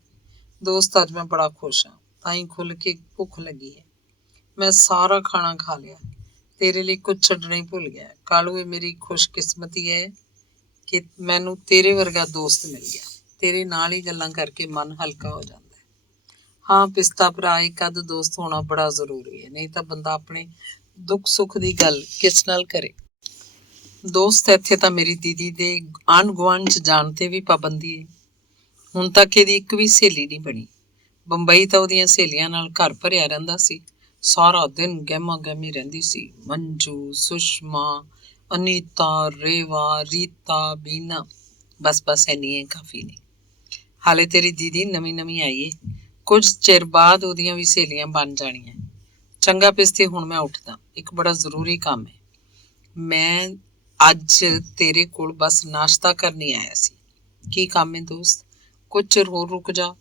ਦੋਸਤ, ਅੱਜ ਮੈਂ ਬੜਾ ਖੁਸ਼ ਹਾਂ, ਤਾਈ ਖੁੱਲ ਕੇ ਭੁੱਖ ਲੱਗੀ ਹੈ। ਮੈਂ ਸਾਰਾ ਖਾਣਾ ਖਾ ਲਿਆ, ਤੇਰੇ ਲਈ ਕੁਝ ਛੱਡਣਾ ਹੀ ਭੁੱਲ ਗਿਆ। ਕਾਲੂ, ਇਹ ਮੇਰੀ ਖੁਸ਼ਕਿਸਮਤੀ ਹੈ ਕਿ ਮੈਨੂੰ ਤੇਰੇ ਵਰਗਾ ਦੋਸਤ ਮਿਲ ਗਿਆ। ਤੇਰੇ ਨਾਲ ਹੀ ਗੱਲਾਂ ਕਰਕੇ ਮਨ ਹਲਕਾ ਹੋ ਜਾਂਦਾ ਹੈ। ਹਾਂ ਪਿਸਤਾ ਭਰਾ, ਇੱਕ ਅੱਧ ਦੋਸਤ ਹੋਣਾ ਬੜਾ ਜ਼ਰੂਰੀ ਹੈ, ਨਹੀਂ ਤਾਂ ਬੰਦਾ ਆਪਣੇ ਦੁੱਖ ਸੁੱਖ ਦੀ ਗੱਲ ਕਿਸ ਨਾਲ ਕਰੇ। ਦੋਸਤ, ਇੱਥੇ ਤਾਂ ਮੇਰੀ ਦੀਦੀ ਦੇ ਆਂਢ ਗੁਆਂਢ 'ਚ ਜਾਣ ਤੇ ਵੀ ਪਾਬੰਦੀ ਹੈ। ਹੁਣ ਤੱਕ ਇਹਦੀ ਇੱਕ ਵੀ ਸਹੇਲੀ ਨਹੀਂ ਬਣੀ। ਬੰਬਈ ਤਾਂ ਉਹਦੀਆਂ ਸਹੇਲੀਆਂ ਨਾਲ ਘਰ ਭਰਿਆ ਰਹਿੰਦਾ ਸੀ। ਸਾਰਾ ਦਿਨ ਗਹਿਮਾ ਗਹਿਮੀ ਰਹਿੰਦੀ ਸੀ। ਮੰਜੂ, ਸੁਸ਼ਮਾ, ਅਨੀਤਾ, ਰੇਵਾ, ਰੀਤਾ, ਬੀਨਾ, ਬਸ ਇੰਨੀਆਂ ਕਾਫੀ ਨੇ। ਹਾਲੇ ਤੇਰੀ ਦੀਦੀ ਨਵੀਂ ਆਈ ਏ, ਕੁਝ ਚਿਰ ਬਾਅਦ ਉਹਦੀਆਂ ਵੀ ਸਹੇਲੀਆਂ ਬਣ ਜਾਣੀਆਂ। ਚੰਗਾ ਪਿਸਤੇ, ਹੁਣ ਮੈਂ ਉੱਠਦਾ, ਇੱਕ ਬੜਾ ਜ਼ਰੂਰੀ ਕੰਮ ਹੈ। ਮੈਂ ਅੱਜ ਤੇਰੇ ਕੋਲ ਬਸ ਨਾਸ਼ਤਾ ਕਰਨ ਹੀ ਆਇਆ ਸੀ। ਕੀ ਕੰਮ ਹੈ ਦੋਸਤ? ਕੁਝ ਚਿਰ ਹੋਰ ਰੁਕ ਜਾ,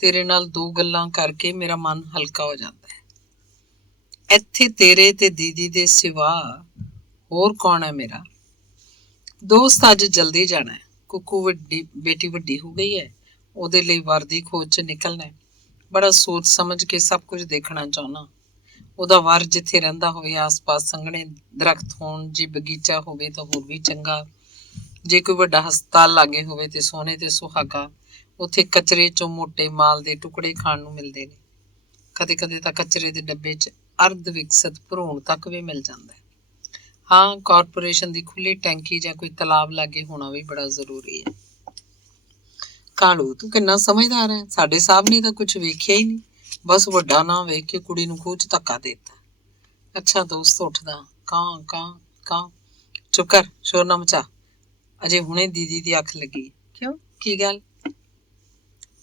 ਤੇਰੇ ਨਾਲ ਦੋ ਗੱਲਾਂ ਕਰਕੇ ਮੇਰਾ ਮਨ ਹਲਕਾ ਹੋ ਜਾਂਦਾ ਹੈ। ਇੱਥੇ ਤੇਰੇ ਤੇ ਦੀਦੀ ਦੇ ਸਿਵਾ ਹੋਰ ਕੌਣ ਹੈ ਮੇਰਾ ਦੋਸਤ? ਅੱਜ ਜਲਦੀ ਜਾਣਾ ਹੈ। ਕੁੱਕੂ ਬੇਟੀ ਵੱਡੀ ਹੋ ਗਈ ਹੈ, ਉਹਦੇ ਲਈ ਵਰ ਦੀ ਖੋਜ 'ਚ ਨਿਕਲਣਾ ਹੈ। ਬੜਾ ਸੋਚ ਸਮਝ ਕੇ ਸਭ ਕੁਝ ਦੇਖਣਾ ਚਾਹੁੰਦਾ। ਉਹਦਾ ਵਰ ਜਿੱਥੇ ਰਹਿੰਦਾ ਹੋਵੇ ਆਸ-ਪਾਸ ਸੰਘਣੇ ਦਰਖਤ ਹੋਣ, ਜੇ ਬਗੀਚਾ ਹੋਵੇ ਤਾਂ ਹੋਰ ਵੀ ਚੰਗਾ, ਜੇ ਕੋਈ ਵੱਡਾ ਹਸਪਤਾਲ ਲਾਗੇ ਹੋਵੇ ਤੇ ਸੋਹਣੇ ਤੇ ਸੁਹਾਗਾ। ਉੱਥੇ ਕਚਰੇ ਚੋਂ ਮੋਟੇ ਮਾਲ ਦੇ ਟੁਕੜੇ ਖਾਣ ਨੂੰ ਮਿਲਦੇ ਨੇ। ਕਦੇ ਕਦੇ ਤਾਂ ਕਚਰੇ ਦੇ ਡੱਬੇ 'ਚ ਅਰਧ ਵਿਕਸਿਤ ਭਰੂਣ ਤੱਕ ਵੀ ਮਿਲ ਜਾਂਦਾ ਹੈ। ਹਾਂ, ਕਾਰਪੋਰੇਸ਼ਨ ਦੀ ਖੁੱਲੀ ਟੈਂਕੀ ਜਾਂ ਕੋਈ ਤਲਾਬ ਲਾਗੇ ਹੋਣਾ ਵੀ ਬੜਾ ਜ਼ਰੂਰੀ ਹੈ। ਕਾਲੂ, ਤੂੰ ਕਿੰਨਾ ਸਮਝਦਾਰ ਹੈ। ਸਾਡੇ ਸਾਹਿਬ ਨੇ ਤਾਂ ਕੁਝ ਵੇਖਿਆ ਹੀ ਨਹੀਂ, ਬਸ ਵੱਡਾ ਨਾਂ ਵੇਖ ਕੇ ਕੁੜੀ ਨੂੰ ਖੂਹ 'ਚ ਧੱਕਾ ਦੇ ਦਿੱਤਾ। ਅੱਛਾ ਦੋਸਤ, ਉੱਠਦਾ। ਕਾਂ ਕਾਂ ਕਾਂ। ਚੁੱਪ ਕਰ, ਸ਼ੋਰ ਨਾ ਮਚਾ। ਅਜੇ ਹੁਣੇ ਦੀਦੀ ਦੀ ਅੱਖ ਲੱਗੀ। ਕਿਉਂ, ਕੀ ਗੱਲ?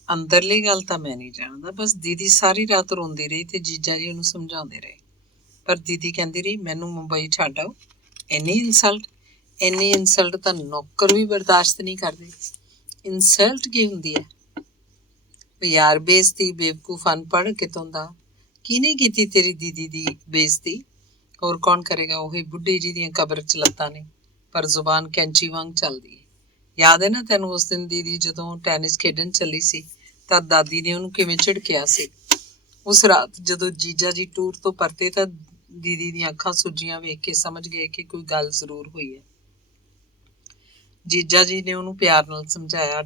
ਅੰਦਰਲੀ ਗੱਲ ਤਾਂ ਮੈਂ ਨਹੀਂ ਜਾਣਦਾ, ਬਸ ਦੀਦੀ ਸਾਰੀ ਰਾਤ ਰੋਂਦੀ ਰਹੀ ਤੇ ਜੀਜਾ ਜੀ ਉਹਨੂੰ ਸਮਝਾਉਂਦੇ ਰਹੇ, ਪਰ ਦੀਦੀ ਕਹਿੰਦੀ ਰਹੀ ਮੈਨੂੰ ਮੁੰਬਈ ਛੱਡ ਆਓ। ਇੰਨੀ ਇਨਸਲਟ ਤਾਂ ਨੌਕਰ ਵੀ ਬਰਦਾਸ਼ਤ ਨਹੀਂ ਕਰਦੇ। ਇਨਸਲਟ ਕੀ ਹੁੰਦੀ ਹੈ? ਯਾਰ ਬੇਇੱਜ਼ਤੀ, ਬੇਵਕੂਫ, ਅਨਪੜ੍ਹ ਕਿਤੋਂ ਦਾ। ਕਿਹਨੇ ਕੀਤੀ ਤੇਰੀ ਦੀਦੀ ਦੀ ਬੇਇੱਜ਼ਤੀ? ਹੋਰ ਕੌਣ ਕਰੇਗਾ? ਉਹੀ ਬੁੱਢੀ ਜੀ ਦੀਆਂ ਕਬਰ 'ਚ ਲੱਤਾਂ ਨੇ, ਪਰ ਜ਼ੁਬਾਨ ਕੈਂਚੀ ਵਾਂਗ ਚੱਲਦੀ ਹੈ। ਯਾਦ ਹੈ ਨਾ ਤੈਨੂੰ ਉਸ ਦਿਨ ਦੀਦੀ ਜਦੋਂ ਟੈਨਿਸ ਖੇਡਣ ਚੱਲੀ ਸੀ ਤਾਂ ਦਾਦੀ ਨੇ ਉਹਨੂੰ ਕਿਵੇਂ ਝਿੜਕਿਆ ਸੀ? ਉਸ ਰਾਤ ਜਦੋਂ ਜੀਜਾ ਜੀ ਟੂਰ ਤੋਂ ਪਰਤੇ ਤਾਂ ਦੀਦੀ ਦੀਆਂ ਅੱਖਾਂ ਸੁੱਜੀਆਂ ਵੇਖ ਕੇ ਸਮਝ ਗਏ ਕਿ ਕੋਈ ਗੱਲ ਜ਼ਰੂਰ ਹੋਈ ਹੈ। ਜੀਜਾ ਜੀ ਨੇ ਉਹਨੂੰ ਪਿਆਰ ਨਾਲ ਸਮਝਾਇਆ,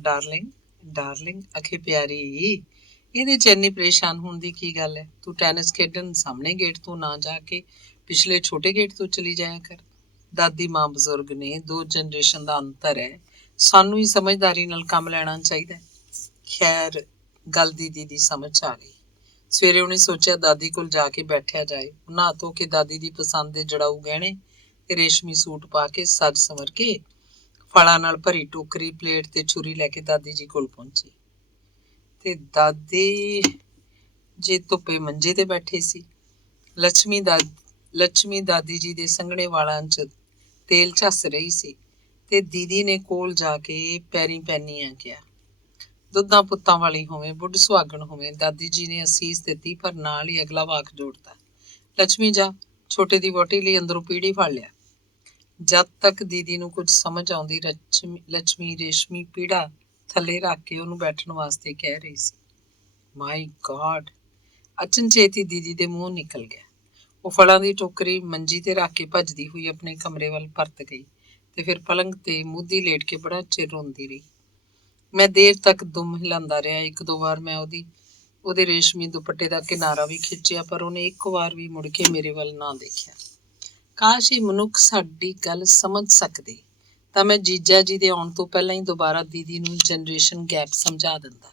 ਡਾਰਲਿੰਗ ਅਖੇ ਪਿਆਰੀ, ਇਹਦੇ 'ਚ ਇੰਨੀ ਪਰੇਸ਼ਾਨ ਹੋਣ ਦੀ ਕੀ ਗੱਲ ਹੈ? ਤੂੰ ਟੈਨਿਸ ਖੇਡਣ ਸਾਹਮਣੇ ਗੇਟ ਤੋਂ ਨਾ ਜਾ ਕੇ ਪਿਛਲੇ ਛੋਟੇ ਗੇਟ ਤੋਂ ਚਲੀ ਜਾਇਆ ਕਰ। ਦਾਦੀ ਮਾਂ ਬਜ਼ੁਰਗ ਨੇ, 2 ਜਨਰੇਸ਼ਨ ਦਾ ਅੰਤਰ ਹੈ, ਸਾਨੂੰ ਹੀ ਸਮਝਦਾਰੀ ਨਾਲ ਕੰਮ ਲੈਣਾ ਚਾਹੀਦਾ। ਖੈਰ, ਗੱਲ ਦੀਦੀ ਦੀ ਸਮਝ ਆ ਗਈ। ਸਵੇਰੇ ਉਹਨੇ ਸੋਚਿਆ ਦਾਦੀ ਕੋਲ ਜਾ ਕੇ ਬੈਠਿਆ ਜਾਏ। ਨਹਾ ਧੋ ਕੇ ਦਾਦੀ ਦੀ ਪਸੰਦ ਦੇ ਜੜਾਊ ਗਹਿਣੇ ਤੇ ਰੇਸ਼ਮੀ ਸੂਟ ਪਾ ਕੇ ਸੱਜ ਸੰਵਰ ਕੇ ਫਲਾਂ ਨਾਲ ਭਰੀ ਟੋਕਰੀ, ਪਲੇਟ ਤੇ ਛੁਰੀ ਲੈ ਕੇ ਦਾਦੀ ਜੀ ਕੋਲ ਪਹੁੰਚੀ ਤੇ ਦਾਦੀ ਜੀ ਧੁੱਪੇ ਮੰਜੇ ਤੇ ਬੈਠੇ ਸੀ। ਲੱਛਮੀ ਦਾਦੀ ਜੀ ਦੇ ਸੰਘਣੇ ਵਾਲਾਂ 'ਚ ਤੇਲ ਝੱਸ ਰਹੀ ਸੀ ਤੇ ਦੀਦੀ ਨੇ ਕੋਲ ਜਾ ਕੇ ਪੈਰੀਂ ਪੈਨੀਆਂ ਕਿਹਾ, ਦੁੱਧਾਂ ਪੁੱਤਾਂ ਵਾਲੀ ਹੋਵੇਂ, ਬੁੱਢ ਸੁਹਾਗਣ ਹੋਵੇਂ। ਦਾਦੀ ਜੀ ਨੇ ਅਸੀਸ ਦਿੱਤੀ, ਪਰ ਨਾਲ ਹੀ ਅਗਲਾ ਵਾਕ ਜੋੜਤਾ, ਲੱਛਮੀ ਜਾ ਛੋਟੇ ਦੀ ਵਹੁਟੀ ਲਈ ਅੰਦਰੋਂ ਪੀੜੀ ਫੜ ਲਿਆ। ਜਦ ਤੱਕ ਦੀਦੀ ਨੂੰ ਕੁਝ ਸਮਝ ਆਉਂਦੀ, ਲੱਛਮੀ ਰੇਸ਼ਮੀ ਪੀੜਾ ਥੱਲੇ ਰੱਖ ਕੇ ਉਹਨੂੰ ਬੈਠਣ ਵਾਸਤੇ ਕਹਿ ਰਹੀ ਸੀ। ਮਾਈ ਗॉड! ਅਚਨਚੇਤ ਹੀ ਦੀਦੀ ਦੇ ਮੂੰਹ ਨਿਕਲ ਗਿਆ। ਉਹ ਫਲਾਂ ਦੀ ਟੋਕਰੀ ਮੰਜੀ ਤੇ ਰੱਖ ਕੇ ਭੱਜਦੀ ਹੋਈ ਆਪਣੇ ਕਮਰੇ ਵੱਲ ਪਰਤ ਗਈ ਤੇ ਫਿਰ ਪਲੰਗ ਤੇ ਮੂਧੀ ਲੇਟ ਕੇ ਬੜਾ ਚਿਰ ਰੋਂਦੀ ਰਹੀ। ਮੈਂ ਦੇਰ ਤੱਕ ਦੁਮ ਹਿਲਾਉਂਦਾ ਰਿਹਾ। 1-2 ਵਾਰ ਮੈਂ ਉਹਦੇ ਰੇਸ਼ਮੀ ਦੁਪੱਟੇ ਦਾ ਕਿਨਾਰਾ ਵੀ ਖਿੱਚਿਆ, ਪਰ ਉਹਨੇ ਇੱਕ ਵਾਰ ਵੀ ਮੁੜ ਕੇ ਮੇਰੇ ਵੱਲ ਨਾ ਦੇਖਿਆ। ਕਾਸ਼ ਇਹ ਮਨੁੱਖ ਸਾਡੀ ਗੱਲ ਸਮਝ ਸਕਦੇ ਤਾਂ ਮੈਂ ਜੀਜਾ ਜੀ ਦੇ ਆਉਣ ਤੋਂ ਪਹਿਲਾਂ ਹੀ ਦੁਬਾਰਾ ਦੀਦੀ ਨੂੰ ਜਨਰੇਸ਼ਨ ਗੈਪ ਸਮਝਾ ਦਿੰਦਾ।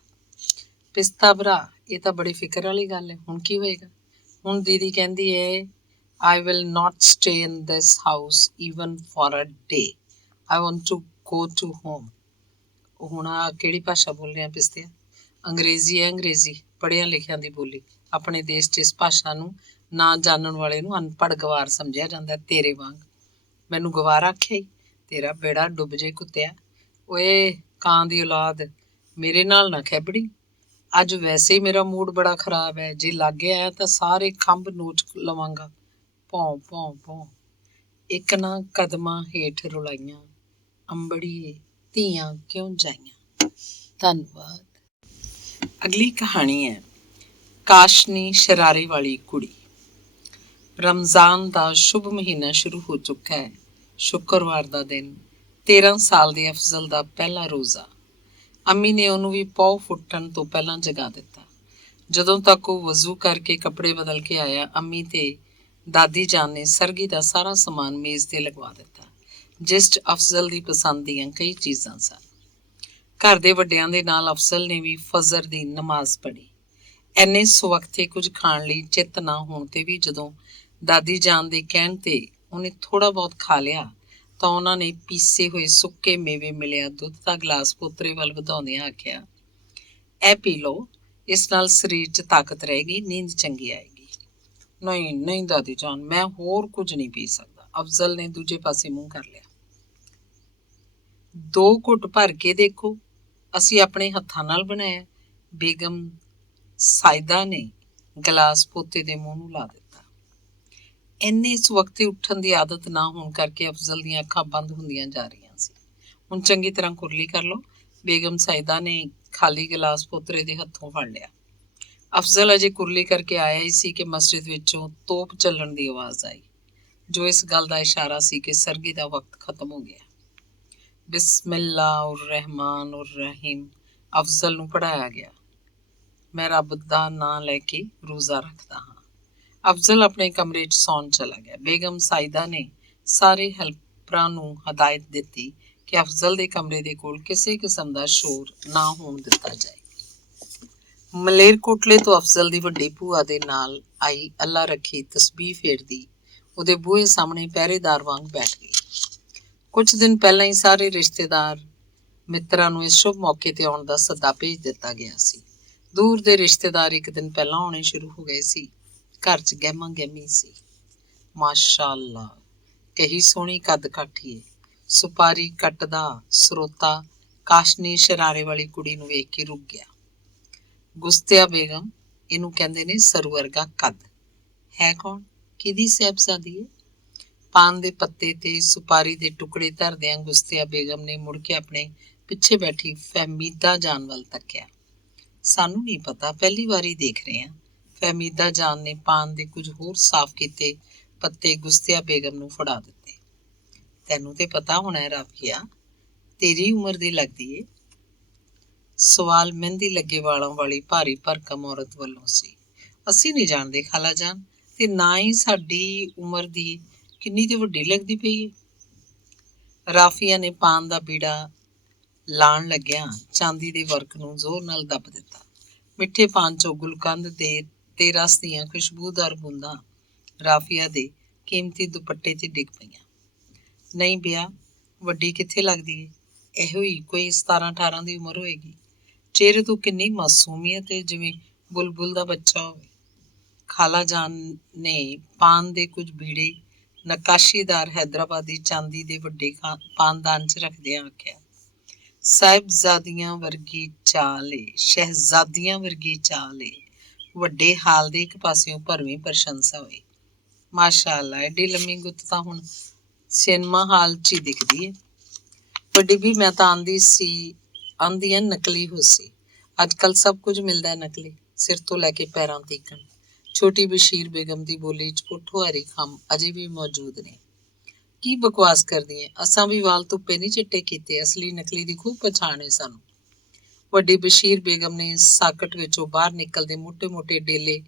ਪਿਸਤਾ ਭਰਾ, ਇਹ ਤਾਂ ਬੜੀ ਫਿਕਰ ਵਾਲੀ ਗੱਲ ਹੈ। ਹੁਣ ਕੀ ਹੋਏਗਾ? ਹੁਣ ਦੀਦੀ ਕਹਿੰਦੀ ਹੈ, I will not stay in this house even for a day. I want to go to home. ਉਹ ਹੁਣ ਆ ਕਿਹੜੀ ਭਾਸ਼ਾ ਬੋਲ ਰਿਹਾ ਪਿਸਤਿਆ? ਅੰਗਰੇਜ਼ੀ ਹੈ, ਅੰਗਰੇਜ਼ੀ, ਪੜ੍ਹਿਆਂ ਲਿਖਿਆਂ ਦੀ ਬੋਲੀ। ਆਪਣੇ ਦੇਸ਼ 'ਚ ਇਸ ਭਾਸ਼ਾ ਨੂੰ ਨਾ ਜਾਣਨ ਵਾਲੇ ਨੂੰ ਅਨਪੜ੍ਹ ਗਵਾਰ ਸਮਝਿਆ ਜਾਂਦਾ, ਤੇਰੇ ਵਾਂਗ। ਮੈਨੂੰ ਗਵਾਰ ਆਖਿਆ ਹੀ? ਤੇਰਾ ਬੇੜਾ ਡੁੱਬ ਜੇ ਕੁੱਤਿਆ। ਓਏ ਕਾਂ ਦੀ ਔਲਾਦ, ਮੇਰੇ ਨਾਲ ਨਾ ਖੈਬੜੀ। ਅੱਜ ਵੈਸੇ ਹੀ ਮੇਰਾ ਮੂਡ ਬੜਾ ਖਰਾਬ ਹੈ, ਜੇ ਲਾਗੇ ਆਇਆ ਤਾਂ ਸਾਰੇ ਖੰਭ ਨੋਚ ਲਵਾਂਗਾ। ਭੌਂ ਭੌਂ ਭੌਂ। ਇੱਕ ਨਾ ਕਦਮਾਂ ਹੇਠ ਰੁਲਾਈਆਂ, ਅੰਬੜੀਏ ਧੀਆਂ ਕਿਉਂ ਜਾਈਆਂ। ਧੰਨਵਾਦ। ਅਗਲੀ ਕਹਾਣੀ ਹੈ ਕਾਸ਼ਨੀ ਸ਼ਰਾਰੇ ਵਾਲੀ ਕੁੜੀ। ਰਮਜ਼ਾਨ ਦਾ ਸ਼ੁਭ ਮਹੀਨਾ ਸ਼ੁਰੂ ਹੋ ਚੁੱਕਾ ਹੈ। ਸ਼ੁੱਕਰਵਾਰ ਦਾ ਦਿਨ, 13 ਸਾਲ ਦੇ ਅਫਜ਼ਲ ਦਾ ਪਹਿਲਾ ਰੋਜ਼ਾ। ਅੰਮੀ ਨੇ ਉਹਨੂੰ ਵੀ ਪੌ ਫੁੱਟਣ ਤੋਂ ਪਹਿਲਾਂ ਜਗਾ ਦਿੱਤਾ। ਜਦੋਂ ਤੱਕ ਉਹ ਵਜ਼ੂ ਕਰਕੇ ਕੱਪੜੇ ਬਦਲ ਕੇ ਆਇਆ, ਅੰਮੀ ਤੇ ਦਾਦੀ ਜਾਨ ਨੇ ਸਰਗੀ ਦਾ ਸਾਰਾ ਸਮਾਨ ਮੇਜ਼ ਤੇ ਲਗਵਾ ਦਿੱਤਾ, ਜਿਸ 'ਚ ਅਫਜ਼ਲ ਦੀ ਪਸੰਦ ਦੀਆਂ ਕਈ ਚੀਜ਼ਾਂ ਸਨ। ਘਰ ਦੇ ਵੱਡਿਆਂ ਦੇ ਨਾਲ ਅਫਜ਼ਲ ਨੇ ਵੀ ਫਜ਼ਰ ਦੀ ਨਮਾਜ਼ ਪੜ੍ਹੀ। ਐਨੇ ਸਵਖਤੇ ਕੁਝ ਖਾਣ ਲਈ ਚਿੱਤ ਨਾ ਹੋਣ ਤੇ ਵੀ ਜਦੋਂ ਦਾਦੀ ਜਾਨ ਦੇ ਕਹਿਣ ਤੇ ਉਹਨੇ ਥੋੜ੍ਹਾ ਬਹੁਤ ਖਾ ਲਿਆ ਤਾਂ ਉਹਨਾਂ ਨੇ ਪੀਸੇ ਹੋਏ ਸੁੱਕੇ ਮੇਵੇ ਮਿਲਿਆ ਦੁੱਧ ਦਾ ਗਲਾਸ ਪੋਤਰੇ ਵੱਲ ਵਧਾਉਂਦਿਆਂ ਆਖਿਆ, ਇਹ ਪੀ ਲਓ, ਇਸ ਨਾਲ ਸਰੀਰ 'ਚ ਤਾਕਤ ਰਹੇਗੀ, ਨੀਂਦ ਚੰਗੀ ਆਏਗੀ। ਨਹੀਂ ਨਹੀਂ ਦਾਦੀ ਜਾਨ, ਮੈਂ ਹੋਰ ਕੁਝ ਨਹੀਂ ਪੀ ਸਕਦਾ। ਅਫਜ਼ਲ ਨੇ ਦੂਜੇ ਪਾਸੇ ਮੂੰਹ ਕਰ ਲਿਆ। 2 ਘੁੱਟ ਭਰ ਕੇ ਦੇਖੋ, ਅਸੀਂ ਆਪਣੇ ਹੱਥਾਂ ਨਾਲ ਬਣਾਇਆ। ਬੇਗਮ ਸਾਇਦਾ ਨੇ ਗਲਾਸ ਪੋਤੇ ਦੇ ਮੂੰਹ ਨੂੰ ਲਾ ਦਿੱਤਾ। ਇੰਨੇ ਇਸ ਵਕਤੇ ਉੱਠਣ ਦੀ ਆਦਤ ਨਾ ਹੋਣ ਕਰਕੇ ਅਫਜ਼ਲ ਦੀਆਂ ਅੱਖਾਂ ਬੰਦ ਹੁੰਦੀਆਂ ਜਾ ਰਹੀਆਂ ਸੀ। ਹੁਣ ਚੰਗੀ ਤਰ੍ਹਾਂ ਕੁਰਲੀ ਕਰ ਲਓ। ਬੇਗਮ ਸਾਇਦਾ ਨੇ ਖਾਲੀ ਗਲਾਸ ਪੋਤਰੇ ਦੇ ਹੱਥੋਂ ਫੜ ਲਿਆ। ਅਫਜ਼ਲ ਅਜੇ ਕੁਰਲੀ ਕਰਕੇ ਆਇਆ ਹੀ ਸੀ ਕਿ ਮਸਜਿਦ ਵਿੱਚੋਂ ਤੋਪ ਚੱਲਣ ਦੀ ਆਵਾਜ਼ ਆਈ, ਜੋ ਇਸ ਗੱਲ ਦਾ ਇਸ਼ਾਰਾ ਸੀ ਕਿ ਸਰਗੀ ਦਾ ਵਕਤ ਖਤਮ ਹੋ ਗਿਆ। ਬਿਸਮਿल्लाह रहमान रहीम ਅਫਜ਼ਲ ਨੂੰ ਪੜ੍ਹਾਇਆ ਗਿਆ। ਮੈਂ ਰੱਬ ਦਾ ਨਾਂ ਲੈ ਕੇ ਰੋਜ਼ਾ ਰੱਖਦਾ ਹਾਂ। ਅਫਜ਼ਲ ਆਪਣੇ ਕਮਰੇ 'ਚ ਸੌਣ ਚਲਾ ਗਿਆ। ਬੇਗਮ ਸਾਇਦਾ ਨੇ ਸਾਰੇ ਹੈਲਪਰਾਂ ਨੂੰ ਹਦਾਇਤ ਦਿੱਤੀ ਕਿ ਅਫਜ਼ਲ ਦੇ ਕਮਰੇ ਦੇ ਕੋਲ ਕਿਸੇ ਕਿਸਮ ਦਾ ਸ਼ੋਰ ਨਾ ਹੋਣ ਦਿੱਤਾ ਜਾਏ। ਮਲੇਰਕੋਟਲੇ ਤੋਂ ਅਫਜ਼ਲ ਦੀ ਵੱਡੀ ਭੂਆ ਦੇ ਨਾਲ ਆਈ ਅੱਲਾ ਰੱਖੀ ਤਸਬੀਹ ਫੇਰਦੀ ਉਹਦੇ ਬੂਹੇ ਸਾਹਮਣੇ ਪਹਿਰੇਦਾਰ ਵਾਂਗ ਬੈਠ ਗਈ। ਕੁਝ ਦਿਨ ਪਹਿਲਾਂ ਹੀ ਸਾਰੇ ਰਿਸ਼ਤੇਦਾਰ ਮਿੱਤਰਾਂ ਨੂੰ ਇਸ ਸ਼ੁਭ ਮੌਕੇ ਤੇ ਆਉਣ ਦਾ ਸੱਦਾ ਭੇਜ ਦਿੱਤਾ ਗਿਆ ਸੀ। ਦੂਰ ਦੇ ਰਿਸ਼ਤੇਦਾਰ ਇੱਕ ਦਿਨ ਪਹਿਲਾਂ ਆਉਣੇ ਸ਼ੁਰੂ ਹੋ ਗਏ ਸੀ। ਘਰ 'ਚ ਗਹਿਮਾ ਗਹਿਮੀ ਸੀ। ਮਾਸ਼ਾ ਅੱਲਾ, ਕਹੀ ਸੋਹਣੀ ਕੱਦ ਕਾਠੀ ਏ। ਸੁਪਾਰੀ ਕੱਟਦਾ ਸਰੋਤਾ ਕਾਸ਼ਨੀ ਸ਼ਰਾਰੇ ਵਾਲੀ ਕੁੜੀ ਨੂੰ ਵੇਖ ਕੇ ਰੁਕ ਗਿਆ। ਗੁਸਤਿਆ ਬੇਗਮ, ਇਹਨੂੰ ਕਹਿੰਦੇ ਨੇ ਸਰੂ ਵਰਗਾ ਕੱਦ। ਹੈ ਕੌਣ? ਕਿਹਦੀ ਸਾਹਿਬਜ਼ਾਦੀ ਏ? ਪਾਨ ਦੇ ਪੱਤੇ ਤੇ ਸੁਪਾਰੀ ਦੇ ਟੁਕੜੇ ਧਰਦਿਆਂ ਗੁਸਤਿਆ ਬੇਗਮ ਨੇ ਮੁੜ ਕੇ ਆਪਣੇ ਪਿੱਛੇ ਬੈਠੀ ਫਹਿਮੀਦਾ ਜਾਨ ਵੱਲ ਤੱਕਿਆ। ਸਾਨੂੰ ਨਹੀਂ ਪਤਾ, ਪਹਿਲੀ ਵਾਰੀ ਦੇਖ ਰਹੇ ਹਾਂ। ਫਹਿਮੀਦਾ ਜਾਨ ਨੇ ਪਾਨ ਦੇ ਕੁਝ ਹੋਰ ਸਾਫ਼ ਕੀਤੇ ਪੱਤੇ ਗੁਸਤਿਆ ਬੇਗਮ ਨੂੰ ਫੜਾ ਦਿੱਤੇ। ਤੈਨੂੰ ਤੇ ਪਤਾ ਹੋਣਾ ਹੈ ਰਾਫੀਆ, ਤੇਰੀ ਉਮਰ ਦੀ ਲੱਗਦੀ ਏ। ਸਵਾਲ ਮਹਿੰਦੀ ਲੱਗੇ ਵਾਲਾਂ ਵਾਲੀ ਭਾਰੀ ਭਰਕਮ ਔਰਤ ਵੱਲੋਂ ਸੀ। ਅਸੀਂ ਨਹੀਂ ਜਾਣਦੇ ਖਾਲਾ ਜਾਨ, ਤੇ ਨਾ ਹੀ ਸਾਡੀ ਉਮਰ ਦੀ ਕਿੰਨੀ ਤੇ ਵੱਡੀ ਲੱਗਦੀ ਪਈ ਏ। ਰਾਫੀਆ ਨੇ ਪਾਨ ਦਾ ਬੀੜਾ ਲਾਣ ਲੱਗਿਆ ਚਾਂਦੀ ਦੇ ਵਰਕ ਨੂੰ ਜ਼ੋਰ ਨਾਲ ਦੱਬ ਦਿੱਤਾ। ਮਿੱਠੇ ਪਾਨ ਚੋਂ ਗੁਲਕੰਦ ਤੇ ਰਸ ਦੀਆਂ ਖੁਸ਼ਬੂਦਾਰ ਬੂੰਦਾਂ ਰਾਫੀਆ ਦੇ ਕੀਮਤੀ ਦੁਪੱਟੇ ਤੇ ਡਿੱਗ ਪਈਆਂ। ਨਹੀਂ ਬਿਆ, ਵੱਡੀ ਕਿੱਥੇ ਲੱਗਦੀ ਏ? ਇਹੋ ਹੀ ਕੋਈ 17-18 ਦੀ ਉਮਰ ਹੋਏਗੀ। ਚਿਹਰੇ ਤੋਂ ਕਿੰਨੀ ਮਾਸੂਮੀਅਤ ਏ, ਜਿਵੇਂ ਬੁਲਬੁਲ ਦਾ ਬੱਚਾ ਹੋਵੇ। ਖਾਲਾ ਜਾਨ ਨੇ ਪਾਨ ਦੇ ਕੁਝ ਬੀੜੇ ਨਕਾਸ਼ੀਦਾਰ ਹੈਦਰਾਬਾਦੀ ਚਾਂਦੀ ਦੇ ਵੱਡੇ ਪਾਨਦਾਨ 'ਚ ਰੱਖਦਿਆਂ ਆਖਿਆ, ਸਾਹਿਬਜ਼ਾਦੀਆਂ ਵਰਗੀ ਚਾਲ ਏ, ਸ਼ਹਿਜ਼ਾਦੀਆਂ ਵਰਗੀ ਚਾਲ ਏ। ਵੱਡੇ ਹਾਲ ਦੇ ਇੱਕ ਪਾਸਿਓਂ ਭਰਵੀਂ ਪ੍ਰਸ਼ੰਸਾ ਹੋਈ। ਮਾਸ਼ਾ ਅੱਲਾ, ਐਡੀ ਲੰਮੀ ਗੁੱਤ ਤਾਂ ਹੁਣ ਸਿਨੇਮਾ ਹਾਲ 'ਚ ਹੀ ਦਿਖਦੀ ਏ। ਵੱਡੀ ਵੀ ਮੈਂ ਤਾਂ ਆਂਦੀ ਆ ਨਕਲੀ ਹੁੱਸੀ। ਅੱਜ ਕੱਲ੍ਹ ਸਭ ਕੁਝ ਮਿਲਦਾ ਨਕਲੀ, ਸਿਰ ਤੋਂ ਲੈ ਕੇ ਪੈਰਾਂ ਤੀਕਣ। ਛੋਟੀ ਬਸ਼ੀਰ ਬੇਗਮ ਦੀ ਬੋਲੀ 'ਚ ਪੁੱਠੋਹਾਰੀ ਖੰਭ ਅਜੇ ਵੀ ਮੌਜੂਦ ਨੇ। ਕੀ ਬਕਵਾਸ ਕਰਦੀ ਏ? ਅਸਾਂ ਵੀ ਵਾਲ ਧੁੱਪੇ ਨਹੀਂ ਚਿੱਟੇ ਕੀਤੇ, ਅਸਲੀ ਨਕਲੀ ਦੀ ਖੂਬ ਪਛਾਣ ਏ ਸਾਨੂੰ। ਵੱਡੀ ਬਸ਼ੀਰ ਬੇਗਮ ਨੇ ਸਾਕਟ ਵਿੱਚੋਂ ਬਾਹਰ ਨਿਕਲਦੇ ਮੋਟੇ-ਮੋਟੇ ਡੇਲੇ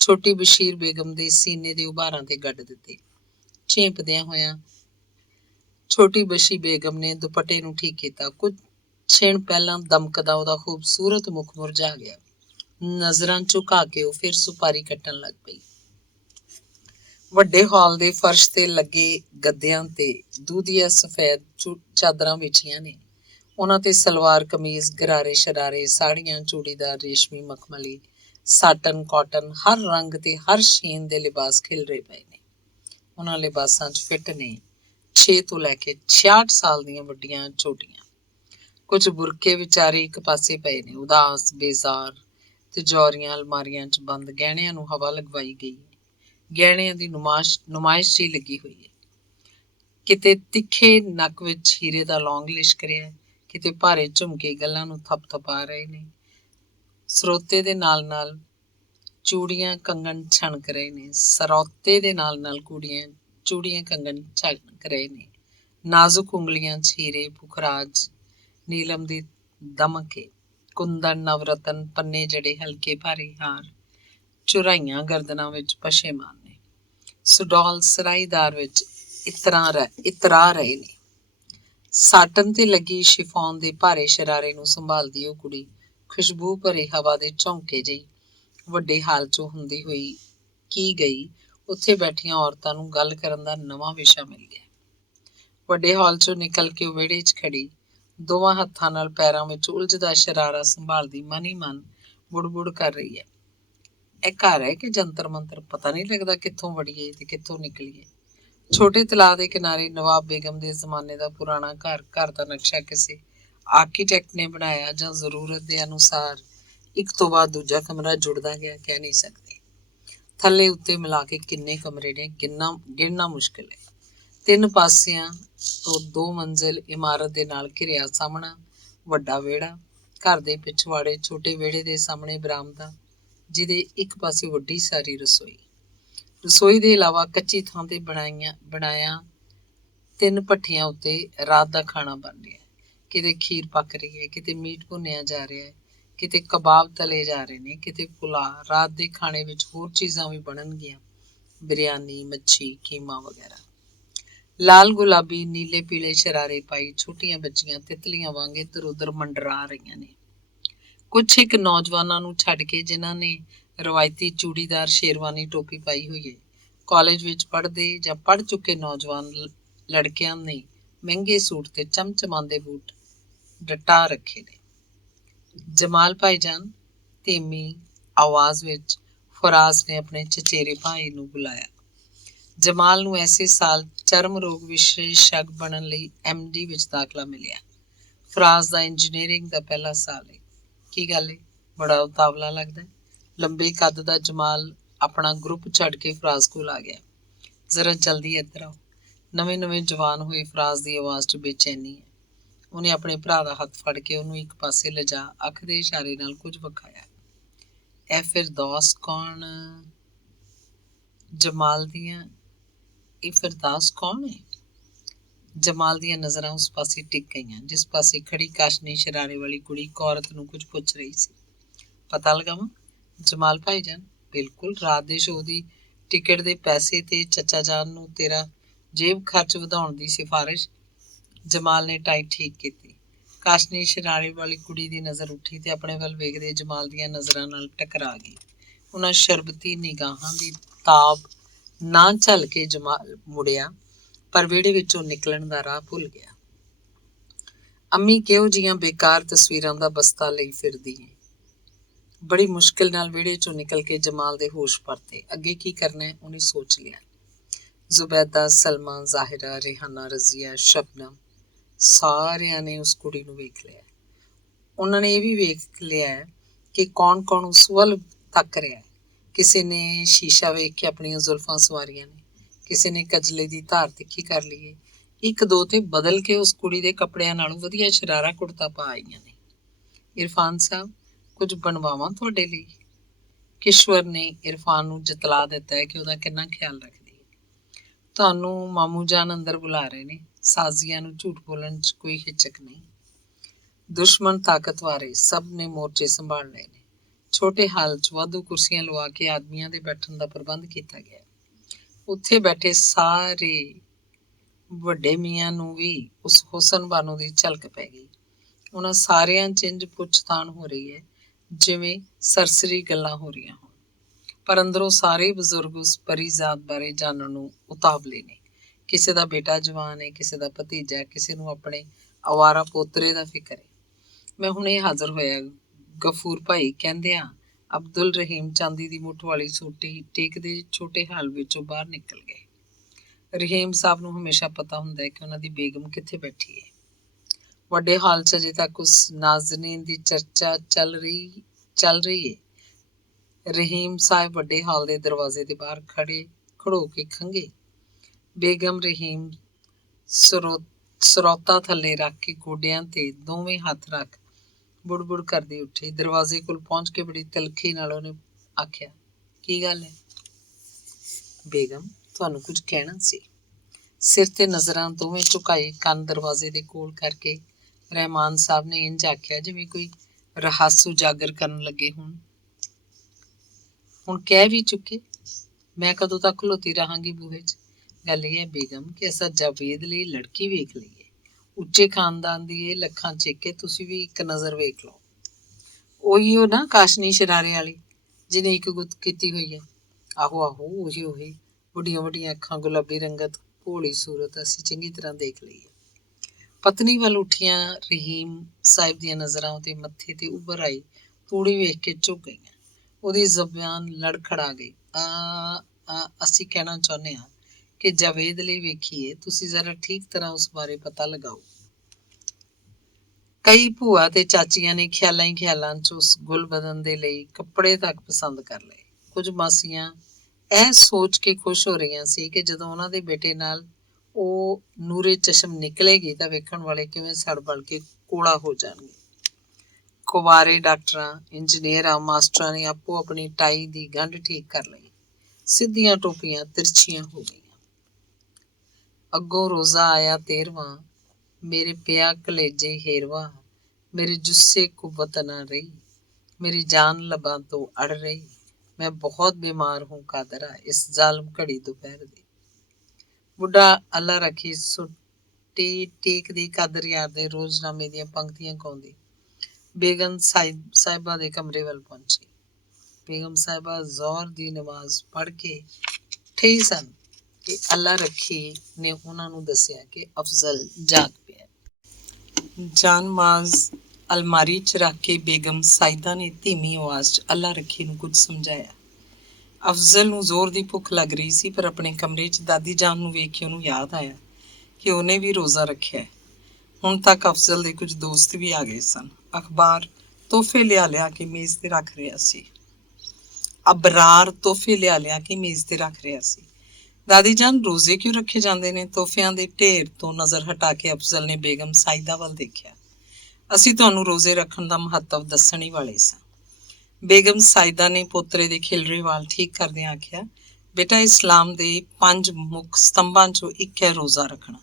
ਛੋਟੀ ਬਸ਼ੀਰ ਬੇਗਮ ਦੇ ਸੀਨੇ ਦੇ ਉਭਾਰਾਂ ਤੇ ਗੱਡ ਦਿੱਤੇ। ਝੇਂਪਦਿਆਂ ਹੋਇਆਂ ਛੋਟੀ ਬਸ਼ੀ ਬੇਗਮ ਨੇ ਦੁਪੱਟੇ ਨੂੰ ਠੀਕ ਕੀਤਾ। ਕੁਝ ਛਿਣ ਪਹਿਲਾਂ ਦਮਕਦਾ ਉਹਦਾ ਖੂਬਸੂਰਤ ਮੁਖ ਮੁਰਝਾ ਗਿਆ। ਨਜ਼ਰਾਂ ਝੁਕਾ ਕੇ ਉਹ ਫਿਰ ਸੁਪਾਰੀ ਕੱਟਣ ਲੱਗ ਪਈ। ਵੱਡੇ ਹਾਲ ਦੇ ਫਰਸ਼ ਤੇ ਲੱਗੇ ਗੱਦਿਆਂ ਤੇ ਦੂਧੀਆ ਸਫੈਦ ਚਾਦਰਾਂ ਵਿਛੀਆਂ ਨੇ। ਉਹਨਾਂ ਤੇ ਸਲਵਾਰ ਕਮੀਜ਼, ਗਰਾਰੇ ਸ਼ਰਾਰੇ, ਸਾੜੀਆਂ, ਚੂੜੀਦਾਰ, ਰੇਸ਼ਮੀ ਮਖਮਲੀ, ਸਾਟਨ, ਕਾਟਨ, ਹਰ ਰੰਗ ਤੇ ਹਰ ਸ਼ੇਨ ਦੇ ਲਿਬਾਸ ਖਿਲਰੇ ਪਏ ਨੇ। ਉਹਨਾਂ ਲਿਬਾਸਾਂ 'ਚ ਫਿੱਟ ਨੇ 6 ਤੋਂ ਲੈ ਕੇ 66 ਸਾਲ ਦੀਆਂ ਵੱਡੀਆਂ ਛੋਟੀਆਂ। ਕੁਝ ਬੁਰਕੇ ਵਿਚਾਰੇ ਇੱਕ ਪਾਸੇ ਪਏ ਨੇ, ਉਦਾਸ, ਬੇਜ਼ਾਰ, ਤਿਜੋਰੀਆਂ ਅਲਮਾਰੀਆਂ 'ਚ ਬੰਦ। ਗਹਿਣਿਆਂ ਨੂੰ ਹਵਾ ਲਗਵਾਈ ਗਈ ਹੈ। ਗਹਿਣਿਆਂ ਦੀ ਨੁਮਾਇਸ਼ ਜਿਹੀ ਲੱਗੀ ਹੋਈ ਹੈ। ਕਿਤੇ ਤਿੱਖੇ ਨੱਕ ਵਿੱਚ ਹੀਰੇ ਦਾ ਲੌਂਗ ਲਿਸ਼ਕ ਰਿਹਾ, ਕਿਤੇ ਭਾਰੇ ਝੁਮਕੇ ਗੱਲਾਂ ਨੂੰ ਥਪਥਪਾ ਰਹੇ ਨੇ। ਸਰੋਤੇ ਦੇ ਨਾਲ ਨਾਲ ਚੂੜੀਆਂ ਕੰਗਣ ਛਣਕ ਰਹੇ ਨੇ। ਸਰੌਤੇ ਦੇ ਨਾਲ ਨਾਲ ਚੂੜੀਆਂ ਕੰਗਣ ਛਣਕ ਰਹੇ ਨੇ। ਨਾਜ਼ੁਕ ਉਂਗਲੀਆਂ 'ਚ ਹੀਰੇ, ਪੁਖਰਾਜ, ਨੀਲਮ ਦੀ ਦਮਕੇ, ਕੁੰਦਨ, ਨਵਰਤਨ, ਪੰਨੇ ਜੜੇ, ਹਲਕੇ ਭਾਰੇ ਹਾਰ ਚੁਰਾਈਆਂ ਗਰਦਨਾਂ ਵਿੱਚ ਪਸ਼ੇਮਾਨ ਨੇ। ਸੁਡੌਲ ਸਰਾਈਦਾਰ ਵਿੱਚ ਇਤਰਾ ਰਹੇ ਨੇ। ਸਾਟਨ ਤੇ ਲੱਗੀ ਸ਼ਿਫੋਨ ਦੇ ਭਾਰੇ ਸ਼ਰਾਰੇ ਨੂੰ ਸੰਭਾਲਦੀ ਉਹ ਕੁੜੀ ਖੁਸ਼ਬੂ ਭਰੀ ਹਵਾ ਦੇ ਝੋਂਕੇ ਜਿਹੀ ਵੱਡੇ ਹਾਲ 'ਚੋਂ ਹੁੰਦੀ ਹੋਈ ਕੀ ਗਈ। ਉੱਥੇ ਬੈਠੀਆਂ ਔਰਤਾਂ ਨੂੰ ਗੱਲ ਕਰਨ ਦਾ ਨਵਾਂ ਵਿਸ਼ਾ ਮਿਲ ਗਿਆ। ਵੱਡੇ ਹਾਲ 'ਚੋਂ ਨਿਕਲ ਕੇ ਉਹ ਵਿਹੜੇ 'ਚ ਖੜੀ ਦੋਵਾਂ ਹੱਥਾਂ ਨਾਲ ਪੈਰਾਂ ਵਿੱਚ ਉਲਝਦਾ ਸ਼ਰਾਰਾ ਸੰਭਾਲਦੀ ਮਨ ਹੀ ਮਨ ਬੁੜ-ਬੁੜ ਕਰ ਰਹੀ ਹੈ। ਇਹ ਘਰ ਹੈ ਕਿ ਜੰਤਰ ਮੰਤਰ? ਪਤਾ ਨਹੀਂ ਲੱਗਦਾ ਕਿੱਥੋਂ ਵੜੀਏ ਤੇ ਕਿੱਥੋਂ ਨਿਕਲੀਏ। ਛੋਟੇ ਤਲਾਅ ਦੇ ਕਿਨਾਰੇ ਨਵਾਬ ਬੇਗਮ ਦੇ ਜ਼ਮਾਨੇ ਦਾ ਪੁਰਾਣਾ ਘਰ ਦਾ ਨਕਸ਼ਾ ਕਿਸੇ ਆਰਕੀਟੈਕਟ ਨੇ ਬਣਾਇਆ ਜਾਂ ਜ਼ਰੂਰਤ ਦੇ ਅਨੁਸਾਰ ਇੱਕ ਤੋਂ ਬਾਅਦ ਦੂਜਾ ਕਮਰਾ ਜੁੜਦਾ ਗਿਆ, ਕਹਿ ਨਹੀਂ ਸਕਦੇ। ਥੱਲੇ ਉੱਤੇ ਮਿਲਾ ਕੇ ਕਿੰਨੇ ਕਮਰੇ ਨੇ ਗਿਣਨਾ ਮੁਸ਼ਕਿਲ ਹੈ। 3 ਪਾਸਿਆਂ ਤੋਂ 2 ਮੰਜ਼ਿਲ ਇਮਾਰਤ ਦੇ ਨਾਲ ਘਿਰਿਆ ਸਾਹਮਣਾ ਵੱਡਾ ਵਿਹੜਾ, ਘਰ ਦੇ ਪਿਛਵਾੜੇ ਛੋਟੇ ਵਿਹੜੇ ਦੇ ਸਾਹਮਣੇ ਬਰਾਮਦਾ, ਜਿਹਦੇ ਇੱਕ ਪਾਸੇ ਵੱਡੀ ਸਾਰੀ ਰਸੋਈ ਦੇ ਇਲਾਵਾ ਕੱਚੀ ਥਾਂ ਤੇ ਬਣਾਇਆ 3 ਭੱਠੀਆਂ ਉੱਤੇ ਰਾਤ ਦਾ ਖਾਣਾ ਬਣ ਰਿਹਾ ਹੈ। ਕਿਤੇ ਖੀਰ ਪੱਕ ਰਹੀ ਹੈ, ਕਿਤੇ ਮੀਟ ਭੁੰਨਿਆ ਜਾ ਰਿਹਾ ਹੈ, ਕਿਤੇ ਕਬਾਬ ਤਲੇ ਜਾ ਰਹੇ ਨੇ, ਕਿਤੇ ਪੁਲਾਅ। ਰਾਤ ਦੇ ਖਾਣੇ ਵਿੱਚ ਹੋਰ ਚੀਜ਼ਾਂ ਵੀ ਬਣਨਗੀਆਂ, ਬਿਰਿਆਨੀ, ਮੱਛੀ, ਕੀਮਾ ਵਗੈਰਾ। ਲਾਲ ਗੁਲਾਬੀ ਨੀਲੇ ਪੀਲੇ ਸ਼ਰਾਰੇ ਪਾਈ ਛੋਟੀਆਂ ਬੱਚੀਆਂ ਤਿਤਲੀਆਂ ਵਾਂਗ ਇੱਧਰ ਉੱਧਰ ਮੰਡਰਾ ਰਹੀਆਂ ਨੇ। ਕੁਛ ਇੱਕ ਨੌਜਵਾਨਾਂ ਨੂੰ ਛੱਡ ਕੇ ਜਿਨ੍ਹਾਂ ਨੇ ਰਵਾਇਤੀ ਚੂੜੀਦਾਰ ਸ਼ੇਰਵਾਨੀ ਟੋਪੀ ਪਾਈ ਹੋਈ ਹੈ। ਕਾਲਜ ਵਿੱਚ ਪੜ੍ਹਦੇ ਜਾਂ ਪੜ੍ਹ ਚੁੱਕੇ ਨੌਜਵਾਨ ਲੜਕਿਆਂ ਨੇ ਮਹਿੰਗੇ ਸੂਟ ਤੇ ਚਮਚਮਾਉਂਦੇ ਬੂਟ ਡਟਾ ਰੱਖੇ ਨੇ। ਜਮਾਲ ਭਾਈਜਾਨ, ਧੀਮੀ ਆਵਾਜ਼ ਵਿੱਚ ਫਰਾਜ਼ ਨੇ ਆਪਣੇ ਚਚੇਰੇ ਭਾਈ ਨੂੰ ਬੁਲਾਇਆ। ਜਮਾਲ ਨੂੰ ਐਸੇ ਸਾਲ ਚਰਮ ਰੋਗ ਵਿਸ਼ੇਸ਼ੱਗ ਬਣਨ ਲਈ MD ਵਿੱਚ ਦਾਖਲਾ ਮਿਲਿਆ। ਫਰਾਜ਼ ਦਾ ਇੰਜੀਨੀਅਰਿੰਗ ਦਾ ਪਹਿਲਾ ਸਾਲ ਹੈ। ਕੀ ਗੱਲ ਹੈ, ਬੜਾ ਉਤਾਵਲਾ ਲੱਗਦਾ। ਲੰਬੇ ਕੱਦ ਦਾ ਜਮਾਲ ਆਪਣਾ ਗਰੁੱਪ ਛੱਡ ਕੇ ਫਰਾਜ਼ ਕੋਲ ਆ ਗਿਆ। ਜ਼ਰਾ ਜਲਦੀ ਇੱਧਰ ਆਓ। ਨਵੇਂ ਜਵਾਨ ਹੋਏ ਫਰਾਜ਼ ਦੀ ਆਵਾਜ਼ 'ਚ ਬੇਚੈਨੀ ਹੈ। ਉਹਨੇ ਆਪਣੇ ਭਰਾ ਦਾ ਹੱਥ ਫੜ ਕੇ ਉਹਨੂੰ ਇੱਕ ਪਾਸੇ ਲਿਜਾ ਅੱਖ ਦੇ ਇਸ਼ਾਰੇ ਨਾਲ ਕੁਝ ਵਿਖਾਇਆ। ਇਹ ਫਿਰਦੌਸ ਕੌਣ? ਇਹ ਫਿਰਦੌਸ ਕੌਣ ਹੈ? ਜਮਾਲ ਦੀਆਂ ਨਜ਼ਰਾਂ ਉਸ ਪਾਸੇ ਟਿਕ ਗਈਆਂ ਜਿਸ ਪਾਸੇ ਖੜੀ ਕਾਸ਼ਨੀ ਸ਼ਰਾਰੇ ਵਾਲੀ ਕੁੜੀ ਇੱਕ ਔਰਤ ਨੂੰ ਕੁਝ ਪੁੱਛ ਰਹੀ ਸੀ। ਪਤਾ ਲਗਾਵਾਂ? ਜਮਾਲ ਭਾਈਜਾਨ, ਬਿਲਕੁਲ। ਰਾਤ ਦੇ ਸ਼ੋਅ ਦੀ ਟਿਕਟ ਦੇ ਪੈਸੇ ਤੇ ਚੱਚਾ ਜਾਨ ਨੂੰ ਤੇਰਾ ਜੇਬ ਖਰਚ ਵਧਾਉਣ ਦੀ ਸਿਫਾਰਿਸ਼। ਜਮਾਲ ਨੇ ਟਾਈ ਠੀਕ ਕੀਤੀ। ਕਾਸ਼ਨੀ ਸ਼ਰਾਰੇ ਵਾਲੀ ਕੁੜੀ ਦੀ ਨਜ਼ਰ ਉੱਠੀ ਤੇ ਆਪਣੇ ਵੱਲ ਵੇਖਦੇ ਜਮਾਲ ਦੀਆਂ ਨਜ਼ਰਾਂ ਨਾਲ ਟਕਰਾ ਗਈ। ਉਹਨਾਂ ਸ਼ਰਬਤੀ ਨਿਗਾਹਾਂ ਦੀ ਤਾਬ ਨਾ ਝੱਲ ਕੇ ਜਮਾਲ ਮੁੜਿਆ, ਪਰ ਵਿਹੜੇ ਵਿੱਚੋਂ ਨਿਕਲਣ ਦਾ ਰਾਹ ਭੁੱਲ ਗਿਆ। ਅੰਮੀ ਕਿਹੋ ਜਿਹੀਆਂ ਬੇਕਾਰ ਤਸਵੀਰਾਂ ਦਾ ਬਸਤਾ ਲਈ ਫਿਰਦੀ ਹੈ। ਬੜੀ ਮੁਸ਼ਕਿਲ ਨਾਲ ਵਿਹੜੇ ਚੋਂ ਨਿਕਲ ਕੇ ਜਮਾਲ ਦੇ ਹੋਸ਼ ਪਰਤੇ। ਅੱਗੇ ਕੀ ਕਰਨਾ ਹੈ ਉਹਨੇ ਸੋਚ ਲਿਆ। ਜ਼ੁਬੈਦਾ, ਸਲਮਾ, ਜ਼ਾਹਿਰਾ, ਰਿਹਾਨਾ, ਰਜ਼ੀਆ, ਸ਼ਬਨਮ, ਸਾਰਿਆਂ ਨੇ ਉਸ ਕੁੜੀ ਨੂੰ ਵੇਖ ਲਿਆ। ਉਹਨਾਂ ਨੇ ਇਹ ਵੀ ਵੇਖ ਲਿਆ ਕਿ ਕੌਣ ਕੌਣ ਉਸ ਵੱਲ ਤੱਕ ਰਿਹਾ ਹੈ। ਕਿਸੇ ਨੇ ਸ਼ੀਸ਼ਾ ਵੇਖ ਕੇ ਆਪਣੀਆਂ ਜ਼ੁਲਫਾਂ ਸਵਾਰੀਆਂ ਨੇ, ਕਿਸੇ ਨੇ ਕਜਲੇ ਦੀ ਧਾਰ ਤਿੱਖੀ ਕਰ ਲਈ ਹੈ। ਇੱਕ ਦੋ ਤੇ ਬਦਲ ਕੇ ਉਸ ਕੁੜੀ ਦੇ ਕੱਪੜਿਆਂ ਨਾਲੋਂ ਵਧੀਆ ਸ਼ਰਾਰਾ ਕੁੜਤਾ ਪਾ ਆਈਆਂ ਨੇ। ਇਰਫਾਨ ਸਾਹਿਬ, ਕੁਝ ਬਣਵਾਵਾਂ ਤੁਹਾਡੇ ਲਈ? ਕਿਸ਼ਵਰ ਨੇ ਇਰਫਾਨ ਨੂੰ ਜਤਲਾ ਦਿੱਤਾ ਹੈ ਕਿ ਉਹਦਾ ਕਿੰਨਾ ਖਿਆਲ ਰੱਖਦੀ ਹੈ। ਤੁਹਾਨੂੰ ਮਾਮੂ ਜਾਨ ਅੰਦਰ ਬੁਲਾ ਰਹੇ ਨੇ। ਸਾਜ਼ੀਆਂ ਨੂੰ ਝੂਠ ਬੋਲਣ 'ਚ ਕੋਈ ਹਿਚਕ ਨਹੀਂ। ਦੁਸ਼ਮਣ ਤਾਕਤਵਰ ਏ, ਸਭ ਨੇ ਮੋਰਚੇ ਸੰਭਾਲ ਲਏ ਨੇ। ਛੋਟੇ ਹਾਲ 'ਚ ਵਾਧੂ ਕੁਰਸੀਆਂ ਲਵਾ ਕੇ ਆਦਮੀਆਂ ਦੇ ਬੈਠਣ ਦਾ ਪ੍ਰਬੰਧ ਕੀਤਾ ਗਿਆ। ਉੱਥੇ ਬੈਠੇ ਸਾਰੇ ਵੱਡੇ ਮੀਆਂ ਨੂੰ ਵੀ ਉਸ ਹੁਸਨ ਬਾਨੋ ਦੀ ਝਲਕ ਪੈ ਗਈ। ਉਹਨਾਂ ਸਾਰਿਆਂ 'ਚ ਇੰਝ ਪੁੱਛਤਾਣ ਹੋ ਰਹੀ ਹੈ ਜਿਵੇਂ ਸਰਸਰੀ ਗੱਲਾਂ ਹੋ ਰਹੀਆਂ ਹੋਣ, ਪਰ ਅੰਦਰੋਂ ਸਾਰੇ ਬਜ਼ੁਰਗ ਉਸ ਪਰੀਜ਼ਾਤ ਬਾਰੇ ਜਾਣਨ ਨੂੰ ਉਤਾਵਲੇ ਨੇ। ਕਿਸੇ ਦਾ ਬੇਟਾ ਜਵਾਨ ਹੈ, ਕਿਸੇ ਦਾ ਭਤੀਜਾ, ਕਿਸੇ ਨੂੰ ਆਪਣੇ ਅਵਾਰਾ ਪੋਤਰੇ ਦਾ ਫਿਕਰ ਹੈ। ਮੈਂ ਹੁਣੇ ਹਾਜ਼ਰ ਹੋਇਆ। ਗਫੂਰ ਭਾਈ ਕਹਿੰਦਿਆਂ ਅਬਦੁਲ ਰਹੀਮ ਚਾਂਦੀ ਦੀ ਮੁੱਠ ਵਾਲੀ ਸੋਟੀ ਟੇਕਦੇ ਛੋਟੇ ਹਾਲ ਵਿੱਚੋਂ ਬਾਹਰ ਨਿਕਲ ਗਏ। ਰਹੀਮ ਸਾਹਿਬ ਨੂੰ ਹਮੇਸ਼ਾ ਪਤਾ ਹੁੰਦਾ ਹੈ ਕਿ ਉਹਨਾਂ ਦੀ ਬੇਗਮ ਕਿੱਥੇ ਬੈਠੀ ਹੈ। ਵੱਡੇ ਹਾਲ 'ਚ ਅਜੇ ਤੱਕ ਉਸ ਨਾਜ਼ਨੀਨ ਦੀ ਚਰਚਾ ਚੱਲ ਰਹੀ ਹੈ। ਰਹੀਮ ਸਾਹਿਬ ਵੱਡੇ ਹਾਲ ਦੇ ਦਰਵਾਜ਼ੇ ਦੇ ਬਾਹਰ ਖੜੋ ਕੇ ਖੰਘੇ। ਬੇਗਮ ਰਹੀਮ ਸਰੋਤਾ ਥੱਲੇ ਰੱਖ ਕੇ ਗੋਡਿਆਂ ਤੇ ਦੋਵੇਂ ਹੱਥ ਰੱਖ ਬੁੜਬੁੜ ਕਰਦੀ ਉੱਠੀ। ਦਰਵਾਜ਼ੇ ਕੋਲ ਪਹੁੰਚ ਕੇ ਬੜੀ ਤਿਲਖੀ ਨਾਲ ਉਹਨੇ ਆਖਿਆ, ਕੀ ਗੱਲ ਹੈ? ਬੇਗਮ, ਤੁਹਾਨੂੰ ਕੁਝ ਕਹਿਣਾ ਸੀ। ਸਿਰ ਤੇ ਨਜ਼ਰਾਂ ਦੋਵੇਂ ਝੁਕਾਈ, ਕੰਨ ਦਰਵਾਜ਼ੇ ਦੇ ਕੋਲ ਕਰਕੇ ਰਹਿਮਾਨ ਸਾਹਿਬ ਨੇ ਇੰਝ ਆਖਿਆ ਜਿਵੇਂ ਕੋਈ ਰਹੱਸ ਉਜਾਗਰ ਕਰਨ ਲੱਗੇ ਹੋਣ। ਹੁਣ ਕਹਿ ਵੀ ਚੁੱਕੇ, ਮੈਂ ਕਦੋਂ ਤੱਕ ਖਲੋਤੀ ਰਹਾਂਗੀ ਬੂਹੇ 'ਚ? ਗੱਲ ਇਹ ਹੈ ਬੇਗਮ ਕਿ ਅਸਾਂ ਜਾਵੇਦ ਲਈ ਲੜਕੀ ਵੇਖ ਲਈਏ। ਉੱਚੇ ਖਾਨਦਾਨ ਦੀ ਇਹ, ਲੱਖਾਂ ਚੇਕੇ, ਤੁਸੀਂ ਵੀ ਇੱਕ ਨਜ਼ਰ ਵੇਖ ਲਓ। ਉਹੀ ਉਹ ਨਾ ਕਾਸ਼ਨੀ ਸ਼ਰਾਰੇ ਵਾਲੀ ਜਿਹਨੇ ਇੱਕ ਗੁੱਤ ਕੀਤੀ ਹੋਈ ਹੈ। ਆਹੋ ਉਹੀ ਵੱਡੀਆਂ ਵੱਡੀਆਂ ਅੱਖਾਂ, ਗੁਲਾਬੀ ਰੰਗਤ, ਭੋਲੀ ਸੂਰਤ। ਅਸੀਂ ਚੰਗੀ ਤਰ੍ਹਾਂ ਦੇਖ ਲਈਏ। ਪਤਨੀ ਵੱਲ ਉੱਠੀਆਂ ਰਹੀਮ ਸਾਹਿਬ ਦੀਆਂ ਨਜ਼ਰਾਂ ਉਹਦੇ ਮੱਥੇ ਤੇ ਉੱਭਰ ਆਈ ਤੂੜੀ ਵੇਖ ਕੇ ਝੁਕ ਗਈਆਂ। ਉਹਦੀ ਜ਼ਬਾਨ ਲੜਖੜਾ ਗਈ। ਅਸੀਂ ਕਹਿਣਾ ਚਾਹੁੰਦੇ ਹਾਂ ਕਿ ਜਾਵੇਦ ਲਈ ਵੇਖੀਏ। ਤੁਸੀਂ ਜ਼ਰਾ ਠੀਕ ਤਰ੍ਹਾਂ ਉਸ ਬਾਰੇ ਪਤਾ ਲਗਾਓ। ਕਈ ਭੂਆ ਤੇ ਚਾਚੀਆਂ ਨੇ ਖਿਆਲਾਂ 'ਚ ਉਸ ਗੁਲਬਦਨ ਦੇ ਲਈ ਕੱਪੜੇ ਤੱਕ ਪਸੰਦ ਕਰ ਲਏ। ਕੁਝ ਮਾਸੀਆਂ ਇਹ ਸੋਚ ਕੇ ਖੁਸ਼ ਹੋ ਰਹੀਆਂ ਸੀ ਕਿ ਜਦੋਂ ਉਹਨਾਂ ਦੇ ਬੇਟੇ ਨਾਲ ਉਹ ਨੂਰੇ ਚਸ਼ਮ ਨਿਕਲੇਗੀ ਤਾਂ ਵੇਖਣ ਵਾਲੇ ਕਿਵੇਂ ਸੜ ਬਲ ਕੇ ਕੋਲਾ ਹੋ ਜਾਣਗੇ। ਕੁਵਾਰੇ ਡਾਕਟਰਾਂ, ਇੰਜੀਨੀਅਰਾਂ, ਮਾਸਟਰਾਂ ਨੇ ਆਪੋ ਆਪਣੀ ਟਾਈ ਦੀ ਗੰਢ ਠੀਕ ਕਰ ਲਈ। ਸਿੱਧੀਆਂ ਟੋਪੀਆਂ ਤਿਰਛੀਆਂ ਹੋ ਗਈਆਂ। ਅੱਗੋਂ ਰੋਜ਼ਾ ਆਇਆ 13ਵਾਂ, ਮੇਰੇ ਪਿਆ ਕਲੇਜੇ ਹੇਰਵਾ, ਮੇਰੇ ਜੁੱਸੇ ਕੁਵਤ ਨਾ ਰਹੀ, मेरी जान लबा तो अड़ रही, मैं बहुत बीमार हूँ कादरा इस जालम घड़ी दोपहर दी। बुढ़ा अल्लाह रखी सुट्टी टीक दी कादर यार दे रोजनामे दियां पंक्तियां गाउंदी बेगम साहिबा दे कमरे वल पहुंची। बेगम साहिबा जोर दी नमाज पढ़ के ठई सन कि अल्लाह रखी ने उन्हां नूं दस्सिया कि अफजल जाग पिया। जान माज अलमारी 'ਚ ਰੱਖ ਕੇ ਬੇਗਮ ਸਾਇਦਾ ਨੇ ਧੀਮੀ ਆਵਾਜ਼ 'ਚ ਅੱਲਾ ਰੱਖੀ ਨੂੰ ਕੁਝ ਸਮਝਾਇਆ। ਅਫਜ਼ਲ ਨੂੰ ਜ਼ੋਰ ਦੀ ਭੁੱਖ ਲੱਗ ਰਹੀ ਸੀ, ਪਰ ਆਪਣੇ ਕਮਰੇ 'ਚ ਦਾਦੀ ਜਾਨ ਨੂੰ ਵੇਖ ਕੇ ਉਹਨੂੰ ਯਾਦ ਆਇਆ ਕਿ ਉਹਨੇ ਵੀ ਰੋਜ਼ਾ ਰੱਖਿਆ। ਹੁਣ ਤੱਕ ਅਫਜ਼ਲ ਦੇ ਕੁਝ ਦੋਸਤ ਵੀ ਆ ਗਏ ਸਨ। ਅਖਬਾਰ ਤੋਹਫੇ ਲਿਆ ਕੇ ਮੇਜ਼ ਤੇ ਰੱਖ ਰਿਹਾ ਸੀ। ਅਬਰਾਰ ਤੋਹਫੇ ਲਿਆ ਕੇ ਮੇਜ਼ ਤੇ ਰੱਖ ਰਿਹਾ ਸੀ। ਦਾਦੀ ਜਾਨ, ਰੋਜ਼ੇ ਕਿਉਂ ਰੱਖੇ ਜਾਂਦੇ ਨੇ? ਤੋਹਫਿਆਂ ਦੇ ਢੇਰ ਤੋਂ ਨਜ਼ਰ ਹਟਾ ਕੇ ਅਫਜ਼ਲ ਨੇ ਬੇਗਮ ਸਾਇਦਾ ਵੱਲ ਦੇਖਿਆ। ਅਸੀਂ ਤੁਹਾਨੂੰ ਰੋਜ਼ੇ ਰੱਖਣ ਦਾ ਮਹੱਤਵ ਦੱਸਣ ਹੀ ਵਾਲੇ ਸਾਂ। ਬੇਗਮ ਸਾਇਦਾ ਨੇ ਪੋਤਰੇ ਦੇ ਖਿਲਰੇ ਵਾਲ ਠੀਕ ਕਰਦਿਆਂ ਆਖਿਆ, ਬੇਟਾ, ਇਸਲਾਮ ਦੇ 5 ਮੁੱਖ ਸਤੰਭਾਂ 'ਚੋਂ ਇੱਕ ਹੈ ਰੋਜ਼ਾ ਰੱਖਣਾ।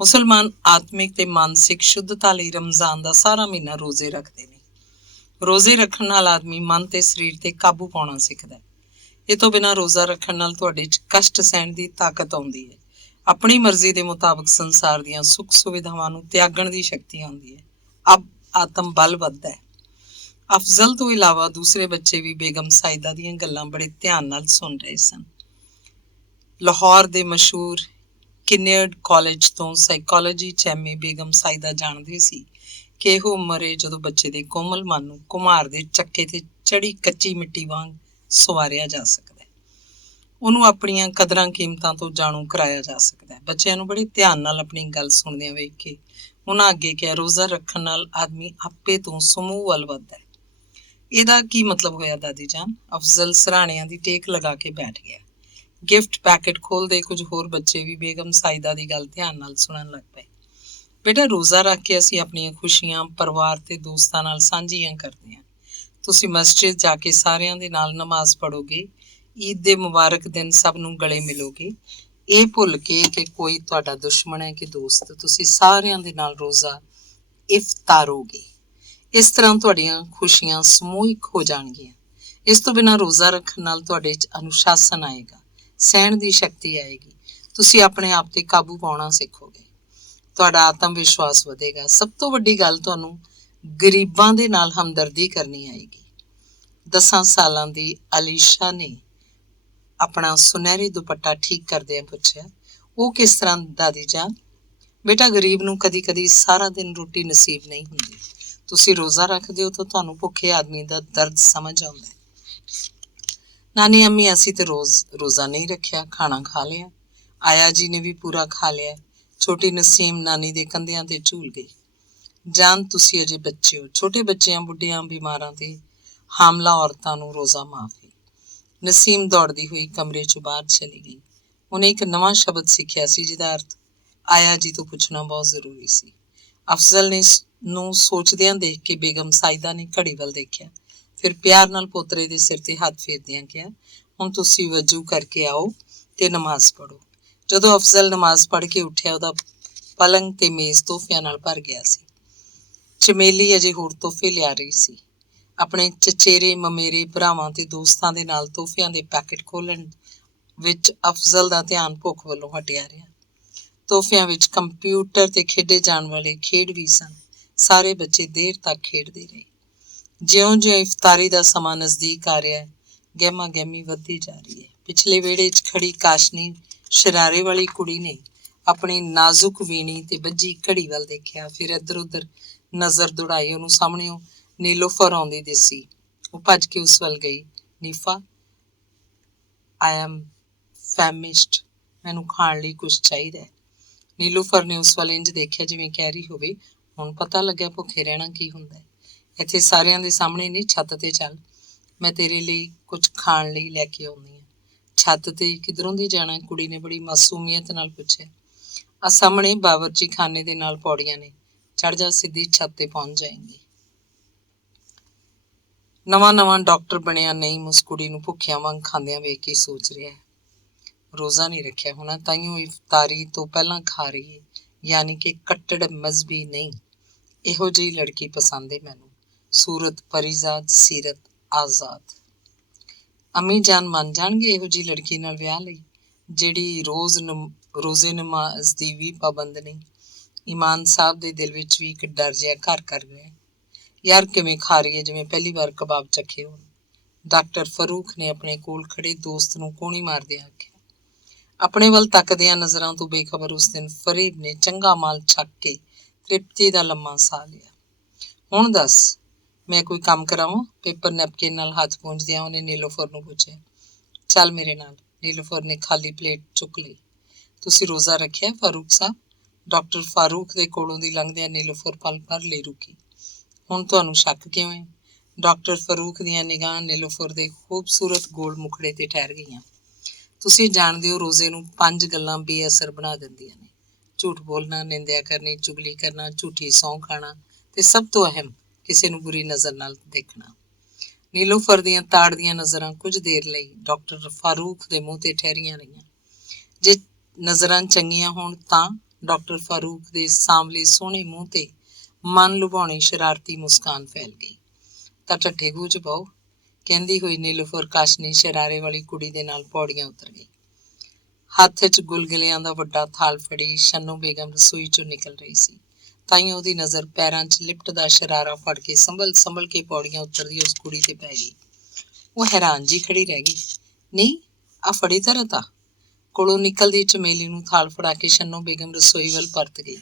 ਮੁਸਲਮਾਨ ਆਤਮਿਕ ਤੇ ਮਾਨਸਿਕ ਸ਼ੁੱਧਤਾ ਲਈ ਰਮਜ਼ਾਨ ਦਾ ਸਾਰਾ ਮਹੀਨਾ ਰੋਜ਼ੇ ਰੱਖਦੇ ਨੇ। ਰੋਜ਼ੇ ਰੱਖਣ ਨਾਲ ਆਦਮੀ ਮਨ ਤੇ ਸਰੀਰ ਤੇ ਕਾਬੂ ਪਾਉਣਾ ਸਿੱਖਦਾ ਹੈ। ਇਹ ਤੋਂ ਬਿਨਾਂ ਰੋਜ਼ਾ ਰੱਖਣ ਨਾਲ ਤੁਹਾਡੇ 'ਚ ਕਸ਼ਟ ਸਹਿਣ ਦੀ ਤਾਕਤ ਆਉਂਦੀ ਹੈ। ਆਪਣੀ ਮਰਜ਼ੀ ਦੇ ਮੁਤਾਬਕ ਸੰਸਾਰ ਦੀਆਂ ਸੁੱਖ ਸੁਵਿਧਾਵਾਂ ਨੂੰ ਤਿਆਗਣ ਦੀ ਸ਼ਕਤੀ ਆਉਂਦੀ ਹੈ। ਅਬ ਆਤਮ ਬਲ ਵੱਧਦਾ ਹੈ। ਅਫਜ਼ਲ ਤੋਂ ਇਲਾਵਾ ਦੂਸਰੇ ਬੱਚੇ ਵੀ ਬੇਗਮ ਸਾਇਦਾ ਦੀਆਂ ਗੱਲਾਂ ਬੜੇ ਧਿਆਨ ਨਾਲ ਸੁਣ ਰਹੇ ਸਨ। ਲਾਹੌਰ ਦੇ ਮਸ਼ਹੂਰ ਕਿਨੇਅਰਡ ਕਾਲਜ ਤੋਂ ਸਾਈਕੋਲੋਜੀ 'ਚ ਐਮਏ ਬੇਗਮ ਸਾਇਦਾ ਜਾਣਦੇ ਸੀ ਕਿ ਇਹੋ ਉਮਰ ਹੈ ਜਦੋਂ ਬੱਚੇ ਦੇ ਕੋਮਲ ਮਨ ਨੂੰ ਘੁਮਾਰ ਦੇ ਚੱਕੇ ਤੇ ਚੜੀ ਕੱਚੀ ਮਿੱਟੀ ਵਾਂਗ ਸਵਾਰਿਆ ਜਾ ਸਕਦਾ ਹੈ। ਉਹਨੂੰ ਆਪਣੀਆਂ ਕਦਰਾਂ ਕੀਮਤਾਂ ਤੋਂ ਜਾਣੂ ਕਰਾਇਆ ਜਾ ਸਕਦਾ ਹੈ। ਬੱਚਿਆਂ ਨੂੰ ਬੜੇ ਧਿਆਨ ਨਾਲ ਆਪਣੀ ਗੱਲ ਸੁਣਦਿਆਂ ਵੇਖ ਕੇ ਉਹਨਾਂ ਅੱਗੇ ਕਿਹਾ, ਰੋਜ਼ਾ ਰੱਖਣ ਨਾਲ ਆਦਮੀ ਆਪੇ ਤੋਂ ਸਮੂਹ ਵੱਲ ਵੱਧਦਾ ਹੈ। ਇਹਦਾ ਕੀ ਮਤਲਬ ਹੋਇਆ ਦਾਦੀ ਜਾਨ? ਅਫਜ਼ਲ ਸਰਾਣਿਆਂ ਦੀ ਟੇਕ ਲਗਾ ਕੇ ਬੈਠ ਗਿਆ। ਗਿਫਟ ਪੈਕੇਟ ਖੋਲਦੇ ਕੁਝ ਹੋਰ ਬੱਚੇ ਵੀ ਬੇਗਮ ਸਾਇਦਾ ਦੀ ਗੱਲ ਧਿਆਨ ਨਾਲ ਸੁਣਨ ਲੱਗ ਪਏ। ਬੇਟਾ, ਰੋਜ਼ਾ ਰੱਖ ਕੇ ਅਸੀਂ ਆਪਣੀਆਂ ਖੁਸ਼ੀਆਂ ਪਰਿਵਾਰ ਤੇ ਦੋਸਤਾਂ ਨਾਲ ਸਾਂਝੀਆਂ ਕਰਦੇ ਹਾਂ। ਤੁਸੀਂ ਮਸਜਿਦ ਜਾ ਕੇ ਸਾਰਿਆਂ ਦੇ ਨਾਲ ਨਮਾਜ਼ ਪੜ੍ਹੋਗੇ, ਈਦ ਦੇ ਮੁਬਾਰਕ ਦਿਨ ਸਭ ਨੂੰ ਗਲੇ ਮਿਲੋਗੇ। ਇਹ ਭੁੱਲ ਕੇ ਕਿ ਕੋਈ ਤੁਹਾਡਾ ਦੁਸ਼ਮਣ ਹੈ ਕਿ ਦੋਸਤ, ਤੁਸੀਂ ਸਾਰਿਆਂ ਦੇ ਨਾਲ ਰੋਜ਼ਾ ਇਫਤਾਰੋਗੇ। ਇਸ ਤਰ੍ਹਾਂ ਤੁਹਾਡੀਆਂ ਖੁਸ਼ੀਆਂ ਸਮੂਹਿਕ ਹੋ ਜਾਣਗੀਆਂ। ਇਸ ਤੋਂ ਬਿਨਾਂ ਰੋਜ਼ਾ ਰੱਖਣ ਨਾਲ ਤੁਹਾਡੇ 'ਚ ਅਨੁਸ਼ਾਸਨ ਆਏਗਾ, ਸਹਿਣ ਦੀ ਸ਼ਕਤੀ ਆਏਗੀ। ਤੁਸੀਂ ਆਪਣੇ ਆਪ ਤੇ ਕਾਬੂ ਪਾਉਣਾ ਸਿੱਖੋਗੇ। ਤੁਹਾਡਾ ਆਤਮ ਵਿਸ਼ਵਾਸ ਵਧੇਗਾ। ਸਭ ਤੋਂ ਵੱਡੀ ਗੱਲ, ਤੁਹਾਨੂੰ ਗਰੀਬਾਂ ਦੇ ਨਾਲ ਹਮਦਰਦੀ ਕਰਨੀ ਆਏਗੀ। 10 ਸਾਲਾਂ ਦੀ ਅਲੀਸ਼ਾ ਨੇ ਆਪਣਾ ਸੁਨਹਿਰੀ ਦੁਪੱਟਾ ਠੀਕ ਕਰਦਿਆਂ ਪੁੱਛਿਆ, ਉਹ ਕਿਸ ਤਰ੍ਹਾਂ ਦਾਦੀ ਜਾਨ? ਬੇਟਾ, ਗਰੀਬ ਨੂੰ ਕਦੀ ਕਦੀ ਸਾਰਾ ਦਿਨ ਰੋਟੀ ਨਸੀਬ ਨਹੀਂ ਹੁੰਦੀ। ਤੁਸੀਂ ਰੋਜ਼ਾ ਰੱਖਦੇ ਹੋ ਤਾਂ ਤੁਹਾਨੂੰ ਭੁੱਖੇ ਆਦਮੀ ਦਾ ਦਰਦ ਸਮਝ ਆਉਂਦਾ ਹੈ। ਨਾਨੀ ਅੰਮੀ, ਅਸੀਂ ਤੇ ਰੋਜ਼ਾ ਨਹੀਂ ਰੱਖਿਆ, ਖਾਣਾ ਖਾ ਲਿਆ। ਆਇਆ ਜੀ ਨੇ ਵੀ ਪੂਰਾ ਖਾ ਲਿਆ। ਛੋਟੀ ਨਸੀਮ ਨਾਨੀ ਦੇ ਕੰਧਿਆਂ ਤੇ ਝੂਲ ਗਈ। ਜਾਨ, ਤੁਸੀਂ ਅਜੇ ਬੱਚੇ ਹੋ। ਛੋਟੇ ਬੱਚਿਆਂ, ਬੁੱਢਿਆਂ, ਬਿਮਾਰਾਂ ਤੇ ਹਾਮਲਾ ਔਰਤਾਂ ਨੂੰ ਰੋਜ਼ਾ ਮਾਫ਼ ਹੈ। ਨਸੀਮ ਦੌੜਦੀ ਹੋਈ ਕਮਰੇ 'ਚੋਂ ਬਾਹਰ ਚਲੀ ਗਈ। ਉਹਨੇ ਇੱਕ ਨਵਾਂ ਸ਼ਬਦ ਸਿੱਖਿਆ ਸੀ ਜਿਹਦਾ ਅਰਥ ਆਇਆ ਜੀ ਤੋਂ ਪੁੱਛਣਾ ਬਹੁਤ ਜ਼ਰੂਰੀ ਸੀ। ਅਫਜ਼ਲ ਨੇ ਨੂੰ ਸੋਚਦਿਆਂ ਦੇਖ ਕੇ ਬੇਗਮ ਸਾਇਦਾ ਨੇ ਘੜੀ ਵੱਲ ਦੇਖਿਆ, ਫਿਰ ਪਿਆਰ ਨਾਲ ਪੋਤਰੇ ਦੇ ਸਿਰ ਤੇ ਹੱਥ ਫੇਰਦਿਆਂ ਕਿਹਾ, ਹੁਣ ਤੁਸੀਂ ਵਜ਼ੂ ਕਰਕੇ ਆਓ ਤੇ ਨਮਾਜ਼ ਪੜ੍ਹੋ। ਜਦੋਂ ਅਫਜ਼ਲ ਨਮਾਜ਼ ਪੜ੍ਹ ਕੇ ਉੱਠਿਆ, ਉਹਦਾ ਪਲੰਗ ਤੇ ਮੇਜ਼ ਤੋਹਫਿਆਂ ਨਾਲ ਭਰ ਗਿਆ ਸੀ। ਚਮੇਲੀ ਅਜੇ ਹੋਰ ਤੋਹਫੇ ਲਿਆ ਰਹੀ ਸੀ। ਆਪਣੇ ਚਚੇਰੇ ਮਮੇਰੇ ਭਰਾਵਾਂ ਤੇ ਦੋਸਤਾਂ ਦੇ ਨਾਲ ਤੋਹਫਿਆਂ ਦੇ ਪੈਕੇਟ ਖੋਲ੍ਹਣ ਵਿੱਚ ਅਫਜ਼ਲ ਦਾ ਧਿਆਨ ਭੁੱਖ ਵੱਲੋਂ ਹਟਿਆ ਰਿਹਾ। ਤੋਹਫਿਆਂ ਵਿੱਚ ਕੰਪਿਊਟਰ ਤੇ ਖੇਡੇ ਜਾਣ ਵਾਲੇ ਖੇਡ ਵੀ ਸਨ। ਸਾਰੇ ਬੱਚੇ ਦੇਰ ਤੱਕ ਖੇਡਦੇ ਰਹੇ। ਜਿਉਂ-ਜਿਉਂ ਇਫਤਾਰੀ ਦਾ ਸਮਾਂ ਨਜ਼ਦੀਕ ਆ ਰਿਹਾ, ਗਹਿਮਾ ਗਹਿਮੀ ਵੱਧਦੀ ਜਾ ਰਹੀ ਹੈ। ਪਿਛਲੇ ਵਿਹੜੇ 'ਚ ਖੜੀ ਕਾਸ਼ਨੀ ਸ਼ਰਾਰੇ ਵਾਲੀ ਕੁੜੀ ਨੇ ਆਪਣੀ ਨਾਜ਼ੁਕ ਵੀਣੀ ਤੇ ਬੱਝੀ ਘੜੀ ਵੱਲ ਦੇਖਿਆ, ਫਿਰ ਇੱਧਰ ਉੱਧਰ ਨਜ਼ਰ ਦੌੜਾਈ। ਉਹਨੂੰ ਸਾਹਮਣਿਓਂ ਨੀਲੋਫਰ ਆਉਂਦੀ ਦਿਸੀ। ਉਹ ਭੱਜ ਕੇ ਉਸ ਵੱਲ ਗਈ। ਨੀਫਾ, ਆਈ ਐਮ ਫੈਮਿਸਡ, ਮੈਨੂੰ ਖਾਣ ਲਈ ਕੁਛ ਚਾਹੀਦਾ ਹੈ। ਨੀਲੋਫਰ ਨੇ ਉਸ ਵੱਲ ਇੰਝ ਦੇਖਿਆ ਜਿਵੇਂ ਕਹਿ ਰਹੀ ਹੋਵੇ, ਹੁਣ ਪਤਾ ਲੱਗਿਆ ਭੁੱਖੇ ਰਹਿਣਾ ਕੀ ਹੁੰਦਾ ਹੈ। ਇੱਥੇ ਸਾਰਿਆਂ ਦੇ ਸਾਹਮਣੇ ਨਹੀਂ, ਛੱਤ ਤੇ ਚੱਲ, ਮੈਂ ਤੇਰੇ ਲਈ ਕੁਝ ਖਾਣ ਲਈ ਲੈ ਕੇ ਆਉਂਦੀ ਹਾਂ। ਛੱਤ ਤੇ ਕਿਧਰੋਂ ਦੀ ਜਾਣਾ? ਕੁੜੀ ਨੇ ਬੜੀ ਮਾਸੂਮੀਅਤ ਨਾਲ ਪੁੱਛਿਆ। ਆ ਸਾਹਮਣੇ ਬਾਵਰਚੀ ਖਾਨੇ ਦੇ ਨਾਲ ਪੌੜੀਆਂ ਨੇ, ਚੜ੍ਹ ਜਾ, ਸਿੱਧੀ ਛੱਤ ਤੇ ਪਹੁੰਚ ਜਾਏਂਗੀ। ਨਵਾਂ ਡਾਕਟਰ ਬਣਿਆ ਨਈਮ ਉਸ ਕੁੜੀ ਨੂੰ ਭੁੱਖਿਆਂ ਵਾਂਗ ਖਾਂਦਿਆਂ ਵੇਖ ਕੇ ਸੋਚ ਰਿਹਾ ਹੈ, ਰੋਜ਼ਾ ਨਹੀਂ ਰੱਖਿਆ ਹੋਣਾ, ਤਾਈਓ ਇਫਤਾਰੀ ਤੋਂ ਪਹਿਲਾਂ ਖਾ ਰਹੀ ਹੈ, ਯਾਨੀ ਕਿ ਕੱਟੜ ਮਜ਼ਬੀ ਨਹੀਂ। ਇਹੋ ਜਿਹੀ ਲੜਕੀ ਪਸੰਦ ਹੈ ਮੈਨੂੰ, ਸੂਰਤ ਪਰੀਜ਼ਾਦ, ਸੀਰਤ ਆਜ਼ਾਦ। ਅੰਮੀ ਜਾਨ ਮੰਨ ਜਾਣਗੇ ਇਹੋ ਜਿਹੀ ਲੜਕੀ ਨਾਲ ਵਿਆਹ ਲਈ, ਜਿਹੜੀ ਰੋਜ਼ੇ ਨਮਾਜ਼ ਦੀ ਵੀ ਪਾਬੰਦ ਨਹੀਂ। ਇਮਾਨ ਸਾਹਿਬ ਦੇ ਦਿਲ ਵਿੱਚ ਵੀ ਇੱਕ ਡਰ ਜਿਹਾ ਘਰ ਕਰ ਗਿਆ। ਯਾਰ ਕਿਵੇਂ ਖਾ ਰਹੀ ਹੈ ਜਿਵੇਂ ਪਹਿਲੀ ਵਾਰ ਕਬਾਬ ਚੱਖੇ ਹੋਣ। ਡਾਕਟਰ ਫਰੂਖ ਨੇ ਆਪਣੇ ਕੋਲ ਖੜੇ ਦੋਸਤ ਨੂੰ ਕੋਣੀ ਮਾਰਦਿਆਂ ਆਖਿਆ। ਆਪਣੇ ਵੱਲ ਤੱਕਦਿਆਂ ਨਜ਼ਰਾਂ ਤੋਂ ਬੇਖਬਰ ਉਸ ਦਿਨ ਫਰੀਬ ਨੇ ਚੰਗਾ ਮਾਲ ਛੱਕ ਕੇ ਤ੍ਰਿਪਤੀ ਦਾ ਲੰਮਾ ਸਾਹ ਲਿਆ। ਹੁਣ ਦੱਸ, ਮੈਂ ਕੋਈ ਕੰਮ ਕਰਾਵਾਂ? ਪੇਪਰ ਨੈਪਕਿਨ ਨਾਲ ਹੱਥ ਪੂੰਝਦਿਆਂ ਉਹਨੇ ਨੀਲੋਫਰ ਨੂੰ ਪੁੱਛਿਆ। ਚੱਲ ਮੇਰੇ ਨਾਲ। ਨੀਲੋਫਰ ਨੇ ਖਾਲੀ ਪਲੇਟ ਚੁੱਕ ਲਈ। ਤੁਸੀਂ ਰੋਜ਼ਾ ਰੱਖਿਆ ਫਾਰੂਕ ਸਾਹਿਬ? ਡਾਕਟਰ ਫਾਰੂਕ ਦੇ ਕੋਲੋਂ ਦੀ ਲੰਘਦਿਆਂ ਨੀਲੋਫਰ ਪਲ ਭਰ ਲਈ ਰੁਕੀ। ਹੁਣ ਤੁਹਾਨੂੰ ਸ਼ੱਕ ਕਿਉਂ ਹੈ? ਡਾਕਟਰ ਫਾਰੂਕ ਦੀਆਂ ਨਿਗਾਹਾਂ ਨੀਲੋਫਰ ਦੇ ਖੂਬਸੂਰਤ ਗੋਲ ਮੁਖੜੇ ਤੇ ਠਹਿਰ ਗਈਆਂ। ਤੁਸੀਂ ਜਾਣਦੇ ਹੋ ਰੋਜ਼ੇ ਨੂੰ 5 ਗੱਲਾਂ ਬੇਅਸਰ ਬਣਾ ਦਿੰਦੀਆਂ ਨੇ। ਝੂਠ ਬੋਲਣਾ, ਨਿੰਦਿਆ ਕਰਨੀ, ਚੁਗਲੀ ਕਰਨਾ, ਝੂਠੀ ਸਹੁੰ ਖਾਣਾ ਤੇ ਸਭ ਤੋਂ ਅਹਿਮ ਕਿਸੇ ਨੂੰ ਬੁਰੀ ਨਜ਼ਰ ਨਾਲ ਦੇਖਣਾ। ਨੀਲੋਫਰ ਦੀਆਂ ਤਾੜਦੀਆਂ ਨਜ਼ਰਾਂ ਕੁਝ ਦੇਰ ਲਈ ਡਾਕਟਰ ਫਾਰੂਕ ਦੇ ਮੂੰਹ ਤੇ ਠਹਿਰੀਆਂ ਰਹੀਆਂ। ਜੇ ਨਜ਼ਰਾਂ ਚੰਗੀਆਂ ਹੋਣ ਤਾਂ ਡਾਕਟਰ ਫਾਰੂਕ ਦੇ ਸਾਂਵਲੇ ਸੋਹਣੇ ਮੂੰਹ ਤੇ ਮਨ ਲੁਭਾਉਣੀ ਸ਼ਰਾਰਤੀ ਮੁਸਕਾਨ ਫੈਲ ਗਈ। ਤਾਂ ਢੱਠੇ ਗੂੰ ਚ ਪਾਓ, ਕਹਿੰਦੀ ਹੋਈ ਨੀਲੋਫਰ ਕਾਸ਼ਨੀ ਸ਼ਰਾਰੇ ਵਾਲੀ ਕੁੜੀ ਦੇ ਨਾਲ ਪੌੜੀਆਂ ਉਤਰ ਗਈ। ਹੱਥ 'ਚ ਗੁਲਗੁਲਿਆਂ ਦਾ ਵੱਡਾ ਥਾਲ ਫੜੀ ਸ਼ੰਨੂ ਬੇਗਮ ਰਸੋਈ 'ਚੋਂ ਨਿਕਲ ਰਹੀ ਸੀ। ਤਾਈਓ ਉਹਦੀ ਨਜ਼ਰ ਪੈਰਾਂ 'ਚ ਲਿਪਟਦਾ ਸ਼ਰਾਰਾ ਫੜ ਕੇ ਸੰਭਲ ਕੇ ਪੌੜੀਆਂ ਉਤਰਦੀ ਉਸ ਕੁੜੀ ਤੇ ਪੈ ਗਈ। ਉਹ ਹੈਰਾਨ ਜੀ ਖੜੀ ਰਹਿ ਗਈ। ਨਹੀਂ, ਆ ਫੜੀ ਤਾਂ ਰਤਾ। ਕੋਲੋਂ ਨਿਕਲਦੀ ਚਮੇਲੀ ਨੂੰ ਥਾਲ ਫੜਾ ਕੇ ਸ਼ੰਨੂ ਬੇਗਮ ਰਸੋਈ ਵੱਲ ਪਰਤ ਗਈ।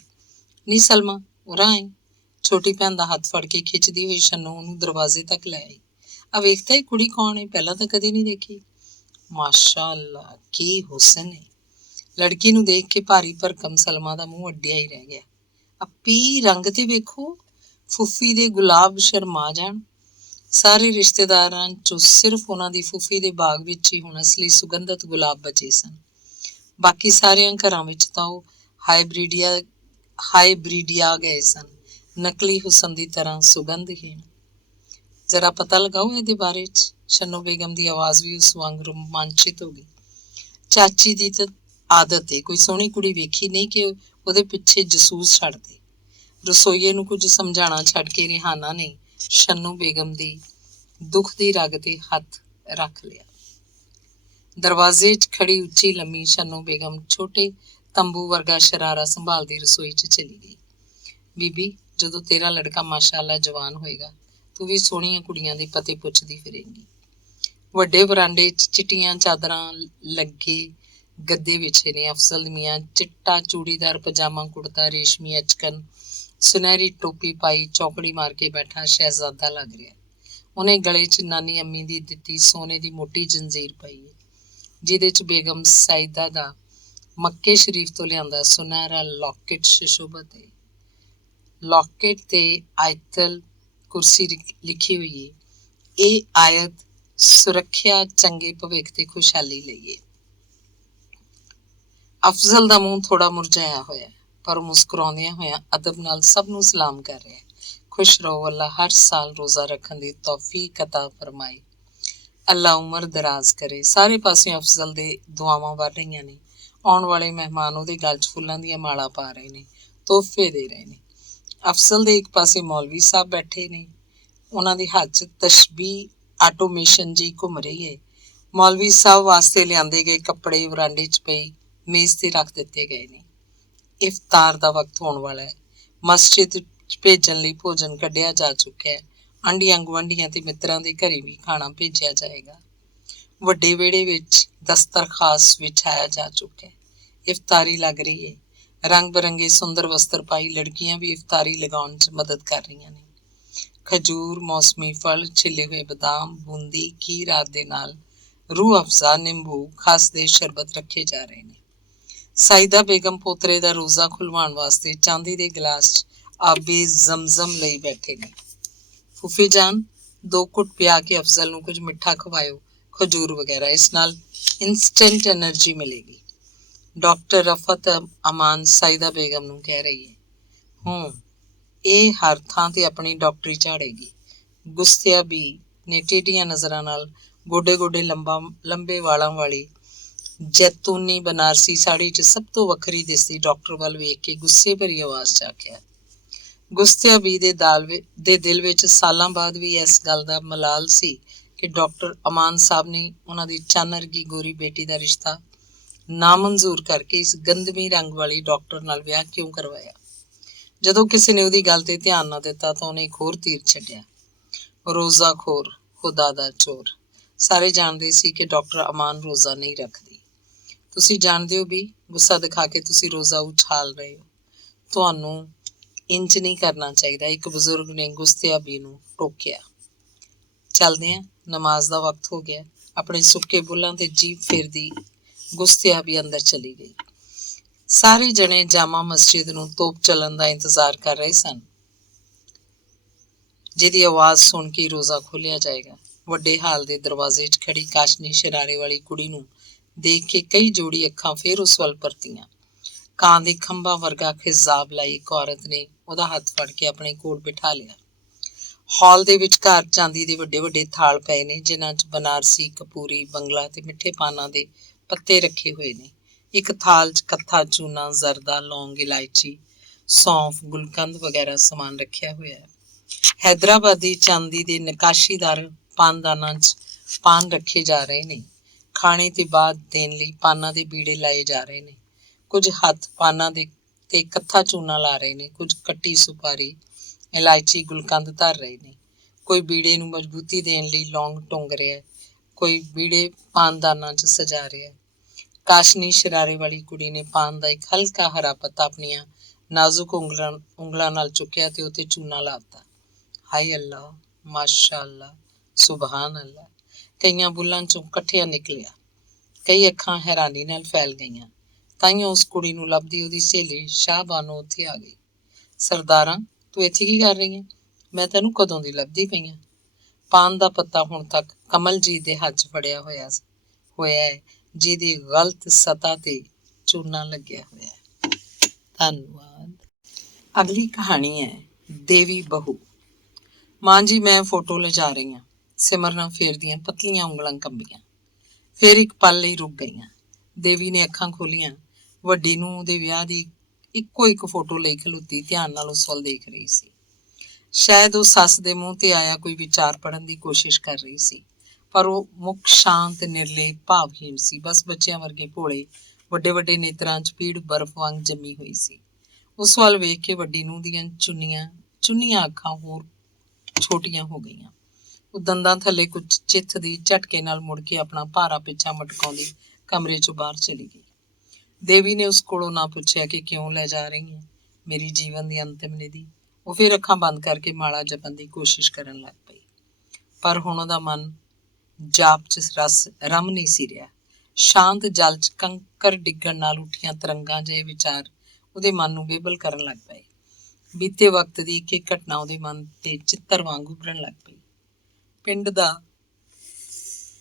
ਨਹੀਂ ਸਲਮਾ, ਉਰਾਂ ਆਈ। ਛੋਟੀ ਭੈਣ ਦਾ ਹੱਥ ਫੜ ਕੇ ਖਿੱਚਦੀ ਹੋਈ ਸ਼ੰਨੂ ਉਹਨੂੰ ਦਰਵਾਜ਼ੇ ਤੱਕ ਲੈ ਆਈ। ਆ ਵੇਖਦਾ ਇਹ ਕੁੜੀ ਕੌਣ ਹੈ? ਪਹਿਲਾਂ ਤਾਂ ਕਦੇ ਨਹੀਂ ਦੇਖੀ। ਮਾਸ਼ਾ ਅੱਲਾ, ਕੀ ਹੁਸਨ ਹੈ। ਲੜਕੀ ਨੂੰ ਦੇਖ ਕੇ ਭਾਰੀ ਭਰਕਮ ਸਲਮਾ ਦਾ ਮੂੰਹ ਅੱਡਿਆ ਹੀ ਰਹਿ ਗਿਆ। ਆਪੀ ਰੰਗ ਤੇ ਵੇਖੋ, ਫੁੱਫੀ ਦੇ ਗੁਲਾਬ ਸ਼ਰਮਾ ਜਾਣ। ਸਾਰੇ ਰਿਸ਼ਤੇਦਾਰਾਂ ਚੋਂ ਸਿਰਫ ਉਹਨਾਂ ਦੀ ਫੁੱਫੀ ਦੇ ਬਾਗ ਵਿੱਚ ਹੀ ਹੁਣ ਅਸਲੀ ਸੁਗੰਧਤ ਗੁਲਾਬ ਬਚੇ ਸਨ। ਬਾਕੀ ਸਾਰਿਆਂ ਘਰਾਂ ਵਿੱਚ ਤਾਂ ਉਹ ਹਾਈਬ੍ਰਿਡਿਆ ਗਏ ਸਨ, ਨਕਲੀ ਹੁਸਨ ਦੀ ਤਰ੍ਹਾਂ ਸੁਗੰਧਹੀਣ। ਜ਼ਰਾ ਪਤਾ ਲਗਾਓ ਇਹਦੇ ਬਾਰੇ 'ਚ। ਸ਼ੰਨੂ ਬੇਗਮ ਦੀ ਆਵਾਜ਼ ਵੀ ਉਸ ਵਾਂਗ ਰੋਮਾਂਚਿਤ ਹੋ ਗਈ। ਚਾਚੀ ਦੀ ਤਾਂ ਆਦਤ ਹੈ, ਕੋਈ ਸੋਹਣੀ ਕੁੜੀ ਵੇਖੀ ਨਹੀਂ ਕਿ ਉਹਦੇ ਪਿੱਛੇ ਜਸੂਸ ਛੱਡ ਦੇ। ਰਸੋਈਏ ਨੂੰ ਕੁਝ ਸਮਝਾਉਣਾ ਛੱਡ ਕੇ ਰਿਹਾਨਾ ਨੇ ਸ਼ੰਨੂ ਬੇਗਮ ਦੀ ਦੁੱਖ ਦੀ ਰਗ ਤੇ ਹੱਥ ਰੱਖ ਲਿਆ। ਦਰਵਾਜ਼ੇ 'ਚ ਖੜੀ ਉੱਚੀ ਲੰਮੀ ਸ਼ੰਨੂ ਬੇਗਮ ਛੋਟੇ ਤੰਬੂ ਵਰਗਾ ਸ਼ਰਾਰਾ ਸੰਭਾਲਦੀ ਰਸੋਈ 'ਚ ਚਲੀ ਗਈ। ਬੀਬੀ, ਜਦੋਂ ਤੇਰਾ ਲੜਕਾ ਮਾਸ਼ਾਅੱਲਾ ਜਵਾਨ ਹੋਏਗਾ, ਤੂੰ ਵੀ ਸੋਹਣੀਆਂ ਕੁੜੀਆਂ ਦੇ ਪਤੇ ਪੁੱਛਦੀ ਫਿਰੇਂਗੀ। ਵੱਡੇ ਵਰਾਂਡੇ 'ਚ ਚਿੱਟੀਆਂ ਚਾਦਰਾਂ ਲੱਗੇ ਗੱਦੇ ਵਿਛੇ ਨੇ। ਅਫਜ਼ਲ ਮੀਆਂ ਚਿੱਟਾ ਚੂੜੀਦਾਰ ਪਜਾਮਾ ਕੁੜਤਾ, ਰੇਸ਼ਮੀ ਅਚਕਨ, ਸੁਨਹਿਰੀ ਟੋਪੀ ਪਾਈ ਚੌਕੜੀ ਮਾਰ ਕੇ ਬੈਠਾ ਸ਼ਹਿਜ਼ਾਦਾ ਲੱਗ ਰਿਹਾ। ਉਹਨੇ ਗਲੇ 'ਚ ਨਾਨੀ ਅੰਮੀ ਦੀ ਦਿੱਤੀ ਸੋਨੇ ਦੀ ਮੋਟੀ ਜੰਜੀਰ ਪਾਈ ਹੈ, ਜਿਹਦੇ 'ਚ ਬੇਗਮ ਸਾਇਦਾ ਦਾ ਮੱਕੇ ਸ਼ਰੀਫ ਤੋਂ ਲਿਆਂਦਾ ਸੁਨਹਿਰਾ ਲੌਕਟ ਸ਼ਸ਼ੋਭਤ ਹੈ। ਲੌਕਟ ਤੇ ਆਇਤਲ ਕੁਰਸੀ ਲਿਖੀ ਹੋਈ ਹੈ। ਇਹ ਆਇਤ ਸੁਰੱਖਿਆ, ਚੰਗੇ ਭਵਿੱਖ ਤੇ ਖੁਸ਼ਹਾਲੀ ਲਈ ਹੈ। ਅਫਜ਼ਲ ਦਾ ਮੂੰਹ ਥੋੜਾ ਮੁਰਝਾਇਆ ਹੋਇਆ, ਪਰ ਮੁਸਕਰਾਉਂਦਿਆਂ ਹੋਇਆਂ ਅਦਬ ਨਾਲ ਸਭ ਨੂੰ ਸਲਾਮ ਕਰ ਰਿਹਾ। ਖੁਸ਼ ਰਹੋ, ਅੱਲਾ ਹਰ ਸਾਲ ਰੋਜ਼ਾ ਰੱਖਣ ਦੀ ਤੌਫੀਕ ਅਤਾ ਫਰਮਾਏ, ਅੱਲਾ ਉਮਰ ਦਰਾਜ਼ ਕਰੇ। ਸਾਰੇ ਪਾਸਿਓਂ ਅਫਜ਼ਲ ਦੇ ਦੁਆਵਾਂ ਵੱਧ ਰਹੀਆਂ ਨੇ। ਆਉਣ ਵਾਲੇ ਮਹਿਮਾਨ ਉਹਦੇ ਗਲ 'ਚ ਫੁੱਲਾਂ ਦੀਆਂ ਮਾਲਾ ਪਾ ਰਹੇ ਨੇ, ਤੋਹਫੇ ਦੇ ਰਹੇ ਨੇ। ਅਫਜ਼ਲ ਦੇ ਇੱਕ ਪਾਸੇ ਮੌਲਵੀ ਸਾਹਿਬ ਬੈਠੇ ਨੇ, ਉਹਨਾਂ ਦੇ ਹੱਥ 'ਚ ਤਸ਼ਬੀਹ ਆਟੋਮੇਸ਼ਨ ਜਿਹੀ ਘੁੰਮ ਰਹੀ ਹੈ। ਮੌਲਵੀ ਸਾਹਿਬ ਵਾਸਤੇ ਲਿਆਂਦੇ ਗਏ ਕੱਪੜੇ ਵਰਾਂਡੇ 'ਚ ਪਏ ਮੇਜ਼ ਤੇ ਰੱਖ ਦਿੱਤੇ ਗਏ ਨੇ। ਇਫਤਾਰ ਦਾ ਵਕਤ ਹੋਣ ਵਾਲਾ ਹੈ। ਮਸਜਿਦ 'ਚ ਭੇਜਣ ਲਈ ਭੋਜਨ ਕੱਢਿਆ ਜਾ ਚੁੱਕਿਆ ਹੈ। ਆਂਢੀਆਂ ਗੁਆਂਢੀਆਂ ਤੇ ਮਿੱਤਰਾਂ ਦੇ ਘਰੇ ਵੀ ਖਾਣਾ ਭੇਜਿਆ ਜਾਏਗਾ। ਵੱਡੇ ਵਿਹੜੇ ਵਿੱਚ ਦਸਤਰਖਾਸ ਵਿਛਾਇਆ ਜਾ ਚੁੱਕਾ ਹੈ। ਇਫਤਾਰੀ ਲੱਗ ਰਹੀ ਹੈ। ਰੰਗ ਬਿਰੰਗੇ ਸੁੰਦਰ ਵਸਤਰ ਪਾਈ ਲੜਕੀਆਂ ਵੀ ਇਫਤਾਰੀ ਲਗਾਉਣ 'ਚ ਮਦਦ ਕਰ ਰਹੀਆਂ ਨੇ। ਖਜੂਰ, ਮੌਸਮੀ ਫਲ, ਛਿੱਲੇ ਹੋਏ ਬਦਾਮ, ਬੂੰਦੀ, ਘੀ ਰਾਤ ਦੇ ਨਾਲ ਰੂਹ ਅਫਜ਼ਾ, ਨਿੰਬੂ, ਖਸ ਦੇ ਸ਼ਰਬਤ ਰੱਖੇ ਜਾ ਰਹੇ ਨੇ। ਸਾਇਦਾ ਬੇਗਮ ਪੋਤਰੇ ਦਾ ਰੋਜ਼ਾ ਖੁਲਵਾਉਣ ਵਾਸਤੇ ਚਾਂਦੀ ਦੇ ਗਲਾਸ 'ਚ ਆਬੇ ਜ਼ਮਜ਼ਮ ਲਈ ਬੈਠੇ ਨੇ। ਫੁੱਫੀ ਜਾਨ, 2 ਘੁੱਟ ਪਿਆ ਕੇ ਅਫਜ਼ਲ ਨੂੰ ਕੁਝ ਮਿੱਠਾ ਖਵਾਇਓ, ਖਜੂਰ ਵਗੈਰਾ, ਇਸ ਨਾਲ ਇੰਸਟੈਂਟ ਐਨਰਜੀ ਮਿਲੇਗੀ। ਡਾਕਟਰ ਰਫਤ ਅਮਾਨ ਸਾਇਦਾ ਬੇਗਮ ਨੂੰ ਕਹਿ ਰਹੀ ਹੈ। ਇਹ ਹਰ ਥਾਂ ਤੇ ਆਪਣੀ ਡਾਕਟਰੀ ਝਾੜੇਗੀ। ਗੁਸਤਿਆ ਵੀ ਨੇ ਟੇਢੀਆਂ ਨਜ਼ਰਾਂ ਨਾਲ ਗੋਡੇ ਗੋਡੇ ਲੰਬੇ ਵਾਲਾਂ ਵਾਲੀ ਜੈਤੂਨੀ ਬਨਾਰਸੀ ਸਾੜੀ 'ਚ ਸਭ ਤੋਂ ਵੱਖਰੀ ਦਿਸਦੀ ਡਾਕਟਰ ਵੱਲ ਵੇਖ ਕੇ ਗੁੱਸੇ ਭਰੀ ਆਵਾਜ਼ 'ਚ ਆਖਿਆ। ਗੁਸਤਿਆਬੀ ਦੇ ਦਿਲ ਵਿੱਚ ਸਾਲਾਂ ਬਾਅਦ ਵੀ ਇਸ ਗੱਲ ਦਾ ਮਲਾਲ ਸੀ ਕਿ ਡਾਕਟਰ ਅਮਾਨ ਸਾਹਿਬ ਨੇ ਉਹਨਾਂ ਦੀ ਚੰਨ ਵਰਗੀ ਗੋਰੀ ਬੇਟੀ ਦਾ ਰਿਸ਼ਤਾ ਨਾਮਨਜ਼ੂਰ ਕਰਕੇ ਇਸ ਗੰਦਮੀ ਰੰਗ ਵਾਲੀ ਡਾਕਟਰ ਨਾਲ ਵਿਆਹ ਕਿਉਂ ਕਰਵਾਇਆ। ਜਦੋਂ ਕਿਸੇ ਨੇ ਉਹਦੀ ਗੱਲ ਤੇ ਧਿਆਨ ਨਾ ਦਿੱਤਾ ਤਾਂ ਉਹਨੇ ਇੱਕ ਹੋਰ ਤੀਰ ਛੱਡਿਆ। ਰੋਜ਼ਾ ਖੋਰ, ਖੁਦਾ ਦਾ ਚੋਰ। ਸਾਰੇ ਜਾਣਦੇ ਸੀ ਕਿ ਡਾਕਟਰ ਅਮਾਨ ਰੋਜ਼ਾ ਨਹੀਂ ਰੱਖਦੀ। ਤੁਸੀਂ ਜਾਣਦੇ ਹੋ ਵੀ ਗੁੱਸਾ ਦਿਖਾ ਕੇ ਤੁਸੀਂ ਰੋਜ਼ਾ ਉਛਾਲ ਰਹੇ ਹੋ। ਤੁਹਾਨੂੰ ਇੰਜ ਨਹੀਂ ਕਰਨਾ ਚਾਹੀਦਾ, ਇੱਕ ਬਜ਼ੁਰਗ ਨੇ ਗੁਸਤਿਆਬੀ ਨੂੰ ਟੋਕਿਆ। ਚੱਲਦੇ ਹਾਂ, ਨਮਾਜ਼ ਦਾ ਵਕਤ ਹੋ ਗਿਆ। ਆਪਣੇ ਸੁੱਕੇ ਬੁੱਲਾਂ ਤੇ ਜੀਭ ਫੇਰਦੀ ਗੁਸਤਿਆਬੀ ਅੰਦਰ ਚਲੀ ਗਈ। ਸਾਰੇ ਜਣੇ ਜਾਮਾ ਮਸਜਿਦ ਨੂੰ ਤੋਪ ਚੱਲਣ ਦਾ ਇੰਤਜ਼ਾਰ ਕਰ ਰਹੇ ਸਨ, ਜਿਹਦੀ ਆਵਾਜ਼ ਸੁਣ ਕੇ ਰੋਜ਼ਾ ਖੋਲ੍ਹਿਆ ਜਾਏਗਾ। ਵੱਡੇ ਹਾਲ ਦੇ ਦਰਵਾਜ਼ੇ 'ਚ ਖੜੀ ਕਾਸ਼ਨੀ ਸ਼ਰਾਰੇ ਵਾਲੀ ਕੁੜੀ ਨੂੰ ਦੇਖ ਕੇ ਕਈ ਜੋੜੀ ਅੱਖਾਂ ਫੇਰ ਉਸ ਵੱਲ ਪਰਤੀਆਂ। ਕਾਂ ਦੇ ਖੰਭਾਂ ਵਰਗਾ ਖਿਜ਼ਾਬ ਲਾਈ ਇੱਕ ਔਰਤ ਨੇ ਉਹਦਾ ਹੱਥ ਫੜ ਕੇ ਆਪਣੇ ਕੋਲ ਬਿਠਾ ਲਿਆ। ਹਾਲ ਦੇ ਵਿਚਕਾਰ ਚਾਂਦੀ ਦੇ ਵੱਡੇ ਵੱਡੇ ਥਾਲ ਪਏ ਨੇ, ਜਿਨ੍ਹਾਂ 'ਚ ਬਨਾਰਸੀ, ਕਪੂਰੀ, ਬੰਗਲਾ ਤੇ ਮਿੱਠੇ ਪਾਨਾਂ ਦੇ ਪੱਤੇ ਰੱਖੇ ਹੋਏ ਨੇ। ਇੱਕ ਥਾਲ 'ਚ ਕੱਥਾ, ਚੂਨਾ, ਜ਼ਰਦਾ, ਲੌਂਗ, ਇਲਾਇਚੀ, ਸੌਂਫ, ਗੁਲਕੰਦ ਵਗੈਰਾ ਸਮਾਨ ਰੱਖਿਆ ਹੋਇਆ ਹੈ। ਹੈਦਰਾਬਾਦੀ ਚਾਂਦੀ ਦੇ ਨਕਾਸ਼ੀਦਾਰ ਪਾਨਦਾਨਾਂ 'ਚ ਪਾਨ ਰੱਖੇ ਜਾ ਰਹੇ ਨੇ। ਖਾਣੇ ਤੇ ਬਾਅਦ ਦੇਣ ਲਈ ਪਾਨਾਂ ਦੇ ਬੀੜੇ ਲਾਏ ਜਾ ਰਹੇ ਨੇ। ਕੁਝ ਹੱਥ ਪਾਨਾਂ ਦੇ ਤੇ ਕੱਥਾ ਚੂਨਾ ਲਾ ਰਹੇ ਨੇ, ਕੁਝ ਕੱਟੀ ਸੁਪਾਰੀ, ਇਲਾਇਚੀ, ਗੁਲਕੰਦ ਧਰ ਰਹੇ ਨੇ। ਕੋਈ ਬੀੜੇ ਨੂੰ ਮਜ਼ਬੂਤੀ ਦੇਣ ਲਈ ਲੌਂਗ ਟੁੰਗ ਰਿਹਾ, ਕੋਈ ਬੀੜੇ ਪਾਨਦਾਨਾਂ 'ਚ ਸਜਾ ਰਿਹਾ। ਕਾਸ਼ਨੀ ਸ਼ਰਾਰੇ ਵਾਲੀ ਕੁੜੀ ਨੇ ਪਾਨ ਦਾ ਇੱਕ ਹਲਕਾ ਹਰਾ ਪੱਤਾ ਆਪਣੀਆਂ ਨਾਜ਼ੁਕ ਉਂਗਲਾਂ ਨਾਲ ਚੁੱਕਿਆ ਤੇ ਉੱਤੇ ਚੂਨਾ ਲਾਤਾ। ਹਾਏ ਅੱਲਾ, ਮਾਸ਼ਾ ਅੱਲਾ, ਸੁਬਹਾਨ ਅੱਲਾ, ਕਈਆਂ ਬੁੱਲਾਂ 'ਚੋਂ ਇਕੱਠਿਆਂ ਨਿਕਲਿਆ। ਕਈ ਅੱਖਾਂ ਹੈਰਾਨੀ ਨਾਲ ਫੈਲ ਗਈਆਂ। ਤਾਈਓ ਉਸ ਕੁੜੀ ਨੂੰ ਲੱਭਦੀ ਉਹਦੀ ਸਹੇਲੀ ਸ਼ਾਹਬਾਨੋ ਉੱਥੇ ਆ ਗਈ। ਸਰਦਾਰਾਂ, ਤੂੰ ਇੱਥੇ ਕੀ ਕਰ ਰਹੀ ਹੈ? ਮੈਂ ਤੈਨੂੰ ਕਦੋਂ ਦੀ ਲੱਭਦੀ ਪਈ ਹਾਂ। ਪਾਨ ਦਾ ਪੱਤਾ ਹੁਣ ਤੱਕ ਕਮਲਜੀਤ ਦੇ ਹੱਥ 'ਚ ਫੜਿਆ ਹੋਇਆ ਹੈ, ਜਿਹਦੀ ਗਲਤ ਸਤ੍ਹਾ ਤੇ ਚੂਨਾ ਲੱਗਿਆ ਹੋਇਆ ਹੈ। ਧੰਨਵਾਦ। ਅਗਲੀ ਕਹਾਣੀ ਹੈ ਦੇਵੀ ਬਹੂ। ਮਾਂ ਜੀ, ਮੈਂ ਫੋਟੋ ਲਿਜਾ ਰਹੀ ਹਾਂ। ਸਿਮਰਨਾ ਫੇਰਦੀਆਂ ਪਤਲੀਆਂ ਉਂਗਲਾਂ ਕੰਬੀਆਂ। ਫਿਰ ਇੱਕ ਪਲ ਲਈ ਰੁਕ ਗਈਆਂ। ਦੇਵੀ ਨੇ ਅੱਖਾਂ ਖੋਲੀਆਂ। ਵੱਡੀ ਨੂੰ ਉਹਦੇ ਵਿਆਹ ਦੀ ਇੱਕੋ ਇੱਕ ਫੋਟੋ ਲਈ ਖਲੋਤੀ ਧਿਆਨ ਨਾਲ ਉਸ ਵੱਲ ਦੇਖ ਰਹੀ ਸੀ। ਸ਼ਾਇਦ ਉਹ ਸੱਸ ਦੇ ਮੂੰਹ ਤੇ ਆਇਆ ਕੋਈ ਵਿਚਾਰ ਪੜ੍ਹਨ ਦੀ ਕੋਸ਼ਿਸ਼ ਕਰ ਰਹੀ ਸੀ, ਪਰ ਉਹ ਮੁੱਖ ਸ਼ਾਂਤ, ਨਿਰਲੇਪ, ਭਾਵਹੀਣ ਸੀ। ਬਸ ਬੱਚਿਆਂ ਵਰਗੇ ਭੋਲੇ ਵੱਡੇ ਵੱਡੇ ਨੇਤਰਾਂ 'ਚ ਪੀੜ ਬਰਫ਼ ਵਾਂਗ ਜੰਮੀ ਹੋਈ ਸੀ। ਉਸ ਵੱਲ ਵੇਖ ਕੇ ਵੱਡੀ ਨੂੰਹ ਦੀਆਂ ਚੁੰਨੀਆਂ ਅੱਖਾਂ ਹੋਰ ਛੋਟੀਆਂ ਹੋ ਗਈਆਂ। ਉਹ ਦੰਦਾਂ ਥੱਲੇ ਕੁਝ ਚਿੱਥ ਦੀ ਝਟਕੇ ਨਾਲ ਮੁੜ ਕੇ ਆਪਣਾ ਭਾਰਾ ਪਿੱਛਾ ਮਟਕਾਉਂਦੀ ਕਮਰੇ 'ਚੋਂ ਬਾਹਰ ਚਲੀ ਗਈ। ਦੇਵੀ ਨੇ ਉਸ ਕੋਲੋਂ ਨਾ ਪੁੱਛਿਆ ਕਿ ਕਿਉਂ ਲੈ ਜਾ ਰਹੀ ਹੈ ਮੇਰੀ ਜੀਵਨ ਦੀ ਅੰਤਿਮ ਨਿਧੀ। ਉਹ ਫਿਰ ਅੱਖਾਂ ਬੰਦ ਕਰਕੇ ਮਾਲਾ ਜਪਣ ਦੀ ਕੋਸ਼ਿਸ਼ ਕਰਨ ਲੱਗ ਪਈ। ਪਰ ਹੁਣ ਉਹਦਾ ਮਨ ਜਾਪ 'ਚ ਰਮ ਨਹੀਂ ਸੀ ਰਿਹਾ। ਸ਼ਾਂਤ ਜਲ 'ਚ ਕੰਕਰ ਡਿੱਗਣ ਨਾਲ ਉੱਠੀਆਂ ਤਰੰਗਾਂ ਜਿਹੇ ਵਿਚਾਰ ਉਹਦੇ ਮਨ ਨੂੰ ਬੇਬਲ ਕਰਨ ਲੱਗ ਪਏ। ਬੀਤੇ ਵਕਤ ਦੀ ਇੱਕ ਇੱਕ ਘਟਨਾ ਉਹਦੇ ਮਨ ਤੇ ਚਿੱਤਰ ਵਾਂਗ ਉੱਭਰਨ ਲੱਗ ਪਈ। ਪਿੰਡ ਦਾ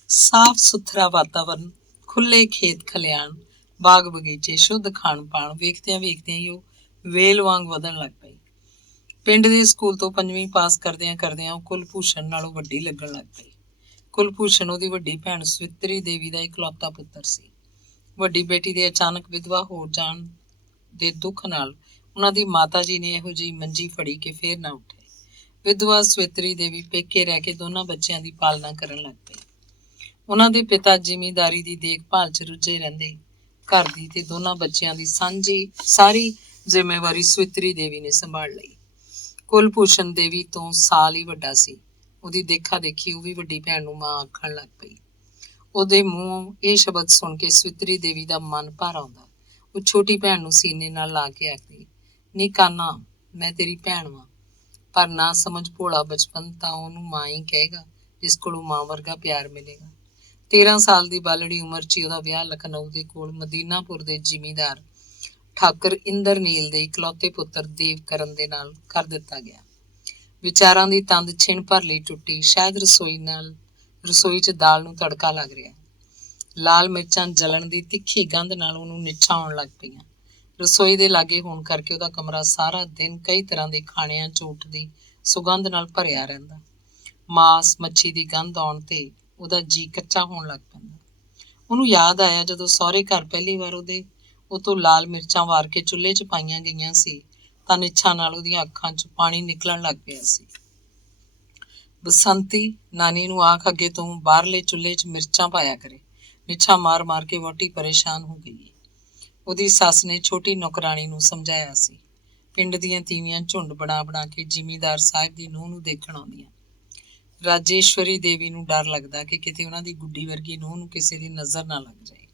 ਸਾਫ਼ ਸੁਥਰਾ ਵਾਤਾਵਰਨ, ਖੁੱਲ੍ਹੇ ਖੇਤ ਖਲਿਆਣ, ਬਾਗ ਬਗੀਚੇ, ਸ਼ੁੱਧ ਖਾਣ ਪਾਣ ਵੇਖਦਿਆਂ ਵੇਖਦਿਆਂ ਹੀ ਉਹ ਵੇਲ ਵਾਂਗ ਵਧਣ ਲੱਗ ਪਈ। ਪਿੰਡ ਦੇ ਸਕੂਲ ਤੋਂ 5ਵੀਂ ਪਾਸ ਕਰਦਿਆਂ ਉਹ ਕੁਲਭੂਸ਼ਣ ਨਾਲੋਂ ਵੱਡੀ ਲੱਗਣ ਲੱਗ ਪਈ। ਕੁਲਭੂਸ਼ਣ ਉਹਦੀ ਵੱਡੀ ਭੈਣ ਸਵਿਤਰੀ ਦੇਵੀ ਦਾ ਇਕਲੌਤਾ ਪੁੱਤਰ ਸੀ। ਵੱਡੀ ਬੇਟੀ ਦੇ ਅਚਾਨਕ ਵਿਧਵਾ ਹੋ ਜਾਣ ਦੇ ਦੁੱਖ ਨਾਲ ਉਹਨਾਂ ਦੀ ਮਾਤਾ ਜੀ ਨੇ ਇਹੋ ਜਿਹੀ ਮੰਜੀ ਫੜੀ ਕਿ ਫੇਰ ਨਾ ਉੱਠੇ। ਵਿਧਵਾ ਸਵਿਤਰੀ ਦੇਵੀ ਪੇਕੇ ਰਹਿ ਕੇ ਦੋਨਾਂ ਬੱਚਿਆਂ ਦੀ ਪਾਲਣਾ ਕਰਨ ਲੱਗ ਪਈ। ਉਹਨਾਂ ਦੇ ਪਿਤਾ ਜ਼ਿਮੀਂਦਾਰੀ ਦੀ ਦੇਖਭਾਲ 'ਚ ਰੁੱਝੇ ਰਹਿੰਦੇ। ਘਰ ਦੀ ਤੇ ਦੋਨਾਂ ਬੱਚਿਆਂ ਦੀ ਸਾਰੀ ਜ਼ਿੰਮੇਵਾਰੀ ਸਵਿਤਰੀ ਦੇਵੀ ਨੇ ਸੰਭਾਲ ਲਈ। ਕੁਲਭੂਸ਼ਣ ਦੇਵੀ ਤੋਂ ਸਾਲ ਹੀ ਵੱਡਾ ਸੀ। ਉਹਦੀ ਦੇਖਾ ਦੇਖੀ ਉਹ ਵੀ ਵੱਡੀ ਭੈਣ ਨੂੰ ਮਾਂ ਆਖਣ ਲੱਗ ਪਈ। ਉਹਦੇ ਮੂੰਹੋਂ ਇਹ ਸ਼ਬਦ ਸੁਣ ਕੇ ਸਵਿਤਰੀ ਦੇਵੀ ਦਾ ਮਨ ਭਰ ਆਉਂਦਾ। ਉਹ ਛੋਟੀ ਭੈਣ ਨੂੰ ਸੀਨੇ ਨਾਲ ਲਾ ਕੇ ਆਖਦੀ, ਨੀ ਕਾਨਾ, ਮੈਂ ਤੇਰੀ ਭੈਣ ਵਾਂ। ਪਰ ਨਾ ਸਮਝ ਭੋਲਾ ਬਚਪਨ ਤਾਂ ਉਹਨੂੰ ਮਾਂ ਹੀ ਕਹੇਗਾ, ਜਿਸ ਕੋਲੋਂ ਮਾਂ ਵਰਗਾ ਪਿਆਰ ਮਿਲੇਗਾ। 13 ਸਾਲ ਦੀ ਬਾਲੜੀ ਉਮਰ 'ਚ ਹੀ ਉਹਦਾ ਵਿਆਹ ਲਖਨਊ ਦੇ ਕੋਲ ਮਦੀਨਾਪੁਰ ਦੇ ਜ਼ਿਮੀਂਦਾਰ ਠਾਕਰ ਇੰਦਰਨੀਲ ਦੇ ਇਕਲੌਤੇ ਪੁੱਤਰ ਦੇਵਕਰਨ ਦੇ ਨਾਲ ਕਰ ਦਿੱਤਾ ਗਿਆ। ਵਿਚਾਰਾਂ ਦੀ ਤੰਦ ਛਿਣ ਭਰ ਲਈ ਟੁੱਟੀ। ਸ਼ਾਇਦ ਰਸੋਈ 'ਚ ਦਾਲ ਨੂੰ ਤੜਕਾ ਲੱਗ ਰਿਹਾ। ਲਾਲ ਮਿਰਚਾਂ ਜਲਣ ਦੀ ਤਿੱਖੀ ਗੰਧ ਨਾਲ ਉਹਨੂੰ ਨਿੱਛਾਂ ਆਉਣ ਲੱਗ ਪਈਆਂ। ਰਸੋਈ ਦੇ ਲਾਗੇ ਹੋਣ ਕਰਕੇ ਉਹਦਾ ਕਮਰਾ ਸਾਰਾ ਦਿਨ ਕਈ ਤਰ੍ਹਾਂ ਦੇ ਖਾਣਿਆਂ 'ਚ ਉੱਠਦੀ ਸੁਗੰਧ ਨਾਲ ਭਰਿਆ ਰਹਿੰਦਾ। ਮਾਸ ਮੱਛੀ ਦੀ ਗੰਧ ਆਉਣ ਤੇ ਉਹਦਾ ਜੀ ਕੱਚਾ ਹੋਣ ਲੱਗ ਪੈਂਦਾ। ਉਹਨੂੰ ਯਾਦ ਆਇਆ ਜਦੋਂ ਸਹੁਰੇ ਘਰ ਪਹਿਲੀ ਵਾਰ ਉਹ ਤੋਂ ਲਾਲ ਮਿਰਚਾਂ ਵਾਰ ਕੇ ਚੁੱਲ੍ਹੇ 'ਚ ਪਾਈਆਂ ਗਈਆਂ ਸੀ ਤਾਂ ਨਿੱਛਾ ਨਾਲ ਉਹਦੀਆਂ ਅੱਖਾਂ 'ਚ ਪਾਣੀ ਨਿਕਲਣ ਲੱਗ ਪਿਆ ਸੀ। ਬਸੰਤੀ, ਨਾਨੀ ਨੂੰ ਆਖ ਅੱਗੇ ਤੋਂ ਬਾਹਰਲੇ ਚੁੱਲ੍ਹੇ 'ਚ ਮਿਰਚਾਂ ਪਾਇਆ ਕਰੇ। ਨਿੱਛਾ ਮਾਰ ਮਾਰ ਕੇ ਵਹੁਟੀ ਪਰੇਸ਼ਾਨ ਹੋ ਗਈ ਹੈ। ਉਹਦੀ ਸੱਸ ਨੇ ਛੋਟੀ ਨੌਕਰਾਣੀ ਨੂੰ ਸਮਝਾਇਆ ਸੀ। ਪਿੰਡ ਦੀਆਂ ਤੀਵੀਆਂ ਝੁੰਡ ਬਣਾ ਬਣਾ ਕੇ ਜ਼ਿਮੀਂਦਾਰ ਸਾਹਿਬ ਦੀ ਨੂੰਹ ਨੂੰ ਦੇਖਣ ਆਉਂਦੀਆਂ। ਰਾਜੇਸ਼ਵਰੀ ਦੇਵੀ ਨੂੰ ਡਰ ਲੱਗਦਾ ਕਿ ਕਿਤੇ ਉਹਨਾਂ ਦੀ ਗੁੱਡੀ ਵਰਗੀ ਨੂੰਹ ਨੂੰ ਕਿਸੇ ਦੀ ਨਜ਼ਰ ਨਾ ਲੱਗ ਜਾਏ।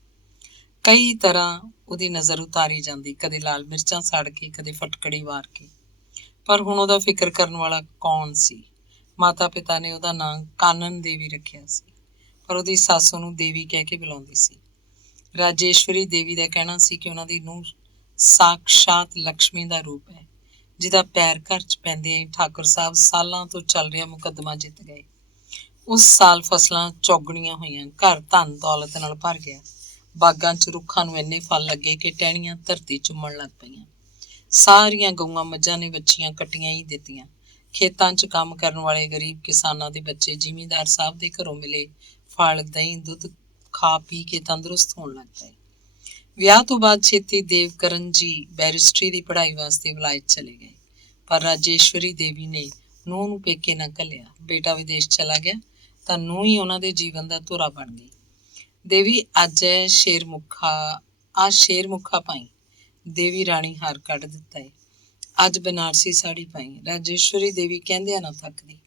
ਕਈ ਤਰ੍ਹਾਂ ਉਹਦੀ ਨਜ਼ਰ ਉਤਾਰੀ ਜਾਂਦੀ, ਕਦੇ ਲਾਲ ਮਿਰਚਾਂ ਸਾੜ ਕੇ, ਕਦੇ ਫਟਕੜੀ ਵਾਰ ਕੇ। ਪਰ ਹੁਣ ਉਹਦਾ ਫਿਕਰ ਕਰਨ ਵਾਲਾ ਕੌਣ ਸੀ? ਮਾਤਾ ਪਿਤਾ ਨੇ ਉਹਦਾ ਨਾਂ ਕਾਨਨ ਦੇਵੀ ਰੱਖਿਆ ਸੀ, ਪਰ ਉਹਦੀ ਸੱਸ ਉਹਨੂੰ ਦੇਵੀ ਕਹਿ ਕੇ ਬੁਲਾਉਂਦੀ ਸੀ। ਰਾਜੇਸ਼ਵਰੀ ਦੇਵੀ ਦਾ ਕਹਿਣਾ ਸੀ ਕਿ ਉਹਨਾਂ ਦੀ ਨੂੰਹ ਸਾਕਸ਼ਾਤ ਲਕਸ਼ਮੀ ਦਾ ਰੂਪ ਹੈ, ਜਿਹਦਾ ਪੈਰ ਘਰ 'ਚ ਪੈਂਦਿਆਂ ਹੀ ਠਾਕੁਰ ਸਾਹਿਬ ਸਾਲਾਂ ਤੋਂ ਚੱਲ ਰਿਹਾ ਮੁਕੱਦਮਾ ਜਿੱਤ ਗਏ। ਉਸ ਸਾਲ ਫਸਲਾਂ ਚੌਗਣੀਆਂ ਹੋਈਆਂ, ਘਰ ਧਨ ਦੌਲਤ ਨਾਲ ਭਰ ਗਿਆ। ਬਾਗਾਂ 'ਚ ਰੁੱਖਾਂ ਨੂੰ ਇੰਨੇ ਫਲ ਲੱਗੇ ਕਿ ਟਹਿਣੀਆਂ ਧਰਤੀ ਚੁੰਮਣ ਲੱਗ ਪਈਆਂ। ਸਾਰੀਆਂ ਗਊਆਂ ਮੱਝਾਂ ਨੇ ਵੱਛੀਆਂ ਕੱਟੀਆਂ ਹੀ ਦਿੱਤੀਆਂ। ਖੇਤਾਂ 'ਚ ਕੰਮ ਕਰਨ ਵਾਲੇ ਗਰੀਬ ਕਿਸਾਨਾਂ ਦੇ ਬੱਚੇ ਜ਼ਿਮੀਂਦਾਰ ਸਾਹਿਬ ਦੇ ਘਰੋਂ ਮਿਲੇ ਫਲ, ਦਹੀਂ, ਦੁੱਧ ਖਾ ਪੀ ਕੇ ਤੰਦਰੁਸਤ ਹੋਣ ਲੱਗ ਪਏ। ਵਿਆਹ ਤੋਂ ਬਾਅਦ ਛੇਤੀ ਦੇਵਕਰਨ ਜੀ ਬੈਰਿਸਟਰੀ ਦੀ ਪੜ੍ਹਾਈ ਵਾਸਤੇ ਵਿਲਾਇਤ ਚਲੇ ਗਏ, ਪਰ ਰਾਜੇਸ਼ਵਰੀ ਦੇਵੀ ਨੇ ਨੂੰਹ ਨੂੰ ਪੇਕੇ ਨਾ ਘੱਲਿਆ। ਬੇਟਾ ਵਿਦੇਸ਼ ਚਲਾ ਗਿਆ ਤਾਂ ਨੂੰਹ ਹੀ ਉਹਨਾਂ ਦੇ ਜੀਵਨ ਦਾ ਧੁਰਾ ਬਣ ਗਈ। ਦੇਵੀ ਅੱਜ ਹੈ ਸ਼ੇਰ ਮੁੱਖਾ ਪਾਈ। ਦੇਵੀ ਰਾਣੀ ਹਾਰ ਕੱਢ ਦਿੱਤਾ ਏ। ਅੱਜ ਬਨਾਰਸੀ ਸਾੜੀ ਪਾਈ। ਰਾਜੇਸ਼ਵਰੀ ਦੇਵੀ ਕਹਿੰਦਿਆਂ ਨਾ ਥੱਕਦੀ।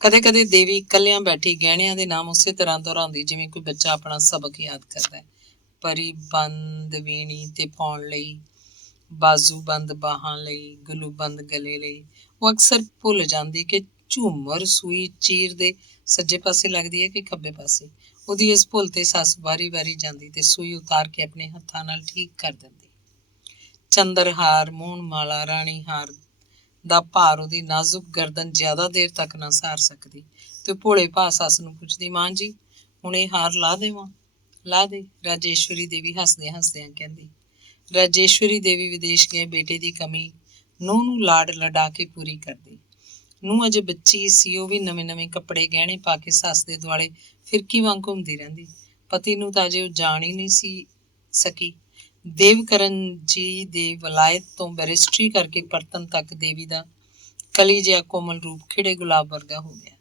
ਕਦੇ ਕਦੇ ਦੇਵੀ ਇਕੱਲਿਆਂ ਬੈਠੀ ਗਹਿਣਿਆਂ ਦੇ ਨਾਮ ਉਸੇ ਤਰ੍ਹਾਂ ਦੁਹਰਾਉਂਦੀ ਜਿਵੇਂ ਕੋਈ ਬੱਚਾ ਆਪਣਾ ਸਬਕ ਯਾਦ ਕਰਦਾ ਹੈ। ਪਰੀ ਬੰਦ ਵੀਣੀ ਤੇ ਪਾਉਣ ਲਈ, ਬਾਜ਼ੂ ਬੰਦ ਬਾਹਾਂ ਲਈ, ਗਲੂ ਬੰਦ ਗਲੇ ਲਈ। ਉਹ ਅਕਸਰ ਭੁੱਲ ਜਾਂਦੀ ਕਿ ਝੂਮਰ ਸੂਈ ਚੀਰ ਦੇ ਸੱਜੇ ਪਾਸੇ ਲੱਗਦੀ ਹੈ ਕਿ ਖੱਬੇ ਪਾਸੇ। ਉਹਦੀ ਇਸ ਭੁੱਲ ਤੇ ਸੱਸ ਵਾਰੀ ਵਾਰੀ ਜਾਂਦੀ ਤੇ ਸੂਈ ਉਤਾਰ ਕੇ ਆਪਣੇ ਹੱਥਾਂ ਨਾਲ ਠੀਕ ਕਰ ਦਿੰਦੀ। ਚੰਦਰਹਾਰ, ਮੋਹਨ ਮਾਲਾ, ਰਾਣੀ ਹਾਰ ਦਾ ਭਾਰ ਉਹਦੀ ਨਾਜ਼ੁਕ ਗਰਦਨ ਜ਼ਿਆਦਾ ਦੇਰ ਤੱਕ ਨਾ ਸਹਾਰ ਸਕਦੀ ਤੇ ਭੋਲੇ ਭਾਅ ਸੱਸ ਨੂੰ ਪੁੱਛਦੀ, ਮਾਂ ਜੀ ਹੁਣ ਇਹ ਹਾਰ ਲਾ ਦੇਵਾਂ? ਲਾ ਦੇ, ਰਾਜੇਸ਼ਵਰੀ ਦੇਵੀ ਹੱਸਦਿਆਂ ਹੱਸਦਿਆਂ ਕਹਿੰਦੀ। ਰਾਜੇਸ਼ਵਰੀ ਦੇਵੀ ਵਿਦੇਸ਼ ਗਏ ਬੇਟੇ ਦੀ ਕਮੀ ਨੂੰਹ ਨੂੰ ਲਾਡ ਲਡਾ ਕੇ ਪੂਰੀ ਕਰਦੀ। ਨੂੰਹ ਅਜੇ ਬੱਚੀ ਸੀ, ਉਹ ਵੀ ਨਵੇਂ ਨਵੇਂ ਕੱਪੜੇ ਗਹਿਣੇ ਪਾ ਕੇ ਸੱਸ ਦੇ ਦੁਆਲੇ ਫਿਰਕੀ ਵਾਂਗ ਘੁੰਮਦੀ ਰਹਿੰਦੀ। ਪਤੀ ਨੂੰ ਤਾਂ ਅਜੇ ਉਹ ਜਾਣ ਹੀ ਨਹੀਂ ਸੀ ਸਕੀ। ਦੇਵਕਰਨ ਜੀ ਦੇ ਵਲਾਇਤ ਤੋਂ ਬੈਰਿਸਟਰੀ ਕਰਕੇ ਪਰਤਨ ਤੱਕ ਦੇਵੀ ਦਾ ਕਲੀ ਜਿਹਾ ਕੋਮਲ ਰੂਪ ਖਿੜੇ ਗੁਲਾਬ ਵਰਗਾ ਹੋ ਗਿਆ,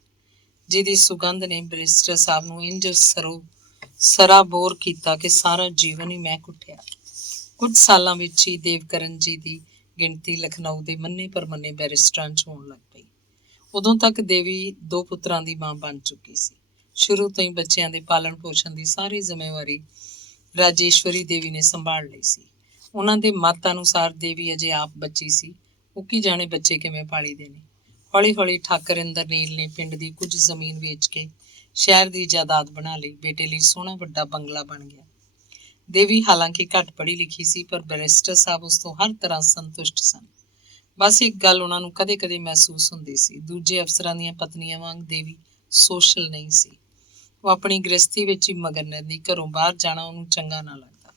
ਜਿਹਦੀ ਸੁਗੰਧ ਨੇ ਬੈਰਿਸਟਰ ਸਾਹਿਬ ਨੂੰ ਇੰਜ ਸਰਾਬੋਰ ਕੀਤਾ ਕਿ ਸਾਰਾ ਜੀਵਨ ਹੀ ਮਹਿਕ ਉੱਠਿਆ। ਕੁਝ ਸਾਲਾਂ ਵਿੱਚ ਹੀ ਦੇਵਕਰਨ ਜੀ ਦੀ ਗਿਣਤੀ ਲਖਨਊ ਦੇ ਮੰਨੇ ਪਰਮੰਨੇ ਬੈਰਿਸਟਰਾਂ 'ਚ ਹੋਣ ਲੱਗ ਪਈ। ਉਦੋਂ ਤੱਕ ਦੇਵੀ 2 ਪੁੱਤਰਾਂ ਦੀ ਮਾਂ ਬਣ ਚੁੱਕੀ ਸੀ। ਸ਼ੁਰੂ ਤੋਂ ਹੀ ਬੱਚਿਆਂ ਦੇ ਪਾਲਣ ਪੋਸ਼ਣ ਦੀ ਸਾਰੀ ਜ਼ਿੰਮੇਵਾਰੀ ਰਾਜੇਸ਼ਵਰੀ ਦੇਵੀ ਨੇ ਸੰਭਾਲ ਲਈ ਸੀ। ਉਹਨਾਂ ਦੇ ਮਤ ਅਨੁਸਾਰ ਦੇਵੀ ਅਜੇ ਆਪ ਬੱਚੀ ਸੀ, ਉਹ ਕੀ ਜਾਣੇ ਬੱਚੇ ਕਿਵੇਂ ਪਾਲੀਦੇ ਨੇ। ਹੌਲੀ ਹੌਲੀ ਠਾਕਰ ਇੰਦਰਨੀਲ ਨੇ ਪਿੰਡ ਦੀ ਕੁਝ ਜ਼ਮੀਨ ਵੇਚ ਕੇ ਸ਼ਹਿਰ ਦੀ ਜਾਇਦਾਦ ਬਣਾ ਲਈ। ਬੇਟੇ ਲਈ ਸੋਹਣਾ ਵੱਡਾ ਬੰਗਲਾ ਬਣ ਗਿਆ। ਦੇਵੀ ਹਾਲਾਂਕਿ ਘੱਟ ਪੜ੍ਹੀ ਲਿਖੀ ਸੀ, ਪਰ ਬੈਰਿਸਟਰ ਸਾਹਿਬ ਉਸ ਤੋਂ ਹਰ ਤਰ੍ਹਾਂ ਸੰਤੁਸ਼ਟ ਸਨ। ਬਸ ਇੱਕ ਗੱਲ ਉਹਨਾਂ ਨੂੰ ਕਦੇ ਕਦੇ ਮਹਿਸੂਸ ਹੁੰਦੀ ਸੀ, ਦੂਜੇ ਅਫਸਰਾਂ ਦੀਆਂ ਪਤਨੀਆਂ ਵਾਂਗ ਦੇਵੀ ਸੋਸ਼ਲ ਨਹੀਂ ਸੀ। ਉਹ ਆਪਣੀ ਗ੍ਰਸਤੀ ਵਿੱਚ ਹੀ ਮਗਨ ਰਹਿੰਦੀ, ਘਰੋਂ ਬਾਹਰ ਜਾਣਾ ਉਹਨੂੰ ਚੰਗਾ ਨਾ ਲੱਗਦਾ।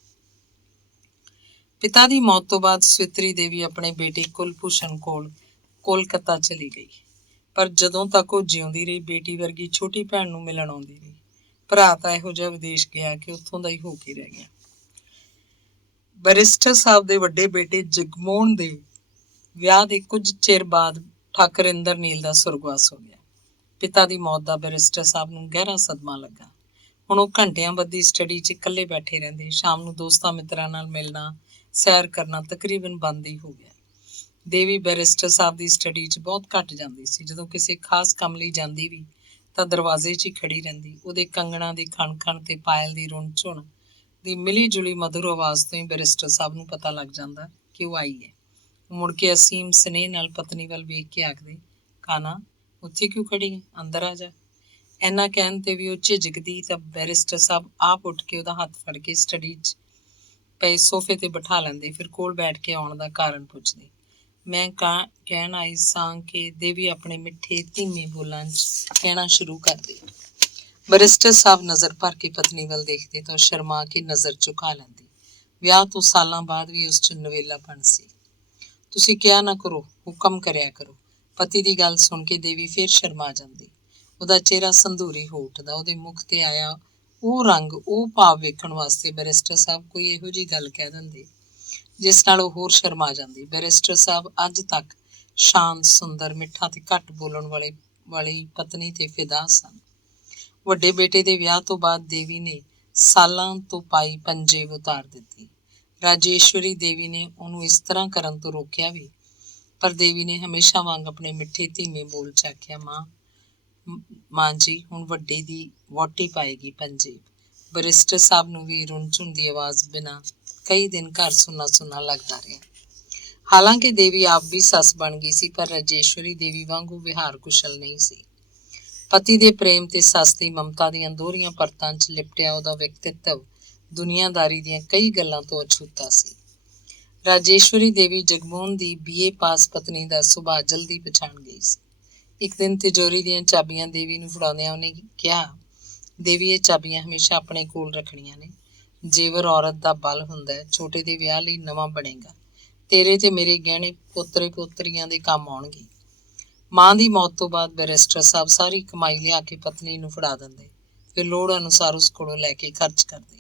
ਪਿਤਾ ਦੀ ਮੌਤ ਤੋਂ ਬਾਅਦ ਸਵਿਤਰੀ ਦੇਵੀ ਆਪਣੇ ਬੇਟੇ ਕੁਲਭੂਸ਼ਣ ਕੋਲ ਕੋਲਕਾਤਾ ਚਲੀ ਗਈ, ਪਰ ਜਦੋਂ ਤੱਕ ਉਹ ਜਿਉਂਦੀ ਰਹੀ ਬੇਟੀ ਵਰਗੀ ਛੋਟੀ ਭੈਣ ਨੂੰ ਮਿਲਣ ਆਉਂਦੀ ਰਹੀ। ਭਰਾ ਤਾਂ ਇਹੋ ਜਿਹਾ ਵਿਦੇਸ਼ ਗਿਆ ਕਿ ਉੱਥੋਂ ਦਾ ਹੀ ਹੋ ਕੇ ਰਹਿ ਗਿਆ। ਬੈਰਿਸਟਰ ਸਾਹਿਬ ਦੇ ਵੱਡੇ ਬੇਟੇ ਜਗਮੋਹਨ ਦੇ ਵਿਆਹ ਦੇ ਕੁਝ ਚਿਰ ਬਾਅਦ ਠਾਕਰ ਇੰਦਰਨੀਲ ਦਾ ਸੁਰਗਵਾਸ ਹੋ ਗਿਆ। ਪਿਤਾ ਦੀ ਮੌਤ ਦਾ ਬੈਰਿਸਟਰ ਸਾਹਿਬ ਨੂੰ ਗਹਿਰਾ ਸਦਮਾ ਲੱਗਾ। ਹੁਣ ਉਹ ਘੰਟਿਆਂ ਬੱਧੀ ਸਟੱਡੀ 'ਚ ਇਕੱਲੇ ਬੈਠੇ ਰਹਿੰਦੇ। ਸ਼ਾਮ ਨੂੰ ਦੋਸਤਾਂ ਮਿੱਤਰਾਂ ਨਾਲ ਮਿਲਣਾ, ਸੈਰ ਕਰਨਾ ਤਕਰੀਬਨ ਬੰਦ ਹੀ ਹੋ ਗਿਆ। ਦੇਵੀ ਬੈਰਿਸਟਰ ਸਾਹਿਬ ਦੀ ਸਟੱਡੀ 'ਚ ਬਹੁਤ ਘੱਟ ਜਾਂਦੀ ਸੀ। ਜਦੋਂ ਕਿਸੇ ਖਾਸ ਕੰਮ ਲਈ ਜਾਂਦੀ ਵੀ ਤਾਂ ਦਰਵਾਜ਼ੇ 'ਚ ਹੀ ਖੜੀ ਰਹਿੰਦੀ। ਉਹਦੇ ਕੰਗਣਾਂ ਦੀ ਖਣ ਖਣ ਤੇ ਪਾਇਲ ਦੀ ਰੁਣ ਝੁਣ ਦੀ ਮਿਲੀ ਜੁਲੀ ਮਧੁਰ ਆਵਾਜ਼ ਤੋਂ ਹੀ ਬੈਰਿਸਟਰ ਸਾਹਿਬ ਨੂੰ ਪਤਾ ਲੱਗ ਜਾਂਦਾ ਕਿ ਉਹ ਆਈ ਹੈ। ਉਹ ਮੁੜ ਕੇ ਅਸੀਮ ਸਨੇਹ ਨਾਲ ਪਤਨੀ ਵੱਲ ਵੇਖ ਕੇ ਆਖਦੇ, ਕਾਨਾ ਉੱਥੇ ਕਿਉਂ ਖੜੀ ਹੈ, ਅੰਦਰ ਆ ਜਾ। ਇੰਨਾ ਕਹਿਣ ਤੇ ਵੀ ਉਹ ਝਿਜਕਦੀ ਤਾਂ ਬੈਰਿਸਟਰ ਸਾਹਿਬ ਆਪ ਉੱਠ ਕੇ ਉਹਦਾ ਹੱਥ ਫੜ ਕੇ ਸਟੱਡੀ 'ਚ ਪਏ ਸੋਫੇ ਤੇ ਬਿਠਾ ਲੈਂਦੇ, ਫਿਰ ਕੋਲ ਬੈਠ ਕੇ ਆਉਣ ਦਾ ਕਾਰਨ ਪੁੱਛਦੇ। ਮੈਂ ਕਹਿਣ ਆਈ ਸਾਂ ਕਿ ਦੇਵੀ ਆਪਣੇ ਮਿੱਠੇ ਧੀਮੇ ਬੋਲਾਂ 'ਚ ਕਹਿਣਾ ਸ਼ੁਰੂ ਕਰਦੇ। ਬੈਰਿਸਟਰ ਸਾਹਿਬ ਨਜ਼ਰ ਭਰ ਕੇ ਪਤਨੀ ਵੱਲ ਦੇਖਦੇ ਤਾਂ ਉਹ ਸ਼ਰਮਾ ਕੇ ਨਜ਼ਰ ਝੁਕਾ ਲੈਂਦੀ। ਵਿਆਹ ਤੋਂ ਸਾਲਾਂ ਬਾਅਦ ਵੀ ਉਸ 'ਚ ਨਵੇਲਾਪਣ ਸੀ। ਤੁਸੀਂ ਕਿਹਾ ਨਾ ਕਰੋ, ਹੁਕਮ ਕਰਿਆ ਕਰੋ। ਪਤੀ ਦੀ ਗੱਲ ਸੁਣ ਕੇ ਦੇਵੀ ਫਿਰ ਸ਼ਰਮਾ ਜਾਂਦੀ। ਉਹਦਾ ਚਿਹਰਾ ਸੰਧੂਰੀ ਹੋਠ ਦਾ, ਉਹਦੇ ਮੁਖ ਤੇ ਆਇਆ ਉਹ ਰੰਗ, ਉਹ ਭਾਵ ਵੇਖਣ ਵਾਸਤੇ ਬੈਰਿਸਟਰ ਸਾਹਿਬ ਕੋਈ ਇਹੋ ਜਿਹੀ ਗੱਲ ਕਹਿ ਦਿੰਦੇ ਜਿਸ ਨਾਲ ਉਹ ਹੋਰ ਸ਼ਰਮਾ ਜਾਂਦੀ। ਬੈਰਿਸਟਰ ਸਾਹਿਬ ਅੱਜ ਤੱਕ ਸ਼ਾਂਤ, ਸੁੰਦਰ, ਮਿੱਠਾ ਤੇ ਘੱਟ ਬੋਲਣ ਵਾਲੀ ਪਤਨੀ ਤੇ ਫਿਦਾ ਸਨ। ਵੱਡੇ ਬੇਟੇ ਦੇ ਵਿਆਹ ਤੋਂ ਬਾਅਦ ਦੇਵੀ ਨੇ ਸਾਲਾਂ ਤੋਂ ਪਾਈ ਪੰਜੇਬ ਉਤਾਰ ਦਿੱਤੀ। ਰਾਜੇਸ਼ਵਰੀ ਦੇਵੀ ਨੇ ਉਹਨੂੰ ਇਸ ਤਰ੍ਹਾਂ ਕਰਨ ਤੋਂ ਰੋਕਿਆ ਵੀ, ਪਰ ਦੇਵੀ ਨੇ ਹਮੇਸ਼ਾ ਵਾਂਗ ਆਪਣੇ ਮਿੱਠੇ ਧੀਮੇ ਬੋਲ ਚ ਆਖਿਆ, ਮਾਂ ਜੀ ਹੁਣ ਵੱਡੇ ਦੀ ਵਹੁਟੀ ਪਾਏਗੀ ਪੰਜੇਬ। ਬੈਰਿਸਟਰ ਸਾਹਿਬ ਨੂੰ ਵੀ ਰੁੰਝੁਣ ਦੀ ਆਵਾਜ਼ ਬਿਨਾਂ ਕਈ ਦਿਨ ਘਰ ਸੁੰਨਾ ਸੁੰਨਾ ਲੱਗਦਾ ਰਿਹਾ। ਹਾਲਾਂਕਿ ਦੇਵੀ ਆਪ ਵੀ ਸੱਸ ਬਣ ਗਈ ਸੀ, ਪਰ ਰਾਜੇਸ਼ਵਰੀ ਦੇਵੀ ਵਾਂਗੂ ਵਿਹਾਰ ਕੁਸ਼ਲ ਨਹੀਂ ਸੀ। ਪਤੀ ਦੇ ਪ੍ਰੇਮ ਤੇ ਸੱਸ ਦੀ ਮਮਤਾ ਦੀਆਂ ਦੋਹਰੀਆਂ ਪਰਤਾਂ 'ਚ ਲਿਪਟਿਆ ਉਹਦਾ ਵਿਅਕਤਿਤਵ ਦੁਨੀਆਦਾਰੀ ਦੀਆਂ ਕਈ ਗੱਲਾਂ ਤੋਂ ਅਛੂਤਾ ਸੀ। ਰਾਜੇਸ਼ਵਰੀ ਦੇਵੀ ਜਗਮੋਹਨ ਦੀ BA ਪਾਸ ਪਤਨੀ ਦਾ ਸੁਭਾਅ ਜਲਦੀ ਪਛਾਣ ਗਈ ਸੀ। ਇੱਕ ਦਿਨ ਤਿਜੋਰੀ ਦੀਆਂ ਚਾਬੀਆਂ ਦੇਵੀ ਨੂੰ ਫੜਾਉਂਦਿਆਂ ਉਹਨੇ ਕਿਹਾ, ਦੇਵੀ ਇਹ ਚਾਬੀਆਂ ਹਮੇਸ਼ਾ ਆਪਣੇ ਕੋਲ ਰੱਖਣੀਆਂ ਨੇ। ਜੇਵਰ ਔਰਤ ਦਾ ਬਲ ਹੁੰਦਾ ਹੈ, ਛੋਟੇ ਦੇ ਵਿਆਹ ਲਈ ਨਵਾਂ ਬਣੇਗਾ। ਤੇਰੇ ਤੇ ਮੇਰੇ ਗਹਿਣੇ ਪੋਤਰੇ ਪੋਤਰੀਆਂ ਦੇ ਕੰਮ ਆਉਣਗੇ। ਮਾਂ ਦੀ ਮੌਤ ਤੋਂ ਬਾਅਦ ਬੈਰਿਸਟਰ ਸਾਹਿਬ ਸਾਰੀ ਕਮਾਈ ਲਿਆ ਕੇ ਪਤਨੀ ਨੂੰ ਫੜਾ ਦਿੰਦੇ, ਫਿਰ ਲੋੜ ਅਨੁਸਾਰ ਉਸ ਕੋਲੋਂ ਲੈ ਕੇ ਖਰਚ ਕਰਦੇ।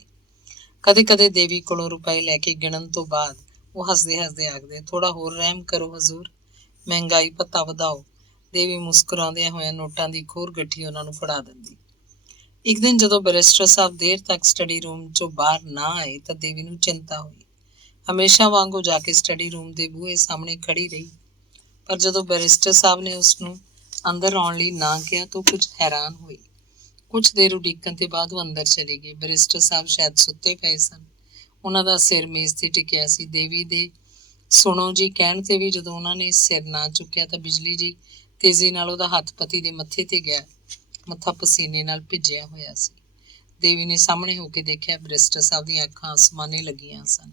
ਕਦੇ ਕਦੇ ਦੇਵੀ ਕੋਲੋਂ ਰੁਪਏ ਲੈ ਕੇ ਗਿਣਨ ਤੋਂ ਬਾਅਦ ਉਹ ਹੱਸਦੇ ਹੱਸਦੇ ਆਖਦੇ, ਥੋੜਾ ਹੋਰ ਰਹਿਮ ਕਰੋ ਹਜ਼ੂਰ, ਮਹਿੰਗਾਈ ਭੱਤਾ ਵਧਾਓ। ਦੇਵੀ ਮੁਸਕਰਾਉਂਦਿਆਂ ਹੋਇਆਂ ਨੋਟਾਂ ਦੀ ਖੋਰ ਗੱਠੀ ਉਹਨਾਂ ਨੂੰ ਫੜਾ ਦਿੰਦੀ। ਇੱਕ ਦਿਨ ਜਦੋਂ ਬੈਰਿਸਟਰ ਸਾਹਿਬ ਦੇਰ ਤੱਕ ਸਟੱਡੀ ਰੂਮ ਚੋਂ ਬਾਹਰ ਨਾ ਆਏ ਤਾਂ ਦੇਵੀ ਨੂੰ ਚਿੰਤਾ ਹੋਈ। ਹਮੇਸ਼ਾ ਵਾਂਗੂ ਜਾ ਕੇ ਸਟੱਡੀ ਰੂਮ ਦੇ ਬੂਹੇ ਸਾਹਮਣੇ ਖੜੀ ਰਹੀ, ਪਰ ਜਦੋਂ ਬੈਰਿਸਟਰ ਸਾਹਿਬ ਨੇ ਉਸਨੂੰ ਅੰਦਰ ਆਉਣ ਲਈ ਨਾ ਕਿਹਾ ਤਾਂ ਕੁਝ ਹੈਰਾਨ ਹੋਈ। ਕੁਝ ਦੇਰ ਉਡੀਕਣ ਤੇ ਬਾਅਦ ਉਹ ਅੰਦਰ ਚਲੇ ਗਏ। ਬੈਰਿਸਟਰ ਸਾਹਿਬ ਸ਼ਾਇਦ ਸੁੱਤੇ ਪਏ ਸਨ। ਉਹਨਾਂ ਦਾ ਸਿਰ ਮੇਜ਼ ਤੇ ਟਿਕਿਆ ਸੀ। ਦੇਵੀ ਦੇ ਸੁਣੋ ਜੀ ਕਹਿਣ ਤੇ ਵੀ ਜਦੋਂ ਉਹਨਾਂ ਨੇ ਸਿਰ ਨਾ ਚੁੱਕਿਆ ਤਾਂ ਬਿਜਲੀ ਜੀ ਤੇਜ਼ੀ ਨਾਲ ਉਹਦਾ ਹੱਥ ਪਤੀ ਦੇ ਮੱਥੇ ਤੇ ਗਿਆ। ਮੱਥਾ ਪਸੀਨੇ ਨਾਲ ਭਿੱਜਿਆ ਹੋਇਆ ਸੀ। ਦੇਵੀ ਨੇ ਸਾਹਮਣੇ ਹੋ ਕੇ ਦੇਖਿਆ, ਬੈਰਿਸਟਰ ਸਾਹਿਬ ਦੀਆਂ ਅੱਖਾਂ ਅਸਮਾਨੇ ਲੱਗੀਆਂ ਸਨ।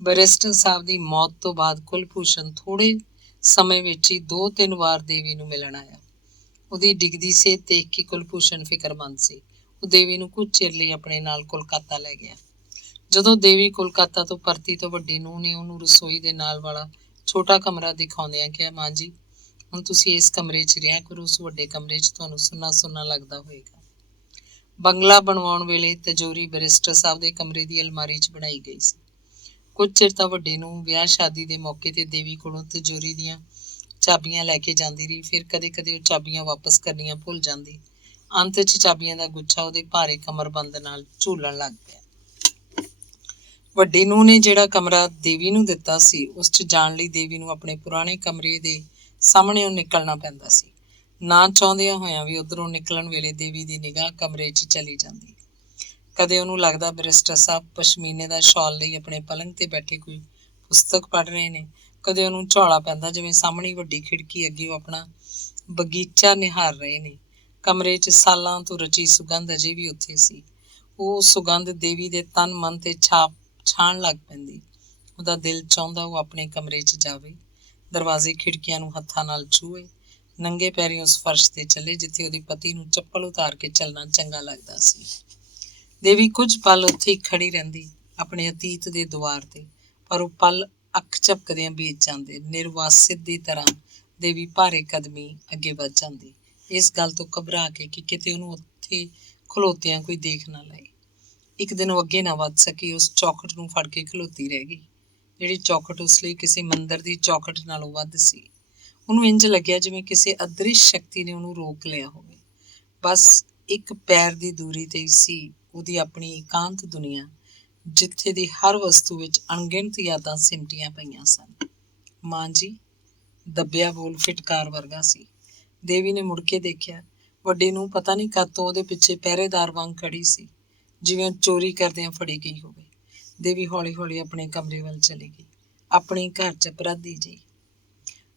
ਬੈਰਿਸਟਰ ਸਾਹਿਬ ਦੀ ਮੌਤ ਤੋਂ ਬਾਅਦ ਕੁਲਭੂਸ਼ਣ ਥੋੜੇ ਸਮੇਂ ਵਿੱਚ ਹੀ 2-3 ਵਾਰ ਦੇਵੀ ਨੂੰ ਮਿਲਣ ਆਇਆ। ਉਹਦੀ ਡਿੱਗਦੀ ਸਿਹਤ ਦੇਖ ਕੇ ਕੁਲਭੂਸ਼ਣ ਫਿਕਰਮੰਦ ਸੀ। ਉਹ ਦੇਵੀ ਨੂੰ ਕੁਝ ਚਿਰ ਲਈ ਆਪਣੇ ਨਾਲ ਕੋਲਕਾਤਾ ਲੈ ਗਿਆ। ਜਦੋਂ ਦੇਵੀ ਕੋਲਕਾਤਾ ਤੋਂ ਪਰਤੀ ਤਾਂ ਵੱਡੀ ਨੂੰਹ ਨੇ ਉਹਨੂੰ ਰਸੋਈ ਦੇ ਨਾਲ ਵਾਲਾ ਛੋਟਾ ਕਮਰਾ ਦਿਖਾਉਂਦਿਆਂ ਕਿਹਾ, ਮਾਂ ਜੀ ਹੁਣ ਤੁਸੀਂ ਇਸ ਕਮਰੇ 'ਚ ਰਿਹਾ ਕਰੋ, ਉਸ ਵੱਡੇ ਕਮਰੇ 'ਚ ਤੁਹਾਨੂੰ ਸੁੰਨਾ ਸੁੰਨਾ ਲੱਗਦਾ ਹੋਏਗਾ। ਬੰਗਲਾ ਬਣਵਾਉਣ ਵੇਲੇ ਤਿਜੋਰੀ ਬੈਰਿਸਟਰ ਸਾਹਿਬ ਦੇ ਕਮਰੇ ਦੀ ਅਲਮਾਰੀ 'ਚ ਬਣਾਈ ਗਈ ਸੀ। ਕੁਝ ਚਿਰ ਤਾਂ ਵੱਡੀ ਨੂੰ ਵਿਆਹ ਸ਼ਾਦੀ ਦੇ ਮੌਕੇ ਤੇ ਦੇਵੀ ਕੋਲੋਂ ਤਿਜੋਰੀ ਦੀਆਂ ਚਾਬੀਆਂ ਲੈ ਕੇ ਜਾਂਦੀ ਰਹੀ। ਫਿਰ ਕਦੇ ਕਦੇ ਉਹ ਚਾਬੀਆਂ ਵਾਪਸ ਕਰਨੀਆਂ ਭੁੱਲ ਜਾਂਦੀ। ਅੰਤ 'ਚ ਚਾਬੀਆਂ ਦਾ ਗੁੱਛਾ ਉਹਦੇ ਭਾਰੇ ਕਮਰਬੰਦ ਨਾਲ ਝੂਲਣ ਲੱਗ ਪਿਆ। ਵੱਡੀ ਨੂੰਹ ਨੇ ਜਿਹੜਾ ਕਮਰਾ ਦੇਵੀ ਨੂੰ ਦਿੱਤਾ ਸੀ, ਉਸ 'ਚ ਜਾਣ ਲਈ ਦੇਵੀ ਨੂੰ ਆਪਣੇ ਪੁਰਾਣੇ ਕਮਰੇ ਦੇ ਸਾਹਮਣਿਓਂ ਨਿਕਲਣਾ ਪੈਂਦਾ ਸੀ। ਨਾ ਚਾਹੁੰਦਿਆਂ ਹੋਇਆਂ ਵੀ ਉੱਧਰੋਂ ਨਿਕਲਣ ਵੇਲੇ ਦੇਵੀ ਦੀ ਨਿਗਾਹ ਕਮਰੇ 'ਚ ਚਲੀ ਜਾਂਦੀ। ਕਦੇ ਉਹਨੂੰ ਲੱਗਦਾ ਬੈਰਿਸਟਰ ਸਾਹਿਬ ਪਸ਼ਮੀਨੇ ਦਾ ਸ਼ਾਲ ਲਈ ਆਪਣੇ ਪਲੰਘ ਤੇ ਬੈਠੇ ਕੋਈ ਪੁਸਤਕ ਪੜ੍ਹ ਰਹੇ ਨੇ। ਕਦੇ ਉਹਨੂੰ ਝੌਲਾ ਪੈਂਦਾ ਜਿਵੇਂ ਸਾਹਮਣੀ ਵੱਡੀ ਖਿੜਕੀ ਅੱਗੇ ਉਹ ਆਪਣਾ ਬਗੀਚਾ ਨਿਹਾਰ ਰਹੇ ਨੇ। ਕਮਰੇ 'ਚ ਸਾਲਾਂ ਤੋਂ ਰਚੀ ਸੁਗੰਧ ਅਜੇ ਵੀ ਉੱਥੇ ਸੀ। ਉਹ ਸੁਗੰਧ ਦੇਵੀ ਦੇ ਤਨ ਮਨ ਤੇ ਛਾਣ ਲੱਗ ਪੈਂਦੀ। ਉਹਦਾ ਦਿਲ ਚਾਹੁੰਦਾ ਉਹ ਆਪਣੇ ਕਮਰੇ 'ਚ ਜਾਵੇ, ਦਰਵਾਜ਼ੇ ਖਿੜਕੀਆਂ ਨੂੰ ਹੱਥਾਂ ਨਾਲ ਛੂਹੇ, ਨੰਗੇ ਪੈਰੀਂ ਉਸ ਫਰਸ਼ ਤੇ ਚੱਲੇ ਜਿੱਥੇ ਉਹਦੇ ਪਤੀ ਨੂੰ ਚੱਪਲ ਉਤਾਰ ਕੇ ਚੱਲਣਾ ਚੰਗਾ ਲੱਗਦਾ ਸੀ। ਦੇਵੀ ਕੁਝ ਪਲ ਉੱਥੇ ਹੀ ਖੜੀ ਰਹਿੰਦੀ, ਆਪਣੇ ਅਤੀਤ ਦੇ ਦੁਆਰ ਤੇ, ਪਰ ਉਹ ਪਲ ਅੱਖ ਝਪਕਦਿਆਂ ਬੀਤ ਜਾਂਦੇ। ਨਿਰਵਾਸਿਤ ਦੀ ਤਰ੍ਹਾਂ ਦੇਵੀ ਭਾਰੇ ਕਦਮੀ ਅੱਗੇ ਵੱਧ ਜਾਂਦੀ, ਇਸ ਗੱਲ ਤੋਂ ਘਬਰਾ ਕੇ ਕਿ ਕਿਤੇ ਉਹਨੂੰ ਉੱਥੇ ਖਲੋਤਿਆਂ ਕੋਈ ਦੇਖ ਨਾ ਲਏ। ਇੱਕ ਦਿਨ ਉਹ ਅੱਗੇ ਨਾ ਵੱਧ ਸਕੀ। ਉਸ ਚੌਖਟ ਨੂੰ ਫੜ ਕੇ ਖਲੋਤੀ ਰਹਿ ਗਈ, ਜਿਹੜੀ ਚੌਖਟ ਉਸ ਲਈ ਕਿਸੇ ਮੰਦਿਰ ਦੀ ਚੌਖਟ ਨਾਲੋਂ ਵੱਧ ਸੀ। ਉਹਨੂੰ ਇੰਝ ਲੱਗਿਆ ਜਿਵੇਂ ਕਿਸੇ ਅਦ੍ਰਿਸ਼ ਸ਼ਕਤੀ ਨੇ ਉਹਨੂੰ ਰੋਕ ਲਿਆ ਹੋਵੇ। ਬਸ ਇੱਕ ਪੈਰ ਦੀ ਦੂਰੀ ਤੇ ਹੀ ਸੀ ਉਹਦੀ ਆਪਣੀ ਇਕਾਂਤ ਦੁਨੀਆ, ਜਿੱਥੇ ਦੀ ਹਰ ਵਸਤੂ ਵਿੱਚ ਅਣਗਿਣਤ ਯਾਦਾਂ ਸਿਮਟੀਆਂ ਪਈਆਂ ਸਨ। ਮਾਂ ਜੀ, ਦੱਬਿਆ ਬੋਲ ਫਿਟਕਾਰ ਵਰਗਾ ਸੀ। ਦੇਵੀ ਨੇ ਮੁੜ ਕੇ ਦੇਖਿਆ। ਵੱਡੀ ਨੂੰ ਪਤਾ ਨਹੀਂ ਕਦ ਤੋਂ ਉਹਦੇ ਪਿੱਛੇ ਪਹਿਰੇਦਾਰ ਵਾਂਗ ਖੜੀ ਸੀ, ਜਿਵੇਂ ਚੋਰੀ ਕਰਦਿਆਂ ਫੜੀ ਗਈ ਹੋਵੇ। ਦੇਵੀ ਹੌਲੀ ਹੌਲੀ ਆਪਣੇ ਕਮਰੇ ਵੱਲ ਚਲੀ ਗਈ, ਆਪਣੀ ਘਰ 'ਚ ਅਪਰਾਧੀ ਜਿਹੀ।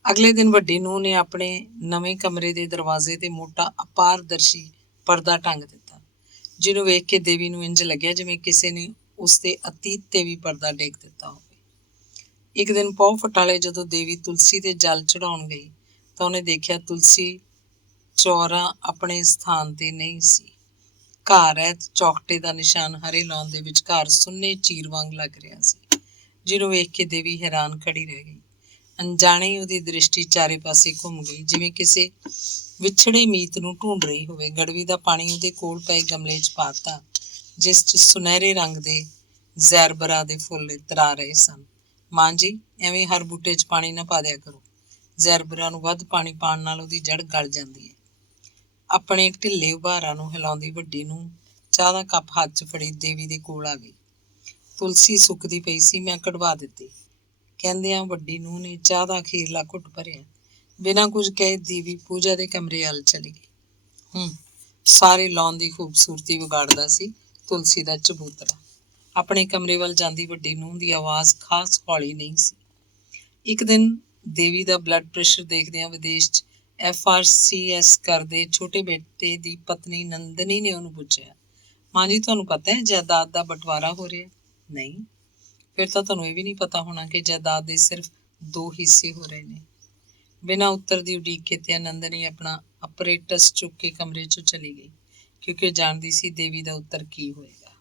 ਅਗਲੇ ਦਿਨ ਵੱਡੀ ਨੂੰਹ ਨੇ ਆਪਣੇ ਨਵੇਂ ਕਮਰੇ ਦੇ ਦਰਵਾਜ਼ੇ ਤੇ ਮੋਟਾ ਅਪਾਰਦਰਸ਼ੀ ਪਰਦਾ ਟੰਗ ਦਿੱਤਾ, ਜਿਹਨੂੰ ਵੇਖ ਕੇ ਦੇਵੀ ਨੂੰ ਇੰਝ ਲੱਗਿਆ ਜਿਵੇਂ ਕਿਸੇ ਨੇ ਉਸਦੇ ਅਤੀਤ ਤੇ ਵੀ ਪਰਦਾ ਡੇਗ ਦਿੱਤਾ ਹੋਵੇ। ਇੱਕ ਦਿਨ ਪੌ ਫਟਾਲੇ ਜਦੋਂ ਦੇਵੀ ਤੁਲਸੀ ਤੇ ਜਲ ਚੜਾਉਣ ਗਈ ਤਾਂ ਉਹਨੇ ਦੇਖਿਆ ਤੁਲਸੀ ਚੌਰਾ ਆਪਣੇ ਸਥਾਨ ਤੇ ਨਹੀਂ ਸੀ। ਘਾਹ ਰਹਿਤ ਚੌਖਟੇ ਦਾ ਨਿਸ਼ਾਨ ਹਰੇ ਲਾਉਣ ਦੇ ਵਿਚਕਾਰ ਸੁੰਨੇ ਚੀਰ ਵਾਂਗ ਲੱਗ ਰਿਹਾ ਸੀ, ਜਿਹਨੂੰ ਵੇਖ ਕੇ ਦੇਵੀ ਹੈਰਾਨ ਖੜੀ ਰਹਿ ਗਈ। ਅਣਜਾਣੇ ਹੀ ਉਹਦੀ ਦ੍ਰਿਸ਼ਟੀ ਚਾਰੇ ਪਾਸੇ ਘੁੰਮ ਗਈ, ਜਿਵੇਂ ਕਿਸੇ ਵਿਛੜੇ ਮੀਤ ਨੂੰ ਢੂੰਡ ਰਹੀ ਹੋਵੇ। ਗੜਵੀ ਦਾ ਪਾਣੀ ਉਹਦੇ ਕੋਲ ਪਏ ਗਮਲੇ 'ਚ ਪਾਤਾ, ਜਿਸ 'ਚ ਸੁਨਹਿਰੇ ਰੰਗ ਦੇ ਜ਼ੈਰਬਰਾ ਦੇ ਫੁੱਲ ਇਤਰਾ ਰਹੇ ਸਨ। ਮਾਂ ਜੀ, ਐਵੇਂ ਹਰ ਬੂਟੇ 'ਚ ਪਾਣੀ ਨਾ ਪਾ ਦਿਆ ਕਰੋ। ਜ਼ੈਰਬਰਾ ਨੂੰ ਵੱਧ ਪਾਣੀ ਪਾਉਣ ਨਾਲ ਉਹਦੀ ਜੜ ਗਲ ਜਾਂਦੀ ਹੈ। ਆਪਣੇ ਢਿੱਲੇ ਉਭਾਰਾਂ ਨੂੰ ਹਿਲਾਉਂਦੀ ਵੱਡੀ ਨੂੰ ਚਾਹ ਦਾ ਕੱਪ ਹੱਥ 'ਚ ਫੜੀ ਦੇਵੀ ਦੇ ਕੋਲ ਆ ਗਈ। ਤੁਲਸੀ ਸੁੱਕਦੀ ਪਈ ਸੀ, ਮੈਂ ਕਢਵਾ ਦਿੱਤੀ। ਕਹਿੰਦਿਆਂ ਵੱਡੀ ਨੂੰਹ ਨੇ ਚਾਹ ਦਾ ਅਖੀਰਲਾ ਘੁੱਟ ਭਰਿਆ। ਬਿਨਾਂ ਕੁਝ ਕਹੇ ਦੇਵੀ ਪੂਜਾ ਦੇ ਕਮਰੇ ਵੱਲ ਚਲੀ ਗਈ। ਸਾਰੇ ਲਾਉਣ ਦੀ ਖੂਬਸੂਰਤੀ ਵਿਗਾੜਦਾ ਸੀ ਤੁਲਸੀ ਦਾ ਚਬੂਤਰਾ। ਆਪਣੇ ਕਮਰੇ ਵੱਲ ਜਾਂਦੀ ਵੱਡੀ ਨੂੰਹ ਦੀ ਆਵਾਜ਼ ਖਾਸ ਹੌਲੀ ਨਹੀਂ ਸੀ। ਇੱਕ ਦਿਨ ਦੇਵੀ ਦਾ ਬਲੱਡ ਪ੍ਰੈਸ਼ਰ ਦੇਖਦਿਆਂ ਵਿਦੇਸ਼ 'ਚ FRCS ਕਰਦੇ ਛੋਟੇ ਬੇਟੇ ਦੀ ਪਤਨੀ ਨੰਦਨੀ ਨੇ ਉਹਨੂੰ ਪੁੱਛਿਆ, ਮਾਂ ਜੀ, ਤੁਹਾਨੂੰ ਪਤਾ ਹੈ ਜਾਇਦਾਦ ਦਾ ਬਟਵਾਰਾ ਹੋ ਰਿਹਾ? ਨਹੀਂ। ਫਿਰ ਤਾਂ ਤੁਹਾਨੂੰ ਇਹ ਵੀ ਨਹੀਂ ਪਤਾ ਹੋਣਾ ਕਿ ਜਾਇਦਾਦ ਦੇ ਸਿਰਫ 2 ਹਿੱਸੇ ਹੋ ਰਹੇ ਨੇ। ਬਿਨਾਂ ਉੱਤਰ ਦੀ ਉਡੀਕ ਕੀਤਿਆਂ ਨੰਦਨੀ ਆਪਣਾ ਅਪਰੇਟਸ ਚੁੱਕ ਕੇ ਕਮਰੇ 'ਚੋਂ ਚਲੀ ਗਈ, ਕਿਉਂਕਿ ਜਾਣਦੀ ਸੀ ਦੇਵੀ ਦਾ ਉੱਤਰ ਕੀ ਹੋਏਗਾ।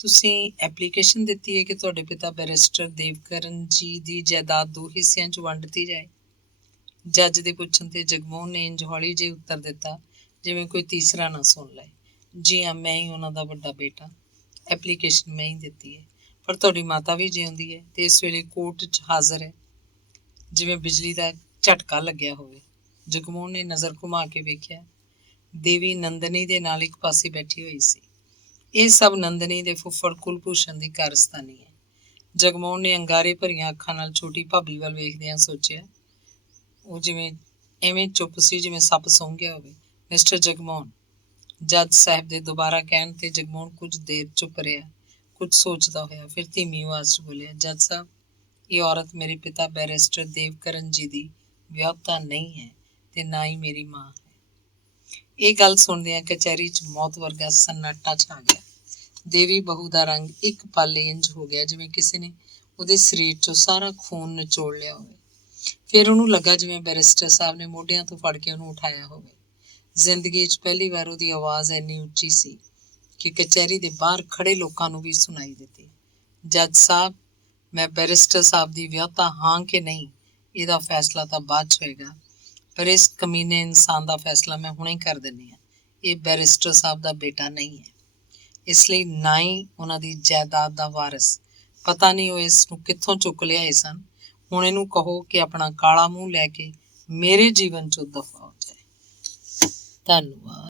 ਤੁਸੀਂ ਐਪਲੀਕੇਸ਼ਨ ਦਿੱਤੀ ਹੈ ਕਿ ਤੁਹਾਡੇ ਪਿਤਾ ਬੈਰਿਸਟਰ ਦੇਵਕਰਨ ਜੀ ਦੀ ਜਾਇਦਾਦ 2 ਹਿੱਸਿਆਂ 'ਚ ਵੰਡ ਦਿੱਤੀ ਜਾਏ। ਜੱਜ ਦੇ ਪੁੱਛਣ ਤੇ ਜਗਮੋਹਨ ਨੇ ਇੰਝ ਹੌਲੀ ਜਿਹੀ ਉੱਤਰ ਦਿੱਤਾ, ਜਿਵੇਂ ਕੋਈ ਤੀਸਰਾ ਨਾ ਸੁਣ ਲਏ। ਜੀ ਹਾਂ, ਮੈਂ ਹੀ ਉਹਨਾਂ ਦਾ ਵੱਡਾ ਬੇਟਾ। ਐਪਲੀਕੇਸ਼ਨ ਮੈਂ ਹੀ ਦਿੱਤੀ ਹੈ, ਪਰ ਤੁਹਾਡੀ ਮਾਤਾ ਵੀ ਜਿਉਂਦੀ ਹੈ ਤੇ ਇਸ ਵੇਲੇ ਕੋਰਟ 'ਚ ਹਾਜ਼ਰ ਹੈ। ਜਿਵੇਂ ਬਿਜਲੀ ਦਾ ਝਟਕਾ ਲੱਗਿਆ ਹੋਵੇ। ਜਗਮੋਹਨ ਨੇ ਨਜ਼ਰ ਘੁਮਾ ਕੇ ਵੇਖਿਆ। ਦੇਵੀ ਨੰਦਨੀ ਦੇ ਨਾਲ ਇੱਕ ਪਾਸੇ ਬੈਠੀ ਹੋਈ ਸੀ। ਇਹ ਸਭ ਨੰਦਨੀ ਦੇ ਫੁੱਫੜ ਕੁਲਭੂਸ਼ਣ ਦੀ ਕਾਰਸਤਾਨੀ ਹੈ। ਜਗਮੋਹਨ ਨੇ ਅੰਗਾਰੇ ਭਰੀਆਂ ਅੱਖਾਂ ਨਾਲ ਛੋਟੀ ਭਾਬੀ ਵੱਲ ਵੇਖਦਿਆਂ ਸੋਚਿਆ। ਉਹ ਜਿਵੇਂ ਐਵੇਂ ਚੁੱਪ ਸੀ ਜਿਵੇਂ ਸੱਪ ਸੌਂ ਗਿਆ ਹੋਵੇ। ਮਿਸਟਰ ਜਗਮੋਹਨ, ਜੱਜ ਸਾਹਿਬ ਦੇ ਦੁਬਾਰਾ ਕਹਿਣ ਤੇ ਜਗਮੋਹਨ ਕੁਝ ਦੇਰ ਚੁੱਪ ਰਿਹਾ, ਕੁਝ ਸੋਚਦਾ ਹੋਇਆ। ਫਿਰ ਧੀਮੀ ਆਵਾਜ਼ 'ਚ ਬੋਲਿਆ, ਜੱਜ ਸਾਹਿਬ, ਇਹ ਔਰਤ ਮੇਰੇ ਪਿਤਾ ਬੈਰਿਸਟਰ ਦੇਵਕਰਨ ਜੀ ਦੀ ਵਿਆਹੁਤਾ ਨਹੀਂ ਹੈ ਤੇ ਨਾ ਹੀ ਮੇਰੀ ਮਾਂ ਹੈ। ਇਹ ਗੱਲ ਸੁਣਦਿਆਂ ਕਚਹਿਰੀ 'ਚ ਮੌਤ ਵਰਗਾ ਸੰਨਾਟਾ ਛਾ ਗਿਆ। ਦੇਵੀ ਬਹੂ ਦਾ ਰੰਗ ਇੱਕ ਪਲ ਇੰਝ ਹੋ ਗਿਆ ਜਿਵੇਂ ਕਿਸੇ ਨੇ ਉਹਦੇ ਸਰੀਰ 'ਚੋਂ ਸਾਰਾ ਖੂਨ ਨਿਚੋੜ ਲਿਆ ਹੋਵੇ। ਫਿਰ ਉਹਨੂੰ ਲੱਗਾ ਜਿਵੇਂ ਬੈਰਿਸਟਰ ਸਾਹਿਬ ਨੇ ਮੋਢਿਆਂ ਤੋਂ ਫੜ ਕੇ ਉਹਨੂੰ ਉਠਾਇਆ ਹੋਵੇ। ਜ਼ਿੰਦਗੀ 'ਚ ਪਹਿਲੀ ਵਾਰ ਉਹਦੀ ਆਵਾਜ਼ ਇੰਨੀ ਉੱਚੀ ਸੀ ਕਿ ਕਚਹਿਰੀ ਦੇ ਬਾਹਰ ਖੜੇ ਲੋਕਾਂ ਨੂੰ ਵੀ ਸੁਣਾਈ ਦਿੱਤੀ। ਜੱਜ ਸਾਹਿਬ, ਮੈਂ ਬੈਰਿਸਟਰ ਸਾਹਿਬ ਦੀ ਵਿਆਹੁਤਾ ਹਾਂ ਕਿ ਨਹੀਂ, ਇਹਦਾ ਫੈਸਲਾ ਤਾਂ ਬਾਅਦ 'ਚ ਹੋਏਗਾ, ਪਰ ਇਸ ਕਮੀਨੇ ਇਨਸਾਨ ਦਾ ਫੈਸਲਾ ਮੈਂ ਹੁਣੇ ਕਰ ਦਿੰਦੀ ਹਾਂ। ਇਹ ਬੈਰਿਸਟਰ ਸਾਹਿਬ ਦਾ ਬੇਟਾ ਨਹੀਂ ਹੈ, ਇਸ ਲਈ ਨਾ ਹੀ ਉਹਨਾਂ ਦੀ ਜਾਇਦਾਦ ਦਾ ਵਾਰਿਸ। ਪਤਾ ਨਹੀਂ ਉਹ ਇਸ ਨੂੰ ਕਿੱਥੋਂ ਚੁੱਕ ਲਿਆਏ ਸਨ। ਹੁਣ ਇਹਨੂੰ ਕਹੋ ਕਿ ਆਪਣਾ ਕਾਲਾ ਮੂੰਹ ਲੈ ਕੇ ਮੇਰੇ ਜੀਵਨ 'ਚੋਂ ਦਫਾ ਹੋ ਜਾਏ। ਧੰਨਵਾਦ।